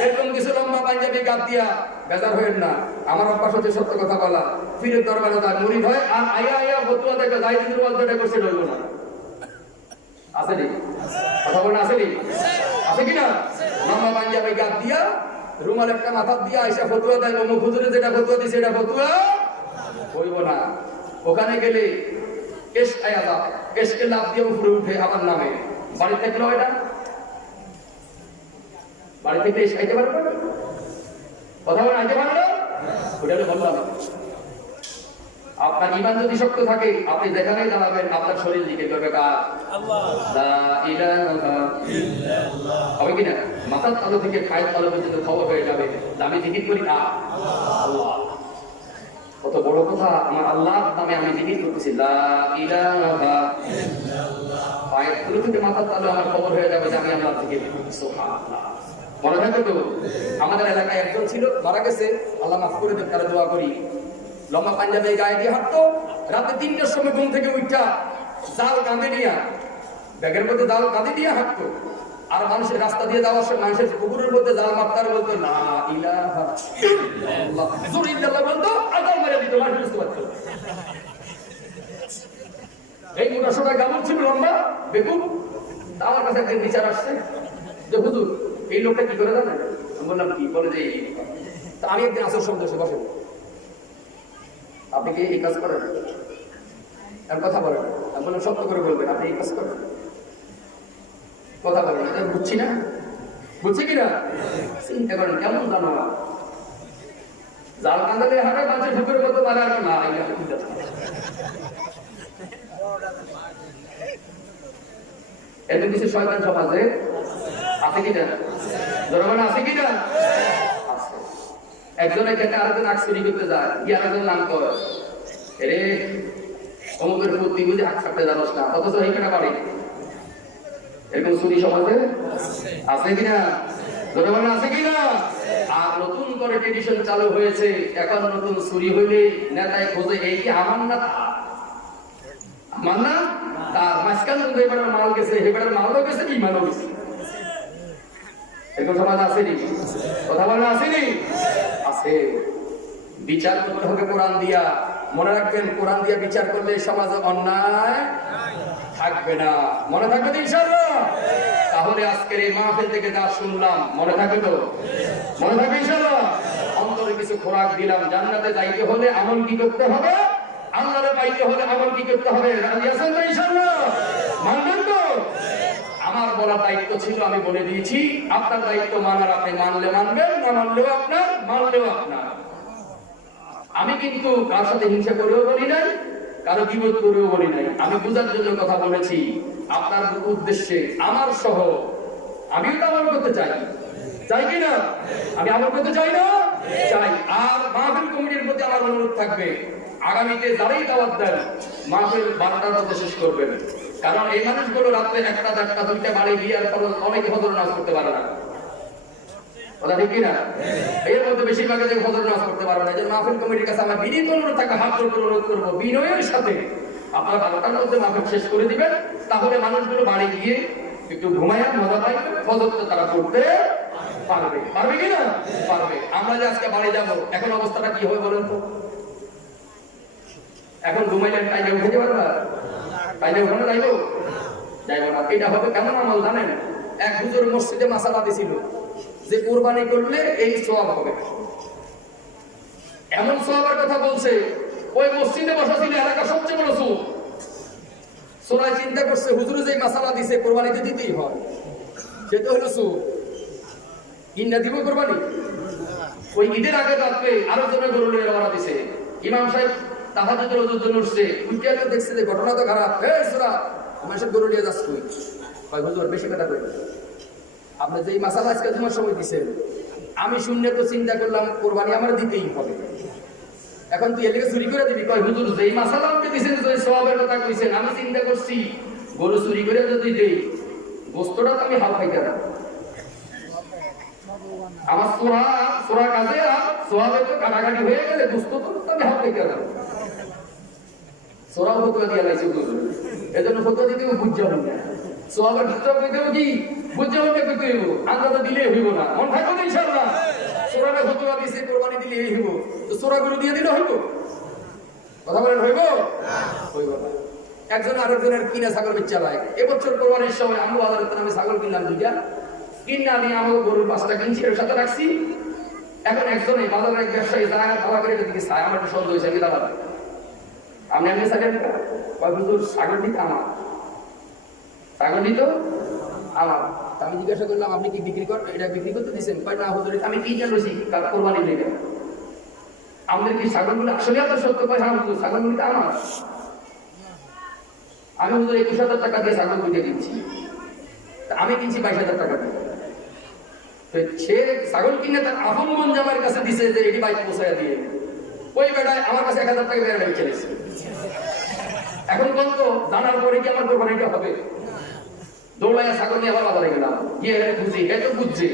এরকম কিছু লম্বা পাঞ্জাবি গাদ দিয়া বেজার হয়েন না। আমার অভ্যাস হচ্ছে সত্য কথা বলা, পীরের দরবারে তার মুরিদ হয় আর আয়া আয়া ফতুয়া দেখে যাই দিনের ওয়াজটা করছে লইল না। আসেনি, কথা বলে আসেনি, আছে কিনা? লম্বা পাঞ্জাবি গাদ দিয়া রুমাল একটা মাথা দিয়া আইসা ফতুয়া দেয়, অমুক হুজুরে যেটা ফতুয়া দিছে এটা ফতুয়া হইব না। ওখানে গেলে কেশ আয়া যা, কেশকে লাভ দিয়ে উপরে উঠে আমার নামে। বাড়ি থাকলেও এটা, বাড়ি থেকে এসে খাইতে পারবে, কথা বলে আইতে পারবে না, ওটা বললাম। আপনার ইমান যদি শক্ত থাকে, আপনি যেখানেই দাঁড়াবেন আপনার শরীর দিকে করবে কাজ হবে কিনা, মাথার তালু থেকে খায়ের তালু পর্যন্ত খবর হয়ে যাবে। আমি জিকির করি না আল্লাহ, কত বড় কথা, আমার আল্লাহর নামে আমি জিকির করতেছি লা ইলাহা ইল্লাল্লাহ, পায়ের তালু থেকে মাথার তালু আমার খবর হয়ে যাবে যে আমি আল্লাহর জিকির করতেছি। সুবহানাল্লাহ। মনে থাকে তো, আমাদের এলাকায় একজন ছিল, মারা গেছে, আল্লাহ মাফ করে দেন, তারা দোয়া করি। লম্বা পাঞ্জাবি গায়ে দিয়ে হাঁটতো, রাতে 3টার সময় ঘুম থেকে উঠা জাল কাঁধে নিয়ে, ব্যাগের মধ্যে জাল কাঁধে নিয়ে হাঁটতো। আর মানুষের রাস্তা দিয়ে যাওয়ার সময় মানুষের পুকুরের মধ্যে জাল মারতার বলতো লা ইলাহা ইল্লাল্লাহ, জোরে ইল্লাল্লাহ বলতো, আর জাল মেরে দিত, মানুষ বুঝতে পারতো। এই মোটা সোটা গামুর ছিল লম্বা বেকুব। আমার কাছে একদিন বিচার আসছে যে হুজুর এই লোকটা কি করে জানেন? আমি বললাম কি? বলে যে তা আমি একদিন আসর শব্দ এসে বসে, আপনি কি এই কাজ করেন? আর কথা বলেন। আমি বললাম সত্য করে বলবেন, আপনি এই কাজ করেন? কথা বলেন। বুঝছি না, বুঝছি কিনা? চিন্তা করেন কেমন জানো, জাল কাঁদালে হাঁটে মানুষের ঢুকের মতো মারে আর না। এত কিছু শয়তান সমাজে আছে কিনা, জনগণ আছে কিনা? একজন এখানে আরেকজন আখ চুরি করতে যায়, গিয়ে আরেকজন নাম করে রে অমুকের বুদ্ধি বুঝে আখ ছাড়তে জানোস না, অথচ এইখানে পারে। এরকম চুরি সমাজে আছে কিনা, জনগণ আছে কিনা? আর নতুন করে ট্রেডিশন চালু হয়েছে, এখন নতুন চুরি হইলে নেতায় খোঁজে এই কি আমার না, আমার না, তার মাঝখান এবারের মাল গেছে, এবারের মালও গেছে, ইমানও গেছে। এরকম সমাজ আসেনি, কথা বলে আসেনি, আছে। বিচার করতে হবে কোরআন দিয়া, মনে রাখবেন কোরআন দিয়া বিচার করলে সমাজে অন্যায় থাকবে না, মনে থাকবে তো ইনশাআল্লাহ? তাহলে আজকের এই মাহফিল থেকে যা শুনলাম মনে থাকবে তো, মনে থাকবে ইনশাআল্লাহ? অন্তরে কিছু খোরাক দিলাম, জান্নাতে যাইতে হলে আমল কি করতে হবে, আল্লাহরে পাইতে হলে আমল কি করতে হবে, রাজি আছেন তো ইনশাআল্লাহ? মানবেন তো? আমার বলার দায়িত্ব ছিল, আমি বলে দিয়েছি। আপনার দায়িত্ব মানার, আপনি মানলে মানবেন, না মানলেও আপনার, মানলেও আপনার। আমি কিন্তু কার সাথে হিংসা করেও বলি নাই, কারো বিপদ করেও বলি নাই, আমি বোঝার জন্য কথা বলেছি আপনার উদ্দেশ্যে। আমার সহ আমিও তো আমল করতে চাই, চাই কিনা? আমি আমল করতে চাই না, চাই। আর মাহফিল কমিটির প্রতি আমার অনুরোধ থাকবে, আগামীতে যারাই দাওয়াত দেন মাহফিল 12টার মধ্যে শেষ করবেন। কারণ এই মানুষগুলো রাত্রে 1টা 4টা 2টা বাড়ি বিয়ার পর অনেকে হজর নামাজ করতে পারে না, কথা ঠিক কিনা? এর মধ্যে বেশিরভাগ হজর নামাজ করতে পারবে না। যে মাহফিল কমিটির কাছে আমার বিনীত অনুরোধ থাকে, হাত জোড় করে অনুরোধ করবো বিনয়ের সাথে আপনারা 12টার মধ্যে মাহফিল শেষ করে দিবেন। তাহলে মানুষগুলো বাড়ি গিয়ে একটু ঘুমায় মজা পাইবে, ফজরটা তারা করতে পারবে, পারবে কিনা? পারবে। আমরা যে আজকে বাড়ি যাবো, এখন অবস্থাটা কি হবে বলেন তো? এখন ঘুমাইলে টাইলে উঠে পারবা? টাইলে ওখানে যাইবো? যাইবো না। এটা হবে কেমন আমল জানেন? এক হুজুর মসজিদে মাসালা দিছিল যে কোরবানি করলে এই সওয়াব হবে, এমন সওয়াবের কথা বলছে ওই মসজিদে বসা ছিল এলাকার সবচেয়ে বড় সুর। সোরাই চিন্তা করছে হুজুরে যে মাসালা দিছে কোরবানিতে দিতেই হয়, সে তো হলো সুর। কিনা দিব কোরবানি? ওই ঈদের আগে রাত্রে আরো জনের গরু নিয়ে রওনা দিছে। ইমাম সাহেব তাহাজ্জুদের ওজুর জন্য উঠছে, উঠে তো দেখছে যে ঘটনা তো খারাপ। এই সোরা মানুষের গরু নিয়ে যাস কই? কয় হুজুর বেশি কথা কই, আপনি যে মাসালা আজকে তোমার সময় দিছেন, আমি শূন্য তো চিন্তা করলাম কোরবানি আমার দিতেই হবে, এখন তুই এদিকে চুরি করে দিবি? কয় হুজুর যেই মাসালা আপনি দিছেন, যে সওয়াবের কথা কইছেন, আমি চিন্তা করছি গরু চুরি করে যদি দেই গোস্তটা তো আমি হাল খাইতে না, আমার সোরা কাজে সোয়াবে তো কাটাকাটি হয়ে গেলে গোস্ত তো আমি হাল খাইতে না। সোরা ফতুয়া দিয়ে লাইছে হুজুর, এজন্য ফতুয়া দিতে বুঝা হল না। সোয়াবের ফতুয়া কইতেও কি বুঝা হল না, কইতে হইব আন্দাজে দিলে হইব না, মন থাকবে না ইনশাআল্লাহ। সোরাটা ফতুয়া দিছে কোরবানি দিলে হইব, তো সোরা গুলো দিয়ে দিলে হইব? কথা বলেন হইব? হইব না। একজন আরেকজনের কিনা ছাগল বেচা লাগে। এবছর কোরবানির সময় আমরা বাজারে আমি ছাগল কিনলাম দুইটা, কিনা নিয়ে আমাকে গরুর 5টা কিনছি, এর সাথে রাখছি। এখন একজনে বাজারের এক ব্যবসায়ী জায়গা ভালো করে দিকে চায়, আমার একটু সন্দেহ হয়েছে কি দাদা আপনি আমি ছাগল হুজুর ছাগলটি আমার, ছাগলটি তো আমার। আমি জিজ্ঞাসা করলাম আপনি কি বিক্রি করেন, এটা বিক্রি করতে দিচ্ছেন? কয় না হুজুর আমি কি জানছি কোরবানি লেগে আমাদের কি ছাগলগুলো আসলে এত সত্য? কয় হ্যাঁ হুজুর ছাগলগুলি তো আমার। আমি হুজুর 21,000 টাকা দিয়ে ছাগল কিনে কিনছি, আমি কিনছি 22,000 টাকা দিয়ে। সে ছাগল কিনে তার আপন মন জামার কাছে দিছে যে এটি বাইক পোষায় দিয়ে, ওই বেটায় আমার কাছে 1,000 টাকা বেড়া বাইক চলেছে। এখন বলতো জানার পরে কি আমার কোরবানিটা হবে? দৌড়াইয়া ছাগল নিয়ে আবার বাজারে গেলাম, গিয়ে বুঝি এত বুঝছে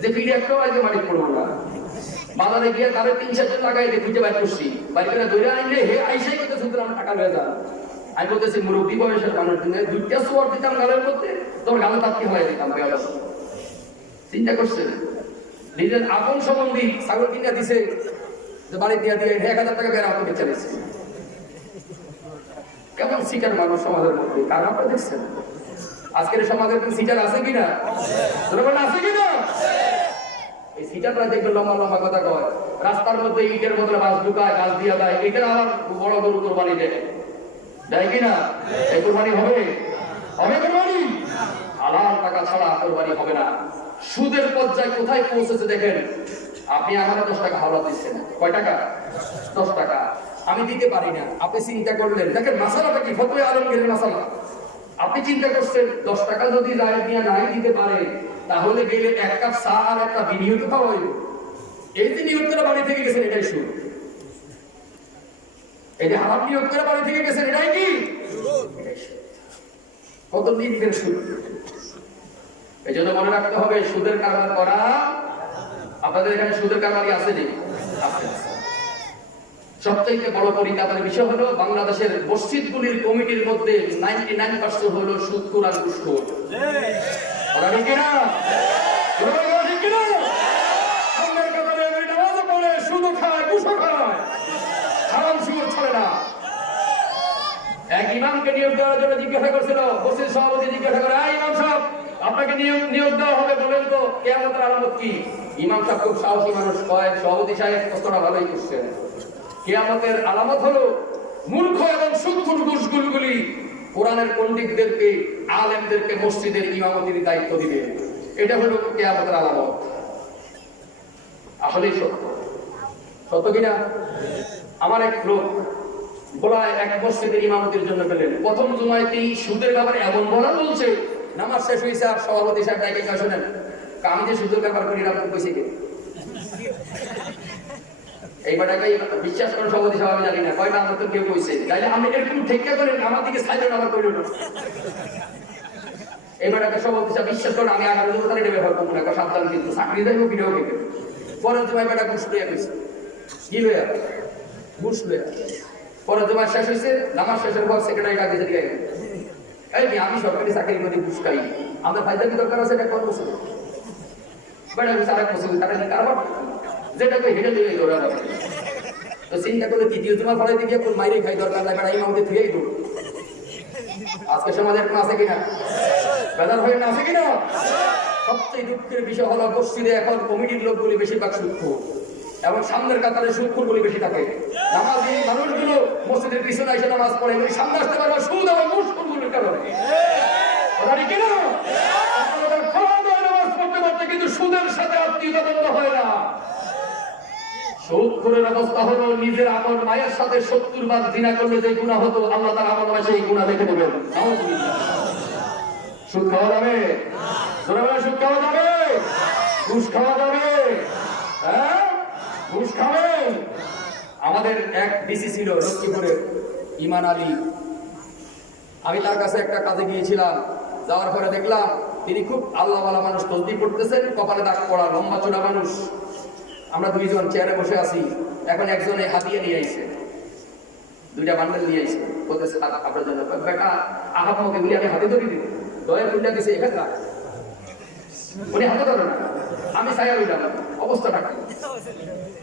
যে পিড়ে একটাও আগে মাটি পড়বো না। বাজারে গিয়ে তাদের 3-4 জন লাগাই দিয়ে খুঁজে বাইর করছি, বাইক করে ধরে আনলে হে আইসাই করতে শুনতে আমার টাকা হয়ে যায়। আমি বলতেছি মুরব্বী বয়সের মানুষ দুইটা সোয়ার দিতাম গালের মধ্যে, তোর গালে তাৎকি হয়ে দিতাম। চিন্তা করছে নিজের আপন সম্বন্ধী ছাগল কিনে দিছে যে বাড়ি দিয়ে দিয়ে 1,000 টাকা বেড়া আমাকে চালিয়েছে। কেমন সিটার মানুষ সমাজের মধ্যে, কার আপনারা দেখছেন? আজকের সমাজের সিটার আছে কিনা? আছে কিনা? এই সিটাররা দেখবে লম্বা লম্বা কথা কয়, রাস্তার মধ্যে ইটের বদলে বাস ঢুকায়, গাছ দিয়ে দেয়, এটা আবার বড় গরু কোরবানি দেয়, দেয় কিনা? এই কোরবানি হবে? হবে কোরবানি? হালাল টাকা ছাড়া কোরবানি হবে না। সুদের পর্যায়ে কোথায় পৌঁছেছে দেখেন। আপনি আমার 10 টাকা হাওলা দিচ্ছেন, কয় টাকা? 10 টাকা। আমি দিতে পারি না, আপনি চিন্তা করলেন, দেখেন মাসালাটা কি ফতোয়া আলমগীরের মাসালা। আপনি চিন্তা করছেন 10 টাকা যদি জায়েদ নিয়ে নাই দিতে পারে, তাহলে গেলে 1 কাপ চা আর একটা বিনিয়োগ খাওয়া হইব। এই যে নিয়োগ করে বাড়ি থেকে গেছেন এটাই সুদ। এই যে হারাম নিয়োগ করে বাড়ি থেকে গেছেন এটাই কি? কত নির্ভের সুদ। এই জন্য মনে রাখতে হবে সুদের কারবার করা। আপনাদের এখানে সুদের কারবারই আছে নি? সবচেয়ে বড় পরিতাপের বিষয় হলো বাংলাদেশের মসজিদগুলির কমিটির মধ্যে 99% হলো সুদখোর আর ঘুষখোর। ওরা ঠিক কিনা? ঠিক কিনা? সামনের কাতারে আমি নামাজও পড়ে সুদও খায়, ঘুষও খায়, হারাম সুদ ছাড়ে না। এক ইমামকে নিয়োগ দেওয়ার জন্য জিজ্ঞাসা করছিল, মসজিদ সভাপতি জিজ্ঞাসা করে, ইমাম সাহেব আপনাকে নিয়োগ দেওয়া হবে, বলেন তো কিয়ামতের আলামত কি? ইমাম সাহেব খুব সাহসী মানুষ, কয় সভাপতি সাহেব প্রশ্নটা ভালোই করছেন। কিয়ামতের আলামত হলো মূর্খ এবং সুদখোর ঘুষখোরগুলি কোরআনের পণ্ডিতদেরকে, আলেমদেরকে মসজিদের ইমামতির দায়িত্ব দিবে। এটা হলো কিয়ামতের আলামত। আসলেই সত্য, সত্য কিনা? আমার এক লোক বলায় এক মসজিদের ইমামতির জন্য পেলেন, প্রথম জুমাইতেই সুদের ব্যাপারে এমন বলা বলছে, নামাজ শেষ হয়েছে আর সভাপতি সাহেব ডাইকে শোনেন, আমি যে সুদের ব্যাপার করি আপনি কইছে কে? এইবারটাকে বিশ্বাস করেন সভাপতি সাহেব, আমি জানি না, কয় না আমরা তো কেউ কইছে, তাইলে আমি এরকম ঠেকা করেন আমার দিকে সাইলেন আবার করিল না। এইবারটাকে সভাপতি সাহেব বিশ্বাস করেন, আমি 11 জন এটা ব্যবহার করবো না, সাবধান কিন্তু চাকরি দেয় কিনেও খেতে। পরের জমায় বেটা ঘুষ লইয়া গেছে, কি লইয়া? ঘুষ লইয়া। পরের জমায় শেষ হয়েছে, নামাজ শেষের পর সেক্রেটারি ডাক দিতে গেছে, এই আমি সরকারি চাকরি করি, ঘুষ খাই, আমাদের ফায়দা কি দরকার আছে? এটা কোন বছর বেটা ঘুষ আরেক বছর, তারা কি কারবার যেটাকে হেঁটে দিয়ে দৌড়া যাবে। তো চিন্তা করলে তৃতীয় জমা ফলাইতে গিয়ে কোন মাইরে খাই দরকার নাই, বেটা ইমামদের থেকেই দৌড়। আজকে সমাজের কোনো আছে কিনা? বেদার হয়ে না আছে কিনা? সবচেয়ে দুঃখের বিষয় হলো মসজিদে এখন কমিটির লোকগুলি বেশিরভাগ সুদখোর এবং সামনের কাতারে সুদখোরগুলি বেশি থাকে। নামাজি মানুষগুলো এসে নামাজ পড়ে এগুলি সামনে আসতে পারবে সুদ এবং ঘুষখোরগুলির কারণে। কথা ঠিক কিনা? আপনাদের খাওয়া দাওয়া নামাজ পড়তে পড়তে কিন্তু সুদের সাথে আত্মীয়তা বন্ধ হয় না। সুদখোরের অবস্থা হলো নিজের আপন মায়ের সাথে 70 বার জিনা করলে যে গুনাহ হতো আল্লাহ তাআলা আমল নামায় সেই গুনাহ লিখে দেবেন। সুদ খাওয়া যাবে? জোরে বলে সুদ খাওয়া যাবে? ঘুষ খাওয়া যাবে? হ্যাঁ, ঘুষ খাবেন? আমাদের এক ডিসি ছিল লক্ষ্মীপুরে, ইমান আলী। আমি তার কাছে একটা কাজে গিয়েছিলাম। যাওয়ার পরে দেখলাম তিনি খুব আল্লাহওয়ালা মানুষ, তসবিহ পড়তেছেন, কপালে দাগ পড়া, লম্বা চোরা মানুষ। আমরা দুইজন চেয়ারে বসে আছি। এখন একজনে হাতিয়ে নিয়ে আইছে, 2টা বান্ডেল নিয়ে আইছে, বলতেছে আপনার জন্য। বেটা আহাম্মকে বলি আমি হাতে ধরি দিই, দয়া তুলে দিছে এখানে রাখ। উনি হাতে ধরে না, আমি ছায়া হইলাম, অবস্থাটা কি?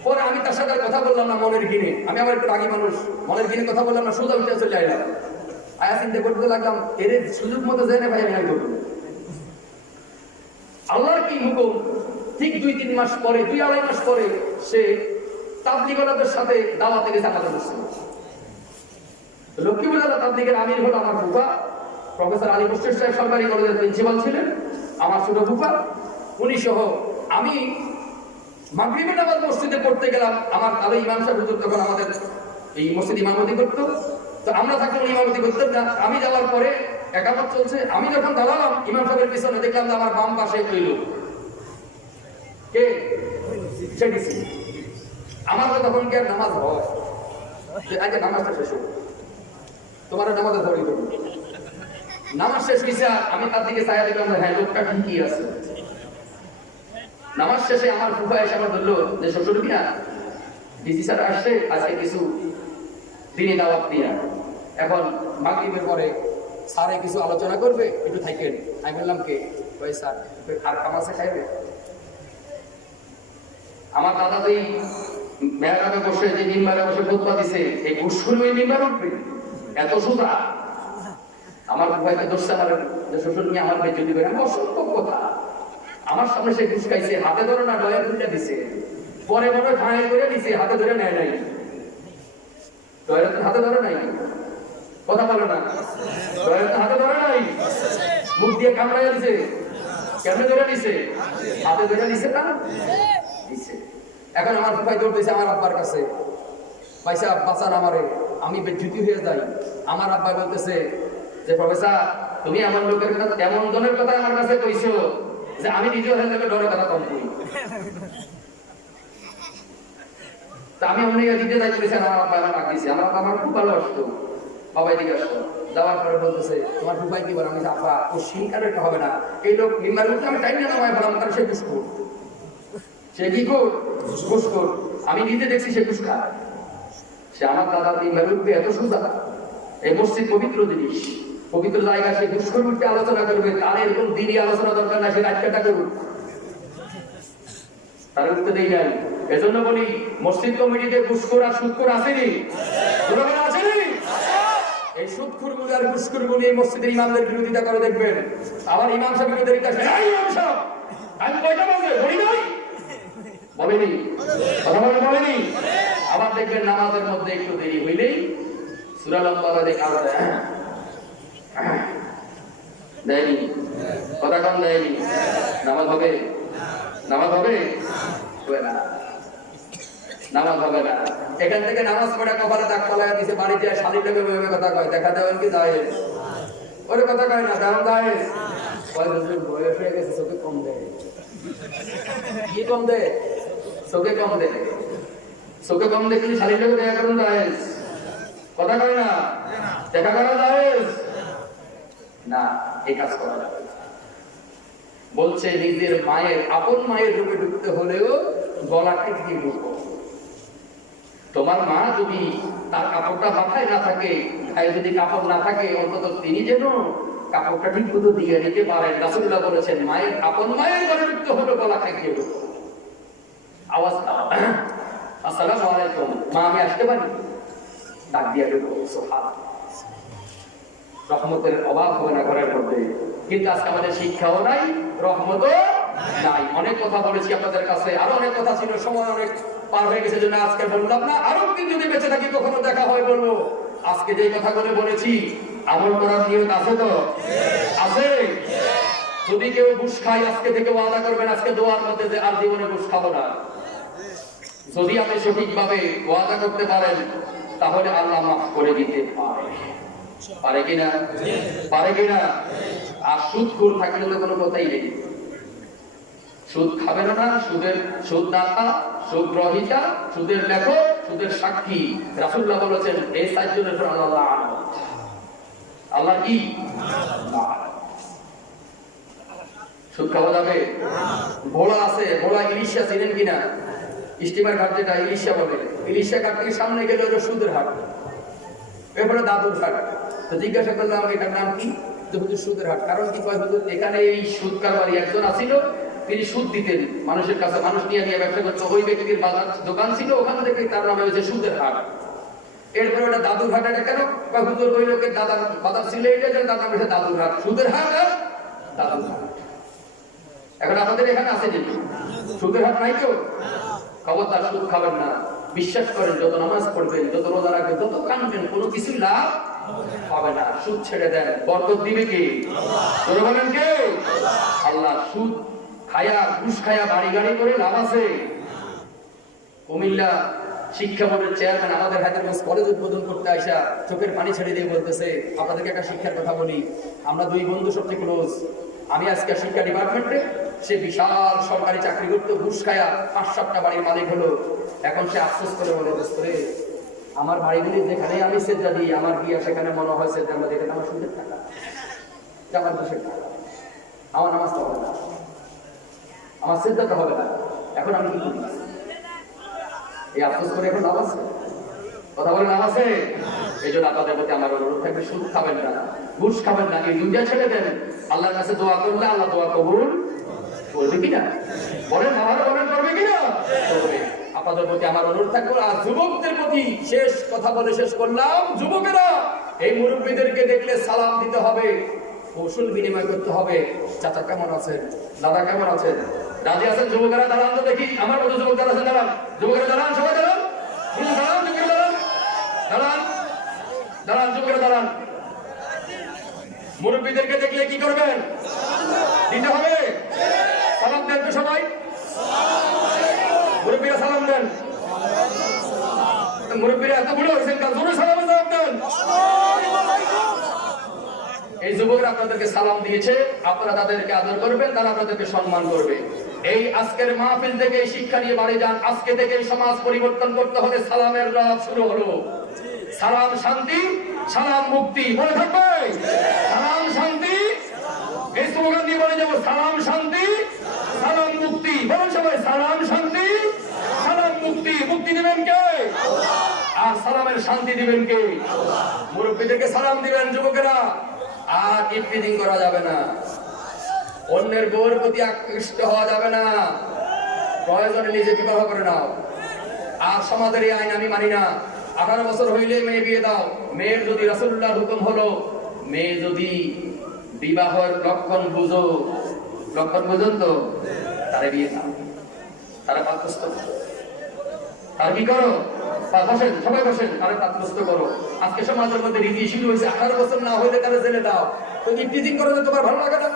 পরে আমি তার সাথে কথা বললাম না মনের ঘিনে। আমি আমার একটু রাগী মানুষ, মনের ঘিনে কথা বললাম না, সোজা উঠে চলে আইলাম। আয়া চিন্তা করতে লাগলাম এর সুযোগ মতো জেনে ভাই আমি করবো। আল্লাহর কি হুকুম? ঠিক 2-3 মাস পরে, 2-2.5 মাস পরে সে তাবলীগীদের সাথে দাওয়াতে গেছে আমাদের মসজিদে। লক্ষ্মীপুর জেলা তাবলীগের আমির হলো আমার ফুফা প্রফেসর আলী মুশতাক সাহেব, সরকারি কলেজের প্রিন্সিপাল ছিলেন, আমার ছোট ফুফা। উনি সহ আমি মাগরিবের নামাজ মসজিদে পড়তে গেলাম। আমার আলো ইমাম সাহেব হুজুর তখন আমাদের এই মসজিদ ইমামতি করতো, তো আমরা থাকলে উনি ইমামতি করতেন না। আমি যাওয়ার পরে একামত চলছে, আমি যখন দাঁড়ালাম ইমাম সাহেবের পিছনে, দেখলাম যে আমার বাম পাশে হইল কে? সেডিসি। আমার তখন কি আর নামাজ হয় যে আগে নামাজটা শেষ হোক, তোমার নামাজে ধরে করবো। নামাজ শেষ হয়েছে, আমি তার দিকে চাইয়া দেখলাম হ্যাঁ লোকটা ঠিকই আছে। নামাজ শেষে আমার ফুফা এসে আমার ধরলো যে শ্বশুর কিনা ডিসি স্যার আসছে আজকে কিছু দিনে দাওয়াত দিয়া, এখন মাগরিবের পরে স্যারে কিছু আলোচনা করবে, একটু থাকেন। আমি বললাম কে? ওই স্যার। আর কামাসে খাইবে? আমার দাদা তো এই মেহরাবে বসে যে মিম্বারে বসে খুতবা দিছে, এই ঘুষখোর ওই মিম্বার উঠবে এত সোজা? আমার ফুফাইকে দোষ আমার যে শ্বশুর নিয়ে আমার বেঁচে দিবে, আমি অসম্ভব কথা। আমার সামনে সে ঘুষ খাইছে, হাতে ধরে না ডয়ার খুলে দিছে, পরে মনে খাঁড়াই করে দিছে, হাতে ধরে নেয় নাই। ডয়ার হাতে ধরে নাই, কথা বলে না, ডয়ার হাতে ধরে নাই, মুখ দিয়ে কামড়াইয়া দিছে। কেমনে ধরে দিছে? হাতে ধরে দিছে না দিছে। এখন আমার ফুফাই দৌড়তেছে আমার আব্বার কাছে, পয়সা বাঁচান আমারে, আমি বেজ্জুতি হয়ে যাই। আমার আব্বা বলতেছে যে প্রফেসর তুমি আমার লোকের কথা, এমন দলের কথা আমার কাছে কইছো যে আমি নিজেও হেলতে ডরের কথা কম করি। তা আমি অন্য দিতে যাই করেছি, আমার আব্বা আমার ডাক দিয়েছে। আমার আমার খুব ভালো আসতো, বাবাই দিকে আসতো। যাওয়ার পরে বলতেছে তোমার ফুফাই কি বলে? আমি আব্বা ও শিকার এটা হবে না, এই লোক নিম্বার উঠলে আমি টাইম না নামায় বললাম, তাহলে সে ঘুষখোর। সে কি কর? ঘুষখোর। আমি নিজে দেখছি সে ঘুষ খায়। সে আমার দাদা নিম্বার উঠবে এত সোজা। এই মসজিদ পবিত্র জিনিস, পবিত্র জায়গা, সে ঘুষখোর উঠতে আলোচনা করবে, তার এরকম দিনই আলোচনা দরকার না, সে রাজকাটা করুক, তার উঠতে দেই নাই। এজন্য বলি মসজিদ কমিটিতে ঘুষখোর আর সুদখোর আসেনি, আসেনি। এই সুদখোর গুলি আর ঘুষখোর গুলি এই মসজিদের ইমামদের বিরোধিতা করে দেখবেন। আবার ইমাম সাহেবের বিরোধিতা, ইমাম সাহেব আমি কয়টা বাজে বলি নাই, বলেনি, কথা বলে বলেনি। আবার দেখবেন নামাজের মধ্যে একটু দেরি হইলেই সূরা লম্বা দেখে আবার দেয়নি, কথা কম দেয়নি। নামাজ হবে? নামাজ হবে? না, নামাজ হবে না। এখান থেকে নামাজ পড়ে কপালে দাগ পালাইয়া দিছে, বাড়িতে শালীর লোকে ভেবে কথা কয়, দেখা দেবেন কি জায়েজ? ওরে কথা কয় না, দাম জায়েজ। বয়স হয়ে গেছে, চোখে কম দেয়। কি কম দেয়? চোখে কম দেয়। চোখে কম দেখলে শালীর লোকে দেখা করুন জায়েজ, কথা কয় না, দেখা করা জায়েজ না, এই কাজ করা যাবে না। বলছে নিজের মায়ের, আপন মায়ের রূপে ঢুকতে হলেও গলা কেটে ঢুকো। তোমার মা যদি তার কাপড়টা মাথায় না থাকে, গায়ে যদি কাপড় না থাকে, অন্তত তিনি যেন কাপড়টা ঠিক মতো দিয়ে নিতে পারেন। রাসূলুল্লাহ বলেছেন মায়ের, আপন মায়ের ঘরে ঢুকতে হলে গলা কেটে ঢুকো। আওয়াজ দাও, আসসালামু আলাইকুম মা, আমি আসতে পারি? ডাক দিয়ে ঢুকো। সুবহানাল্লাহ, রহমতের অভাব হবে না ঘরের মধ্যে। কিন্তু আজকে আমাদের শিক্ষাও নাই, রহমতও নাই। অনেক কথা বলেছি আপনাদের কাছে, আরো অনেক কথা ছিল, সময় অনেক পার হয়ে গেছে জন্য আজকে বললাম না। আরো দিন যদি বেঁচে থাকি কখনো দেখা হয় বলবো। আজকে যে কথাগুলো বলেছি আমল করার নিয়ত আছে তো? আছে? যদি কেউ ঘুষ খায় আজকে থেকে ওয়াদা করবেন আজকে দোয়ার মধ্যে যে আর জীবনে ঘুষ খাবো না। যদি আপনি সঠিকভাবে ওয়াদা করতে পারেন তাহলে আল্লাহ মাফ করে দিতে পারে। পারে কিনা? পারে কিনা? আর সুদখোর থাকলে তো কোনো কথাই নেই। সুদ খাবেন না, সুদ দাতা, সুদ গ্রহীতা, সুদের লেখক, সুদের সাক্ষী। রাসূলুল্লাহ বলেছেন এই চারজনের উপর আল্লাহ লানত। আল্লাহ কি সুদ খাওয়া যাবে? ভোলা আছে, ভোলা ইলিশা চিনেন কিনা? স্টিমার ঘাট যেটা ইলিশা বলে, ইলিশা ঘাট থেকে সামনে গেলে হলো সুদের হাট, এরপরে দাদুর হাট। তো জিজ্ঞাসা করলাম এটার নাম কি? তো হুজুর সুদের হাট। কারণ কি কয় হুজুর এখানে এই সুদ কারবারি একজন আছিল, তিনি সুদ দিতেন মানুষের কাছে, মানুষ নিয়ে নিয়ে ব্যবসা করতো। ওই ব্যক্তির বাজার দোকান ছিল, ওখান থেকে তার নামে হয়েছে সুদের হাট। এরপরে ওটা দাদুর হাট। এটা কেন? কয় হুজুর ওই লোকের দাদার বাজার ছিল এইটা, যে দাদার হয়েছে দাদুর হাট, সুদের হাট আর দাদুর হাট। এখন আমাদের এখানে আছে যে সুদের হাট নাই তো? খবরদার সুদ খাবেন না। বিশ্বাস করেন যত নামাজ পড়বেন, যত রোজা রাখবেন, যত কানবেন, কোনো কিছু লাভ হবে না। সুদ ছেড়ে দেন, বরকত দিবে কে? তোরা বলেন কে? আল্লাহ। সুদ খায়া, ঘুষ খায়া বাড়ি গাড়ি করে লাভ আছে? কুমিল্লা শিক্ষা বোর্ডের চেয়ারম্যান আমাদের হায়দ্রাবাদ কলেজ উদ্বোধন করতে আসা চোখের পানি ছেড়ে দিয়ে বলতেছে, আপনাদেরকে একটা শিক্ষার কথা বলি, আমরা দুই বন্ধু সবচেয়ে ক্লোজ। আমি আজকে শিক্ষা ডিপার্টমেন্টে, সে বিশাল সরকারি চাকরি করতো, ঘুষ খায়া 5-7টা বাড়ির মালিক হলো। এখন সে আফসোস করে বলে, দোস্তরে আমার বাড়িগুলি যেখানে আমি সেজদা দিই, আমার বিয়া সেখানে মনে হয় সেজদার মধ্যে, এখানে আমার সুদের টাকা, আমার দেশের টাকা, আমার নামাজটা হবে না, আমার সেজদাটা হবে না। এখন আমি কি করি? এই আফসোস করে এখন লাভ আছে? কথা বলে লাভ আছে? এই জন্য আপনাদের প্রতি আমার অনুরোধ থাকবে, সুদ খাবেন না, ঘুষ খাবেন না, এই দুইটা ছেড়ে দেন। আল্লাহর কাছে দোয়া করলে আল্লাহ দোয়া কবুল করবে কিনা? বলেন, আমার বলেন করবে কিনা? করবে। আপনাদের প্রতি আমার অনুরোধ থাকবে। আর যুবকদের প্রতি শেষ কথা বলে শেষ করলাম, যুবকেরা এই মুরব্বীদেরকে দেখলে সালাম দিতে হবে, কৌশল বিনিময় করতে হবে। চাচা কেমন আছেন? দাদা কেমন আছেন? রাজি আছেন? যুবকেরা দাঁড়ান তো দেখি, আমার মতো যুবক যারা আছেন দাঁড়ান, যুবকেরা দাঁড়ান, সবাই দাঁড়ান, দাঁড়ান, যুবকেরা দাঁড়ান, দাঁড়ান, দাঁড়ান, যুবকেরা দাঁড়ান। মুরব্বীদেরকে দেখলে কি করবেন? দিতে হবে। সালাম দেন তো সবাই, মুরব্বীরা সালাম দেন। মুরব্বীরা এত বুড়ো হয়েছেন, কাল জোরে সালামে জবাব দেন। এই যুবকরা আপনাদেরকে সালাম দিয়েছে, আপনারা তাদেরকে আদর করবেন, তারা আপনাদেরকে সম্মান করবে। এই আজকের মাহফিল থেকে শিক্ষা নিয়ে বাড়ি যান। আজকে থেকে সমাজ পরিবর্তন করতে হলে সালামের রাত শুরু হলো। সালাম শান্তি, সালাম মুক্তি, মনে থাকবে? সালাম শান্তি, এই স্লোগান দিয়ে বলে যাবো, সালাম শান্তি, সালাম মুক্তি। বলুন সবাই, সালাম শান্তি, সালাম মুক্তি। মুক্তি দিবেন কে? আর সালামের শান্তি দিবেন কে? মুরব্বীদেরকে সালাম দিবেন যুবকেরা। আর ইফতিজিং করা যাবে না, অন্যের বউর প্রতি আকৃষ্ট হওয়া যাবে না, প্রয়োজনে নিজে বিবাহ করে নাও। আর সমাজের এই আইন আমি মানি না। 18 বছর হইলে মেয়ে বিয়ে দাও। মেয়ের যদি রাসূলুল্লাহর হুকুম হলো, মেয়ে যদি বিবাহের লক্ষণ বুঝো, লক্ষণ বুঝুন তো, তারে বিয়ে দাও, তারা পাত্রস্থ, আর কি করো? বসেন, সবাই বসেন, তারা পাত্রস্থ করো। আজকে সমাজের মধ্যে রীতি শুরু হয়েছে, 18 বছর না হইলে তারা জেলে দাও। তো ইফতিজিং করো, তোমার ভালো লাগে না?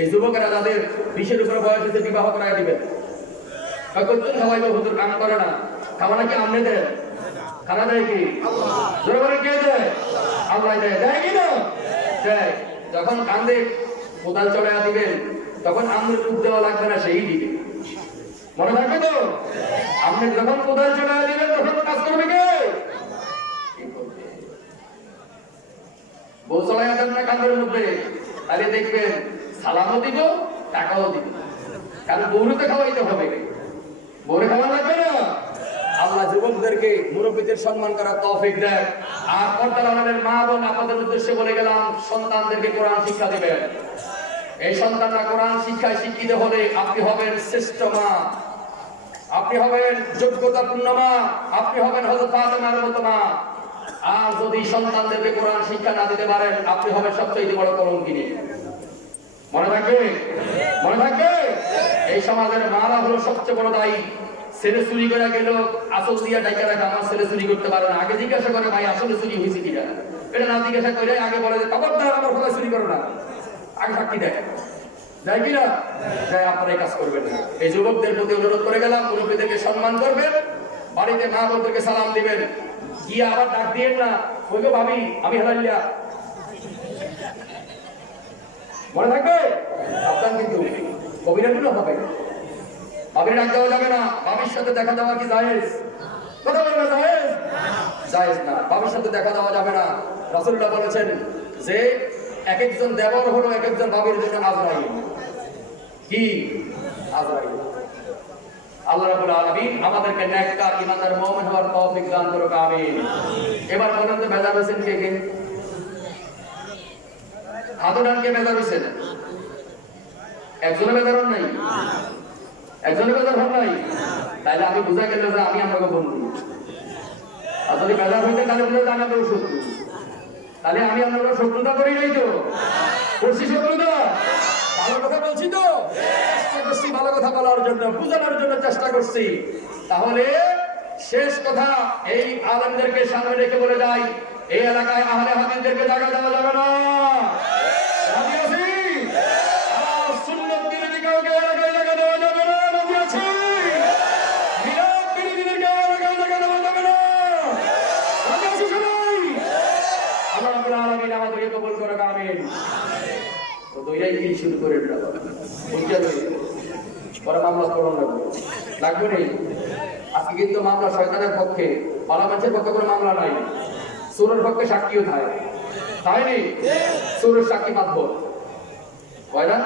এই যুবকেরা যাদের 20-এর উপরে বয়স হয়েছে, বিবাহ করাই দিবেন। কতদিন খাওয়াইবো হুজুর? কাম করে না। খাওয়া নাকি আমনে দেয়? খানা দেয় কি? জোরে বলে কে দেয়? আল্লাহ দেয়। দেয় কি না? দেয়। যখন কান্দে কোদাল চড়াইয়া দিবেন, তখন আমনের রূপ দেওয়া লাগবে না, সেই দিবে। মনে থাকবে তো? আপনি যখন কোদাল চড়াইয়া দিবেন, তখন কাজ করবে কে? বউ চড়াইয়া দেন না কান্দের মধ্যে, তাহলে দেখবেন সালামও দিব, টাকাও দিব। কারণ বউরতে খাওয়াইতে হবে, বউরে খাওয়া লাগবে না। আল্লাহ যুবকদেরকে, মুরব্বীদের সম্মান করার তৌফিক দেয়। আর পর্দার আড়ালের মা বোন, আপনাদের উদ্দেশ্যে বলে গেলাম, সন্তানদেরকে কোরআন শিক্ষা দিবেন। এই সন্তানরা কোরআন শিক্ষায় শিক্ষিত হলে আপনি হবেন শ্রেষ্ঠ মা, আপনি হবেন যোগ্যতাপূর্ণ মা, আপনি হবেন হযরত ফাতেমার মতো মা। আর যদি সন্তানদেরকে কোরআন শিক্ষা না দিতে পারেন, আপনি হবেন সবচেয়ে বড় কলঙ্কিনী। মনে থাকবে? মনে থাকবে? এই সমাজের মারা হলো সবচেয়ে বড় দায়ী। ছেলে চুরি করে গেল, আসল দিয়া ডাইকা রাখা, আমার ছেলে চুরি করতে পারে না। আগে জিজ্ঞাসা করে ভাই আসলে চুরি হয়েছে কিনা, এটা না জিজ্ঞাসা করে আগে বলে যে খবরদার আমার কথা চুরি করো না, আগে সাক্ষী দেয়, দেয় কিনা? দেয়। আপনারা এই কাজ করবেন। এই যুবকদের প্রতি অনুরোধ করে গেলাম, মুরব্বীদেরকে সম্মান করবেন, বাড়িতে মা বোনদেরকে সালাম দিবেন, গিয়ে আবার ডাক দিয়েন না ওই গো ভাবি আমি হালালিয়া, মনে থাকবে? আপনার কিন্তু অভিনয়গুলো হবে। ভাবির ডাক দেওয়া যাবে না, ভাবির সাথে দেখা দেওয়া কি জায়েজ? কথা বলবে জায়েজ? জায়েজ না, ভাবির সাথে দেখা দেওয়া যাবে না। রাসূলুল্লাহ বলেছেন যে এক একজন দেবর হলো এক একজন ভাবির জন্য আজরাইল। কি আজরাইল? আল্লাহ রাব্বুল আলামিন আমাদেরকে নেককার ঈমানদার মুমিন হওয়ার তৌফিক দান করুক, আমিন। এবার বলেন তো বেজার হয়েছেন কে কে? হাতুরানকে বেজার হয়েছেন? একজনে বেজার হন নাই? একজনে বেজার হন নাই? তাহলে আমি বুঝা গেল যে আমি আপনাকে বন্ধু। আর যদি বেজার হইতে তাহলে বুঝা যায় আপনার শত্রু। তাহলে আমি আপনার শত্রুতা করি নাই তো? করছি শত্রুতা? ভালো কথা বলছি তো? চেষ্টা করছি ভালো কথা বলার জন্য, বুঝানোর জন্য চেষ্টা করছি। তাহলে শেষ কথা এই আলেমদেরকে সামনে রেখে বলে যাই, এই এলাকায় আহলে হাদিসদেরকে জায়গা দেওয়া যাবে না। রাজি আছি? আর সুন্নাত বিরোধী কাউকে এলাকায় জায়গা দেওয়া যাবে না। রাজি আছি? বিরাট বিরোধীদেরকে এলাকায় জায়গা দেওয়া যাবে না। রাজি আছি সবাই? আল্লাহ রাব্বুল আলামিন আমাদেরকে কবুল করুক, আমিন। তো দুইটাই কি শুরু করে দিলাম, বুঝতে পারছি পরে মামলা করুন লাগবে নেই। আজকে কিন্তু মামলা শয়তানের পক্ষে, ভালো মানুষের পক্ষে কোনো মামলা নাই। সুরের পক্ষে সাক্ষীও থাকে, তাই নি? সুরের সাক্ষী মাতব হয় না?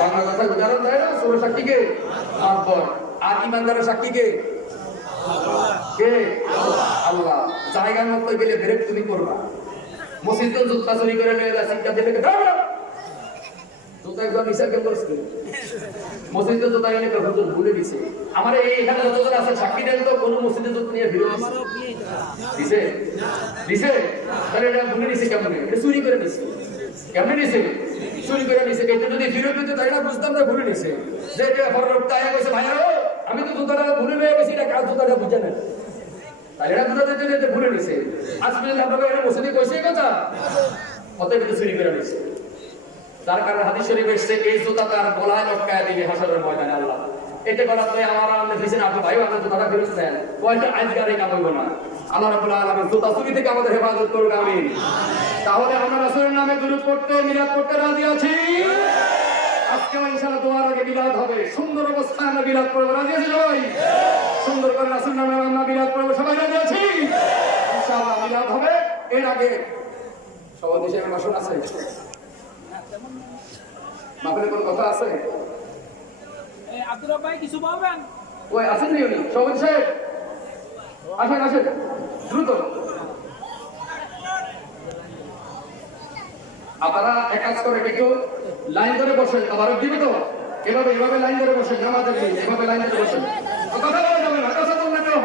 বাংলা কথা উদাহরণ দেয় না, সুরের সাক্ষীকে মাতব। আর ইমানদারের সাক্ষীকে কে? আল্লাহ। জায়গার মতো গেলে ব্রেক তুমি করবা। মসজিদে জুতা চুরি করে নিয়ে যা শিক্ষা দিলে জুতা একদম নিষেধ করছে, মসজিদে জুতা এনে হুজুর ভুলে দিছে। আমার এখানে যতজন আছে সাক্ষী দেন তো কোন মসজিদে জুতা নিয়ে ভিড় দিছে দিছে? তাহলে এটা ভুলে দিছে কেমন? এটা চুরি করে দিছে। কেমন দিছে? চুরি করে দিছে। কিন্তু যদি ফিরত দিতে তাই না বুঝতাম না ভুলে দিছে। যে এটা ফররক্ত আয়া কইছে ভাই আমি তো জুতাটা ভুলে নিয়ে গেছি, এটা কাজ জুতাটা বুঝে না, তাহলে এটা জুতা দিতে দিতে ভুলে দিছে। আজ পর্যন্ত আপনাকে এটা মসজিদে কইছে এই কথা, অতএব এটা চুরি করে দিছে। যার কারণে হাদিস শরীফে এসেছে এই জুতা তার গলায় লটকায় দিবে হাসরের ময়দানে আল্লাহ। এটা করার পরে আমার আমনে দিয়েছেন আপনি ভাই আপনার জুতাটা ফেরত দেন, কয়টা আজগারে কাম হইব না। আল্লাহ রাব্বুল আলামিন জুতা চুরি থেকে আমাদের হেফাজত করুক, আমিন। তাহলে আমরা রাসূলের নামে দুরূদ পড়তে মিলাদ পড়তে রাজি আছি। আজকে ইনশাআল্লাহ দোয়ার আগে মিলাদ হবে, সুন্দর অবস্থায় আমরা মিলাদ পড়ব। রাজি আছি সবাই? সুন্দর করে রাসূলের নামে আমরা মিলাদ পড়ব, সবাই রাজি আছি? ইনশাআল্লাহ মিলাদ হবে। এর আগে সভাপতি সাহেবের ভাষণ আছে, মাপের কোন কথা আছে? আব্দুল ভাই কিছু বলবেন? ওই আছেন নি উনি? সভাপতি সাহেব আসেন আসেন দ্রুত। আপনারা এক কাজ করে একটু লাইন ধরে বসেন, আবার দিবে তো এভাবে লাইন ধরে বসেন, নামাজের দিন এভাবে লাইন ধরে বসেন। কথা